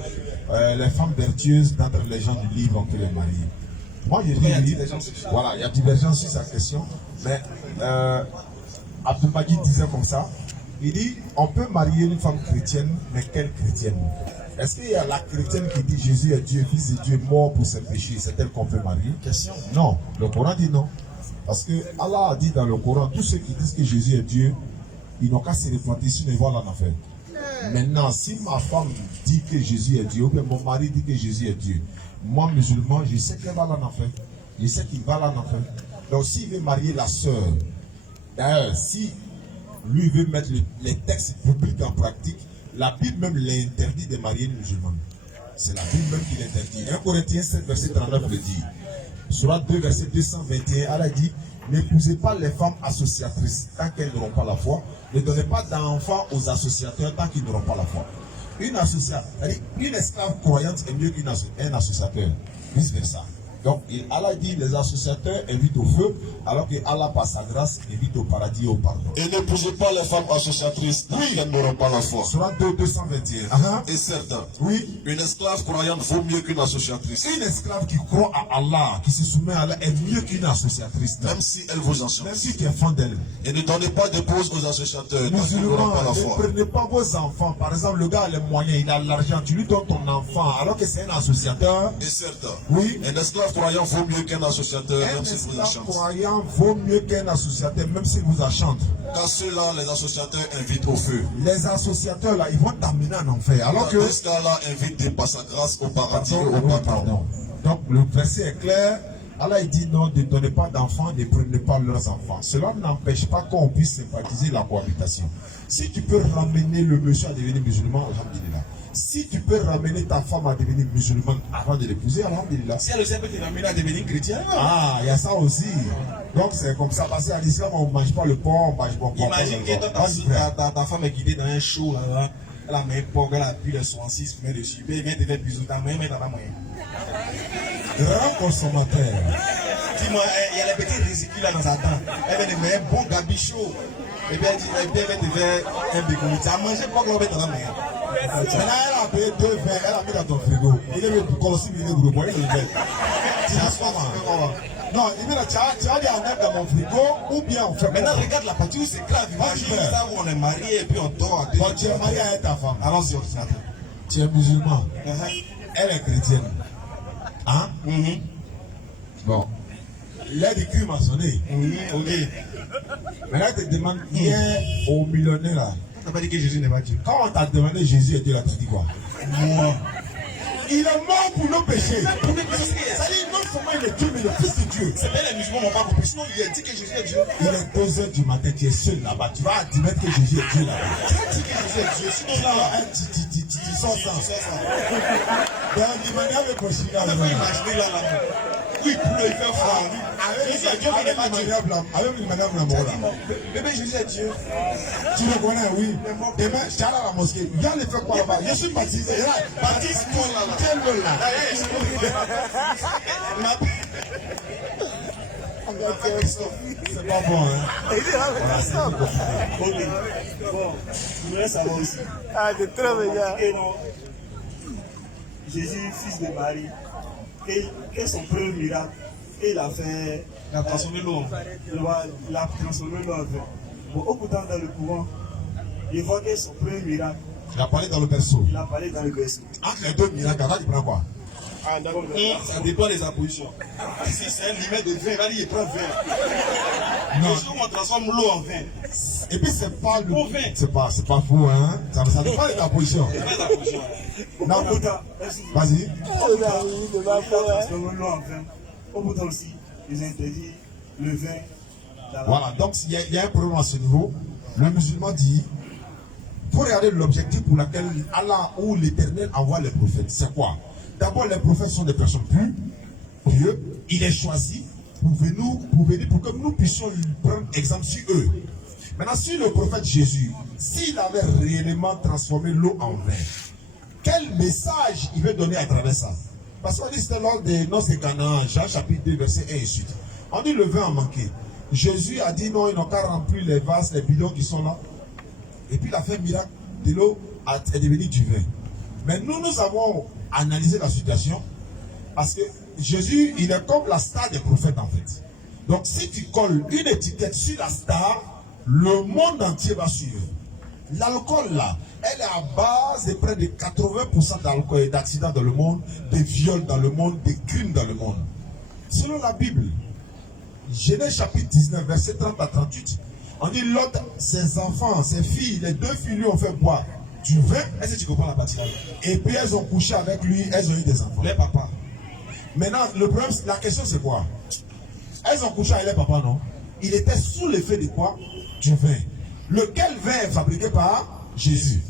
les femmes vertueuses d'entre les gens du livre ont pu les marier. Moi, je dis, voilà, il y a divergence sur sa question, mais Abdul-Majid disait comme ça, il dit, on peut marier une femme chrétienne, mais quelle chrétienne? Est-ce qu'il y a la chrétienne qui dit Jésus est Dieu, Fils de Dieu, mort pour ses péchés, c'est elle qu'on peut marier? Question. Non, le Coran dit non. Parce que Allah a dit dans le Coran, tous ceux qui disent que Jésus est Dieu, ils n'ont qu'à se repentir sinon ils vont en enfer. Maintenant, si ma femme dit que Jésus est Dieu, ou bien mon mari dit que Jésus est Dieu, moi musulman, je sais qu'elle va en enfer. Je sais qu'il va en enfer. Donc s'il veut marier la sœur, d'ailleurs, si lui veut mettre les textes publics en pratique, la Bible même l'interdit de marier une musulmane. C'est la Bible même qui l'interdit. 1 Corinthiens 7, verset 39 le dit. Surat 2, verset 221, elle a dit, n'épousez pas les femmes associatrices tant qu'elles n'auront pas la foi. Ne donnez pas d'enfants aux associateurs tant qu'ils n'auront pas la foi. Une esclave croyante est mieux qu'un associateur. Vice versa. Donc, Allah dit, les associateurs invitent au feu, alors que Allah, par sa grâce, invite au paradis et au pardon. Et n'épousez pas les femmes associatrices, tant qu'elles n'auront pas la foi. Surat 2, 221. Et certain, oui, une esclave croyante vaut mieux qu'une associatrice. Une esclave qui croit à Allah, qui se soumet à Allah, est mieux qu'une associatrice. Même si elle vous enseigne. Même si tu es fan d'elle. Et ne donnez pas d'épouse aux associateurs, tant qu'ils n'auront pas la foi. Ne prenez pas vos enfants. Par exemple, le gars a les moyens, il a l'argent, tu lui donnes ton enfant, alors que c'est un associateur. Et certain, oui, un esclave croyant vaut mieux qu'un associateur, même s'il vous achante. Un croyant vaut mieux qu'un associateur, même s'il vous achante. Car ceux-là, les associateurs invitent au feu. Les associateurs, là, ils vont t'amener en enfer. Alors que... ce cas-là invite par sa grâce au paradis et au pardon. Donc, le verset est clair. Allah il dit non, ne donnez pas d'enfants, ne prenez pas leurs enfants. Cela n'empêche pas qu'on puisse sympathiser la cohabitation. Si tu peux ramener le monsieur à devenir musulman, alhamdulillah. Si tu peux ramener ta femme à devenir musulmane avant de l'épouser, alhamdulillah. Si elle aussi peut te ramener à devenir chrétien. Ah, il y a ça aussi. Donc c'est comme ça, parce qu'à l'islam, on ne mange pas le porc, on mange pas le porc. Imagine que ta femme est guidée dans un show là, elle a mis un porc, elle a bu le 66, met dessus, elle vient te faire bisous, ta main, mais t'as pas moyen. Grand consommateur. Dis-moi, il y a les petits résicules là dans sa dent. Elle vient de mettre un bon gabichot. Et puis elle vient te faire un bégouni. Tu as mangé porc là, mais t'as pas moyen. Elle a payé 2 verres, elle a mis dans ton frigo. Il est venu pour aussi venir vous boire le verre. Tu as soif. Non, il dit tu as dit en mettre dans mon frigo ou bien on fait. Maintenant, regarde la partie où c'est grave. Imagine ça où on est marié et puis on dort à deux. Quand tu es marié avec ta femme. Allons-y, ordinateur. Tu es musulman. Elle est chrétienne. Hein? Bon. Il a des crimes à sonner. Ok. Maintenant, elle te demande hier au millionnaire là. Tu n'as pas dit que Jésus n'est pas Dieu. Quand on t'a demandé Jésus est Dieu, là, tu dis quoi? Moi. Il est mort pour nos péchés. Ça dit non seulement il est Dieu, mais le Fils de Dieu. C'est bien les musulmans n'ont pas compris. Sinon, il a dit que Jésus est Dieu. Il est 2h du matin, tu es seul là-bas. Tu vas admettre que Jésus est Dieu là-bas. Tu as dit que Jésus est Dieu. Sinon, là, tu sors ça. Ben, il m'a dit avec le chien. On peut imaginer là. Oui, pour le faire froid. Jésus est Dieu, mais il n'est pas Dieu. Avec une manière blanc. Bébé, Jésus est Dieu. Tu le connais, oui. Demain, je suis allé à la mosquée. Viens le faire quoi là-bas? Je suis baptisé. Baptiste pour là. Quel veut là? C'est pas bon, hein? Ok. Bon, je voudrais savoir aussi. Ah, c'est trop bien. Et non, Jésus, fils de Marie, et son premier miracle, il a fait. Il a transformé l'eau. Il a transformé l'eau en vin. Bon, au bout dans le courant, il voit que son premier miracle, Il a parlé dans le berceau. il a parlé dans le berceau. Entre les deux miracles, Adam, il prend quoi? Ça dépend des appositions. Si c'est un limite de vin, il va dire il prend vin. Non. Aujourd'hui, on transforme l'eau en vin. Et puis c'est pas le. Au vin. C'est pas faux, hein. Ça dépend de ta position. C'est pas la position. Non, Au bout dans, vas-y. il a transformé l'eau en vin. Au bout dans aussi, ils interdisent le vin. Voilà, donc il y a un problème à ce niveau. Le musulman dit, il faut regarder l'objectif pour lequel Allah ou l'Éternel envoie les prophètes. C'est quoi? D'abord, les prophètes sont des personnes pieuses. Il est choisi pour venir pour que nous puissions prendre exemple sur eux. Maintenant, si le prophète Jésus, s'il avait réellement transformé l'eau en vin, quel message il veut donner à travers ça? Parce qu'on dit c'était lors des noces de Canaan, Jean chapitre 2, verset 1 et suite. On dit le vin a manqué. Jésus a dit non, ils n'ont qu'à remplir les vases, les bidons qui sont là. Et puis il a fait un miracle, de l'eau est devenue du vin. Mais nous avons analysé la situation parce que Jésus, il est comme la star des prophètes en fait. Donc si tu colles une étiquette sur la star, le monde entier va suivre. L'alcool là, elle est à base de près de 80% d'alcool et d'accidents dans le monde, des viols dans le monde, des crimes dans le monde. Selon la Bible, Genèse chapitre 19, verset 30 à 38, on dit Lot, ses enfants, ses filles, les deux filles lui ont fait boire du vin. Est-ce que tu comprends la partie là? Et puis elles ont couché avec lui, elles ont eu des enfants. Les papas. Maintenant, le problème, la question c'est quoi? Elles ont couché avec les papas, non? Il était sous l'effet de quoi? Du vin. Lequel vin est fabriqué par Jésus?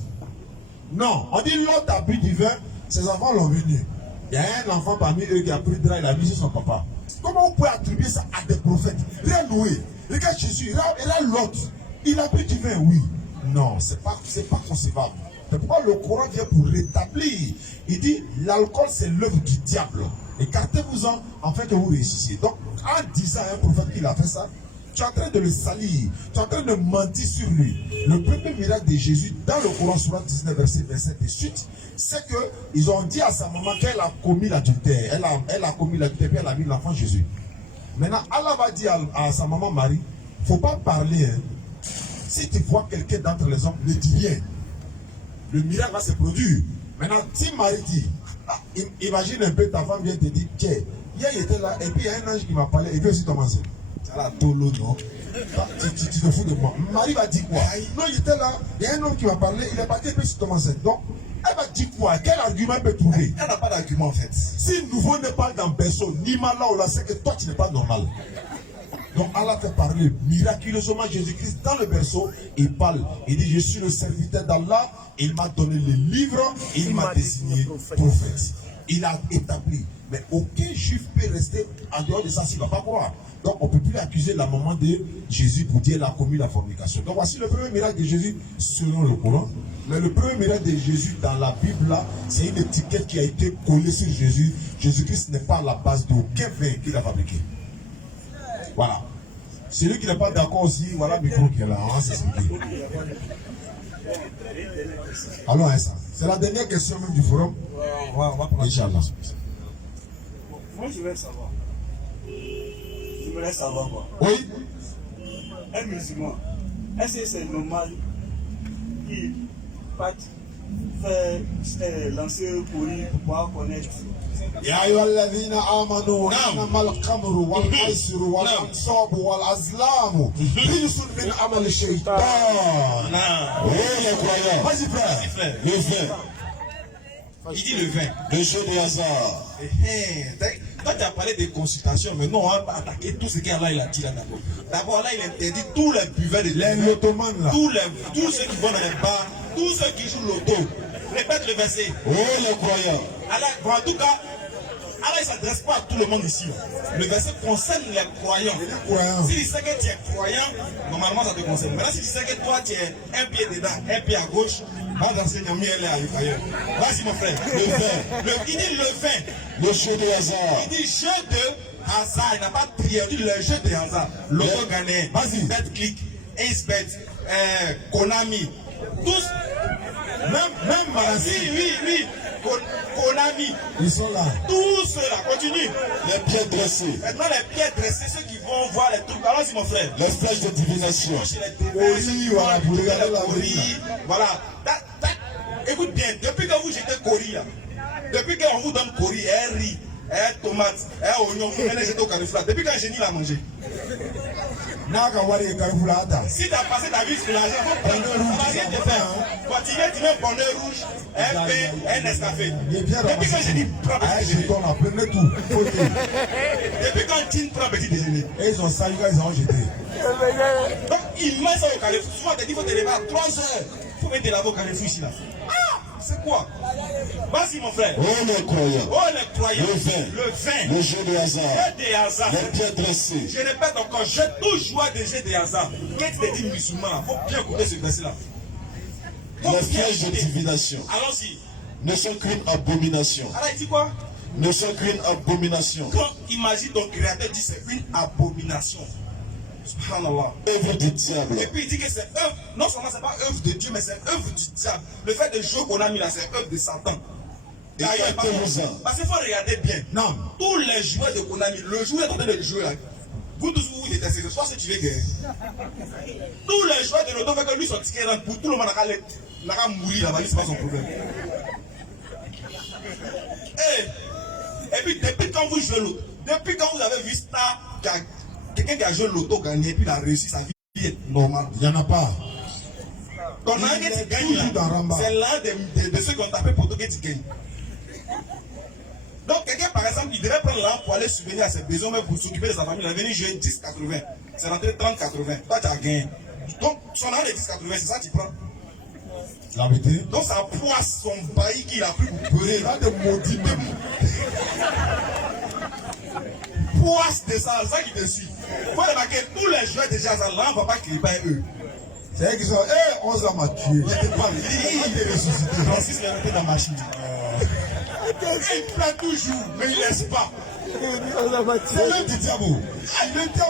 Non, on dit Lot a bu du vin, ses enfants l'ont venu. Il y a un enfant parmi eux qui a pris drap, il a mis sur son papa. Comment vous pouvez attribuer ça à des prophètes? Regarde Noé, regarde Jésus, regarde Lot. Il a bu du vin, oui. Non, c'est pas concevable. C'est pourquoi le Coran vient pour rétablir. Il dit l'alcool c'est l'œuvre du diable. Écartez-vous-en afin que vous réussissiez. Donc, en disant à un prophète qu'il a fait ça, tu es en train de le salir, tu es en train de mentir sur lui. Le premier miracle de Jésus dans le Coran, Sourate 19, verset 27 et suite, c'est qu'ils ont dit à sa maman qu'elle a commis l'adultère. Elle a commis l'adultère, puis elle a mis l'enfant Jésus. Maintenant, Allah va dire à sa maman Marie, il ne faut pas parler. Hein. Si tu vois quelqu'un d'entre les hommes, ne dis rien. Le miracle va se produire. Maintenant, si Marie dit, imagine un peu, ta femme vient te dire, tiens, hier il était là, et puis il y a un ange qui m'a parlé, et puis aussi tomber enceinte. C'est la tolo, non? Tu te fous de moi. Marie va dire quoi? Non, il était là, il y a un homme qui m'a parlé, il est parti, et puis aussi tomber enceinte. Donc, elle va dire quoi? Quel argument elle peut trouver? Elle n'a pas d'argument en fait. Si nouveau n'est pas dans personne, ni mal là ou là, c'est que toi tu n'es pas normal. Donc Allah fait parler miraculeusement Jésus-Christ dans le berceau. Il parle, il dit je suis le serviteur d'Allah, il m'a donné les livres, il m'a désigné prophète. Il a établi. Mais aucun juif peut rester en dehors de ça s'il ne va pas croire. Donc on ne peut plus accuser la maman de Jésus pour dire qu'elle a commis la fornication. Donc voici le premier miracle de Jésus selon le Coran. Mais le premier miracle de Jésus dans la Bible là, c'est une étiquette qui a été collée sur Jésus. Jésus-Christ n'est pas à la base d'aucun vin qu'il a fabriqué. Voilà. Celui qui n'est pas d'accord aussi, voilà le micro qui est là, on va s'expliquer. Alors, hein, ça. C'est la dernière question même du forum. On va prendre Inch'Allah. Moi, je veux savoir. Je voulais savoir quoi. Oui. Un musulman, est-ce que c'est normal qu'il parte faire lancer un courrier pour pouvoir connaître? يا أيها الذين آمنوا إنما الخمر والميسر والأنصاب والأزلام رجس من عمل الشيطان. Vas-y frère. Le vin. Il dit le vin. Le jeu de hasard. Toi tu as parlé de consultation, mais non, on va attaquer tout ce qu'Allah il a dit là d'abord. D'abord là il interdit tous les buveurs de les lotomanes là. Tous ceux qui vont dans les bars, tous ceux qui jouent l'auto. Répète le verset. Oh les croyants. Allah, bon, en tout cas, Allah ne s'adresse pas à tout le monde ici. Le verset concerne les croyants. Si tu sais que tu es croyant, normalement ça te concerne. Maintenant si tu sais que toi tu es un pied dedans, un pied à gauche, va danser Nyami elle est ailleurs. Vas-y mon frère. Le vin. Il dit le vin. Le jeu de hasard. Il dit jeu de hasard. Il n'a pas prié. Il dit le jeu de hasard. L'auto gagné. Vas-y. BetClick, AceBet, Konami. Tous. Même Marassi. Oui. Konami. Ils sont là. Tous ceux-là, continue. Les pieds dressés. Maintenant, les pieds dressés, ceux qui vont voir les trucs. Allons-y, mon frère. Les flèches de divination. Chez les TV, ceux qui voilà, vont vous regardez les la Kori. vérité. Voilà. Écoute bien, depuis que vous jetez Kori, là, depuis qu'on vous donne Kori, un riz, un tomate, un oignon, vous venez jeter au Carrefour. Depuis quand Génie l'a mangé. Si tu as passé ta vie sur l'argent, il faut prendre un rien te faire. Continuez, tu mets un bonnet rouge, un pain, un Nescafé. Depuis quand Génie prend petit déjeuner. Depuis quand Tine prend petit déjeuner. Et ils ont sali quand ils ont jeté. Donc il met ça au Carrefour. Souvent, on te dit qu'il faut te lever à 3 heures. Il faut mettre de la au Carrefour ici là. Ah, c'est quoi? Vas-y mon frère. Oh les croyants. Oh les croyants. Le vin. Le vin. Le jeu de hasard. Le jeu de hasard. Les pieds dressés. Je répète encore, j'ai toujours des jeux de hasard. Quand tu te dis musulman, il faut bien écouter ce verset là. Les flèches de divination. Allons-y. Ne sont qu'une abomination. Alors il dit quoi? Ne sont qu'une abomination. Quand imagine ton créateur dit c'est une abomination. Subhanallah. Œuvre du diable. Et puis il dit que c'est œuvre, non seulement c'est pas œuvre de Dieu, mais c'est œuvre du diable. Le fait de jouer qu'on a mis là, c'est œuvre de Satan. Parce qu'il faut regarder bien. Non. Tous les joueurs de Konami, le joueur est en train de jouer là. Vous tous vous détestez, c'est soit si tu veux gagner. Tous les joueurs de l'auto veulent que lui son ticket rentre pour tout le monde n'a mourir là-bas, c'est pas son problème. Et puis depuis quand vous jouez l'auto, depuis quand vous avez vu Star, quelqu'un qui a joué l'auto gagné et puis il a réussi sa vie est normale. Il n'y en a pas. Ton âge que tu gagnes là, c'est l'un de ceux qui ont tapé pour tout que tu gagnes. Donc quelqu'un par exemple, il devrait prendre l'arme pour aller subvenir à ses besoins, mais pour s'occuper de sa famille, il est venu jouer 10-80. C'est rentré 30-80. Toi tu as gagné. Donc son arme de 10-80, c'est ça que tu prends. La vérité. Donc ça poisse son bailli qu'il a pris pour beurrer. Là de maudit même. Poisse de ça, c'est ça qui te suit. Il faut remarquer tous les joueurs déjà, ça là, on ne va pas crier par eux. C'est eux qui sont, 11 ans m'a tué. Je te parle, il est ressuscité. Francis est rentré dans ma machine. Il plaît toujours, mais il ne laisse pas. C'est l'œuvre du diable. Vous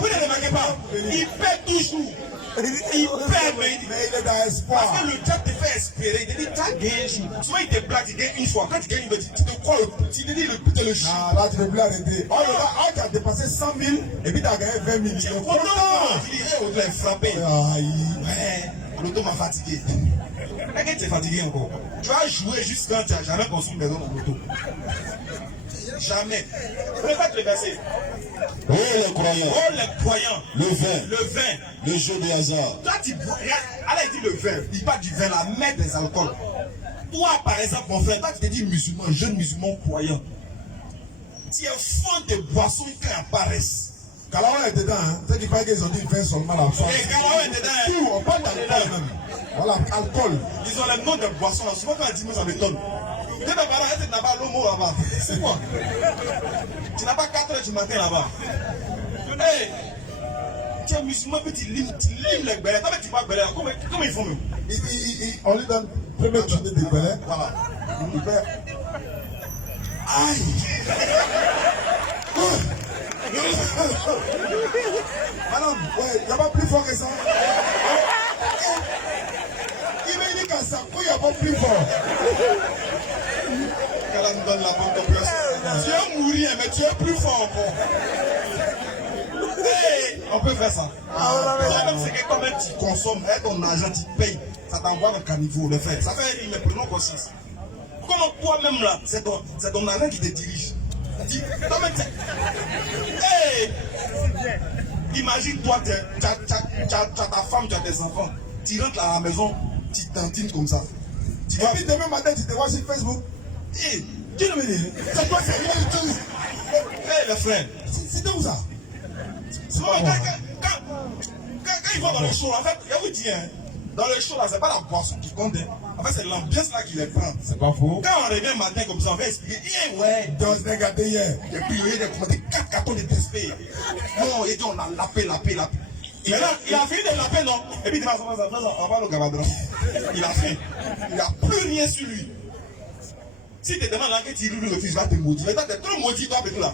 ne remarquez pas, il perd toujours. Il perd, mais il est dans l'espoir. Parce que le diable te fait espérer. Il te dit, tu as gagné. Souvent, il te blague, il gagne une fois. Quand tu gagnes, tu te crois, tu te dis, tu te le chie. Ah, là, tu ne peux plus arrêter. Oh, là, tu as dépassé 100 000 et puis tu as gagné 20 000. Tu es content. Tu dis, on te l'a frappé. Ouais, l'auto m'a fatigué. Regarde, tu es fatigué encore. Tu vas jouer juste quand tu n'as jamais construit une maison dans l'auto. Jamais. Répète le verset. Oh les croyants. Oh les croyants. Le vin. Le vin. Le jeu de hasard. Toi tu bois. Allah il dit le vin. Il parle du vin, la mère des alcools. Toi par exemple mon frère, toi tu te dis musulman, jeune musulman croyant. Tu es fan de boissons qui apparaissent. Kalawa est dedans, hein. C'est qui paraît qu'ils ont dit vin seulement la femme. Et Kalawa est dedans. Tout, on parle d'alcool même. Voilà, alcool. Ils ont les noms de boissons là. Souvent quand on dit moi ça m'étonne. Tu n'as pas l'homo là-bas. C'est quoi? Tu n'as pas 4 heures du matin là-bas. Hey, tu es musulman, puis tu limes les bélets. Comment tu vas bélets? Comment ils font même? On lui donne première journée de bélets. Voilà. Il fait. Aïe! Madame, ouais, il n'y a pas plus fort que ça. Il m'a dit qu'à ça, il n'y a pas plus fort. Qu'elle nous donne la banque en place. Tu vas mourir, mais tu es plus fort encore. Hey, on peut faire ça. Même c'est que quand tu consommes, ton argent, tu payes, ça t'envoie dans le caniveau, le fait. Ça fait, mais prenons conscience. Comment toi-même là, c'est ton argent qui te dirige. Toi-même, hey, imagine toi, tu as ta femme, tu as tes enfants. Tu rentres à la maison, tu tantines comme ça. Et puis demain matin, tu te vois sur Facebook. Hey, tu me dis, c'est toi, c'est lui. Hey, le frère. C'est où ça? Quand ils vont dans le show, en fait, je vous dis, hein, dans le show là, c'est pas la boisson qui compte. Hein. En fait, c'est l'ambiance là qui les prend. C'est pas faux. Quand on revient matin comme ça, on va expliquer. Ouais. Dans ce regardé hier. Et puis il y a des 4 cartons de TSP. Non, il dit on a lapé. Il a fini de laper, non? Et puis il dit, on va le gabadron. Il a fait. Il n'a plus rien sur lui. Si tu te demandes là que tu roules le fils, il va te maudire. Tu es trop maudit, toi, tout là.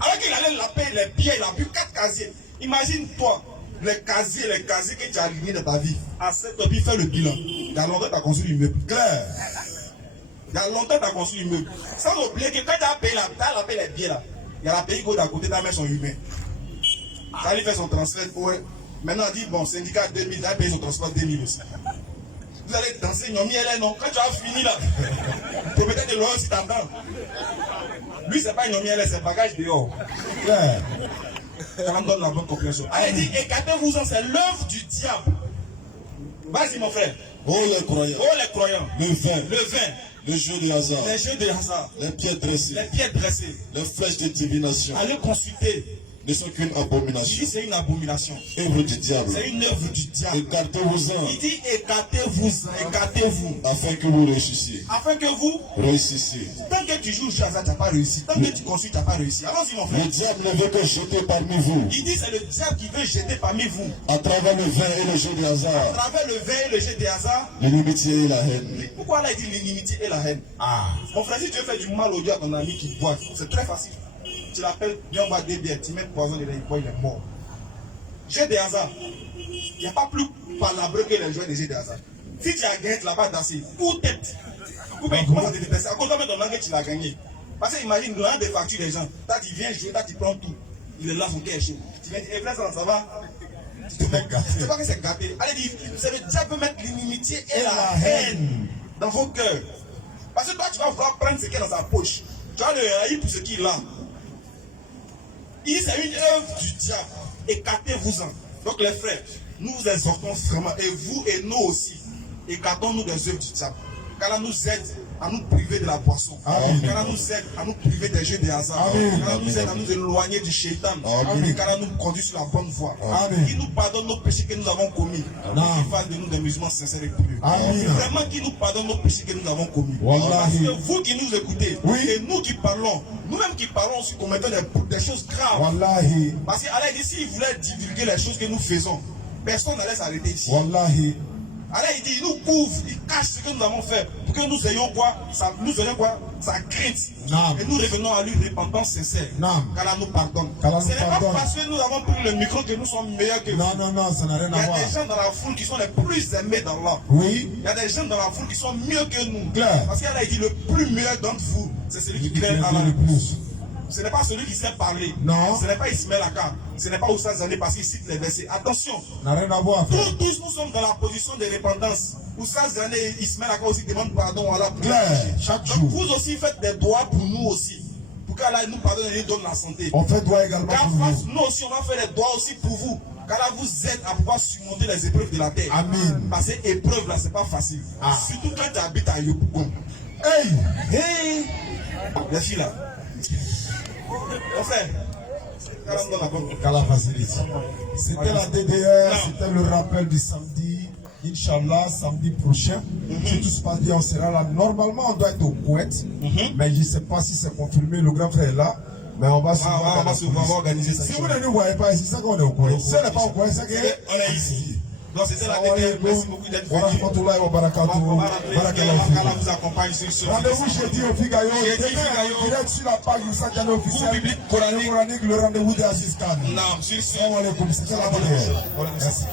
Alors qu'il allait laper les pieds, il a bu 4 casiers. Imagine-toi, les casiers que tu as alignés dans ta vie. À cette heure, il fait le bilan. Il a longtemps que tu as construit l'immeuble. Claire. Il y a longtemps, tu as construit l'immeuble. Sans oublier que quand tu as payé les billets là, il y a la pays qui est à côté, ta mère sont humains. Ça lui fait son transfert. Ouais. Maintenant, on dit, bon, syndicat 2000, tu as payé son transfert 2000 aussi. Vous allez danser, non, non. Quand tu as fini là, tu peux peut-être le loyer si tu attends. Lui, c'est pas une nomi, c'est bagage dehors. Yeah. Ça me donne la bonne compréhension. Elle dit, écartez-vous-en, c'est l'œuvre du diable. Vas-y, mon frère. Oh les croyants. Oh les croyants. Le vin. Le vin. Les jeux de hasard. Les jeux de hasard. Les pierres dressées. Les pierres dressées. Les flèches de divination. Allez consulter. Ne sont qu'une abomination. Il dit c'est une abomination. Œuvre du diable. C'est une œuvre du diable. Écartez-vous-en. Il dit écartez-vous-en. Écartez-vous. Afin que vous réussissiez. Afin que vous réussissiez. Tant que tu joues au hasard, tu n'as pas réussi. Tant que tu construis, tu n'as pas réussi. Allons-y, mon frère. Le diable ne veut que jeter parmi vous. Il dit c'est le diable qui veut jeter parmi vous. À travers le vin et le jeu de hasard. À travers le vin et le jeu de hasard. L'inimitié et la haine. Pourquoi là il dit l'inimitié et la haine? Mon frère, si tu veux faire du mal au Dieu à ton ami qui boit, c'est très facile. Tu l'appelles, viens on va des bières, tu mets poison dedans, il boit, il est mort. Jeu de hasard. Il n'y a pas plus palabreux que les joueurs de jeu de hasard. Si tu as gagné, tu n'as pas dansé. Pour tête. Pour il commence à te détester. À cause de ton langue, tu l'as gagné. Parce que imagine, il y a des factures des gens. Toi, tu viens jouer, toi, tu prends tout. Il est là, son cœur est chaud. Tu viens dire, frère, ça va? Tu sais pas que c'est gâté. Allez, dis, c'est le diable peut mettre l'inimitié et la haine dans vos cœurs. Parce que toi, tu vas vouloir prendre ce qui est dans sa poche. Tu vas le haïr pour ce qu'il a. C'est une œuvre du diable. Écartez-vous-en. Donc les frères, nous vous exhortons vraiment, et vous et nous aussi, écartons-nous des œuvres du diable. Car là nous aide à nous priver de la boisson. Car là nous aide à nous priver des jeux de hasard. Car là nous aide à nous éloigner du shaitan. Car là nous conduit sur la bonne voie. Qui nous pardonne nos péchés que nous avons commis. Qui fasse de nous des musulmans sincères et purs. Vraiment qui nous pardonne nos péchés que nous avons commis. Parce que vous qui nous écoutez, et nous qui parlons, nous-mêmes qui parlons aussi commettons des choses graves. Parce qu'Allah dit s'il voulait divulguer les choses que nous faisons, personne n'allait s'arrêter ici. Alors il dit, il nous couvre, il cache ce que nous avons fait pour que nous ayons quoi? Sa crainte. Et nous revenons à lui repentance sincère. Car là nous pardonne. Ce n'est pas parce que nous avons pris le micro que nous sommes meilleurs que vous. Non, ça n'a rien à voir. Il y a des gens dans la foule qui sont les plus aimés d'Allah. Oui. Il y a des gens dans la foule qui sont mieux que nous. Claire. Parce qu'Allah il dit, le plus meilleur d'entre vous, c'est celui qui craint Allah le plus. Ce n'est pas celui qui sait parler. Non. Ce n'est pas Ismaël Aka. Ce n'est pas Oussa Zané parce qu'il cite les versets. Attention. N'a rien à voir. Tous nous sommes dans la position de repentance. Oussa Zané et Ismaël Aka aussi demandent pardon à Allah. Chaque jour. Donc vous aussi faites des doigts pour nous aussi. Pour qu'Allah nous pardonne et nous donne la santé. On fait doigt également car pour vous. Nous aussi on va faire des doigts aussi pour vous. Car là vous aide à pouvoir surmonter les épreuves de la terre. Amen. Parce que épreuve là c'est pas facile. Surtout quand tu habites à Yopougon. Hey. Les filles là. Enfin, c'était la DDR, c'était le rappel du samedi. Inch'Allah, samedi prochain, si tout se passe bien, on sera là. Normalement, on doit être au Koweït, mais je ne sais pas si c'est confirmé. Le grand frère est là, mais on va se voir organiser ça. Si vous ne nous voyez pas ici, c'est ça qu'on est au Koweït. Si on n'est pas au Koweït, c'est qu'on est ici. Donc c'était la DDR. Merci beaucoup d'être venu. Allah vous accompagne sur ce rendez-vous jeudi au Figayo. Direct sur la page du Sakane officiel. Biblique coranique. Le rendez-vous d'Aziz Khan. Non, sur ce. C'était la DDR. Merci.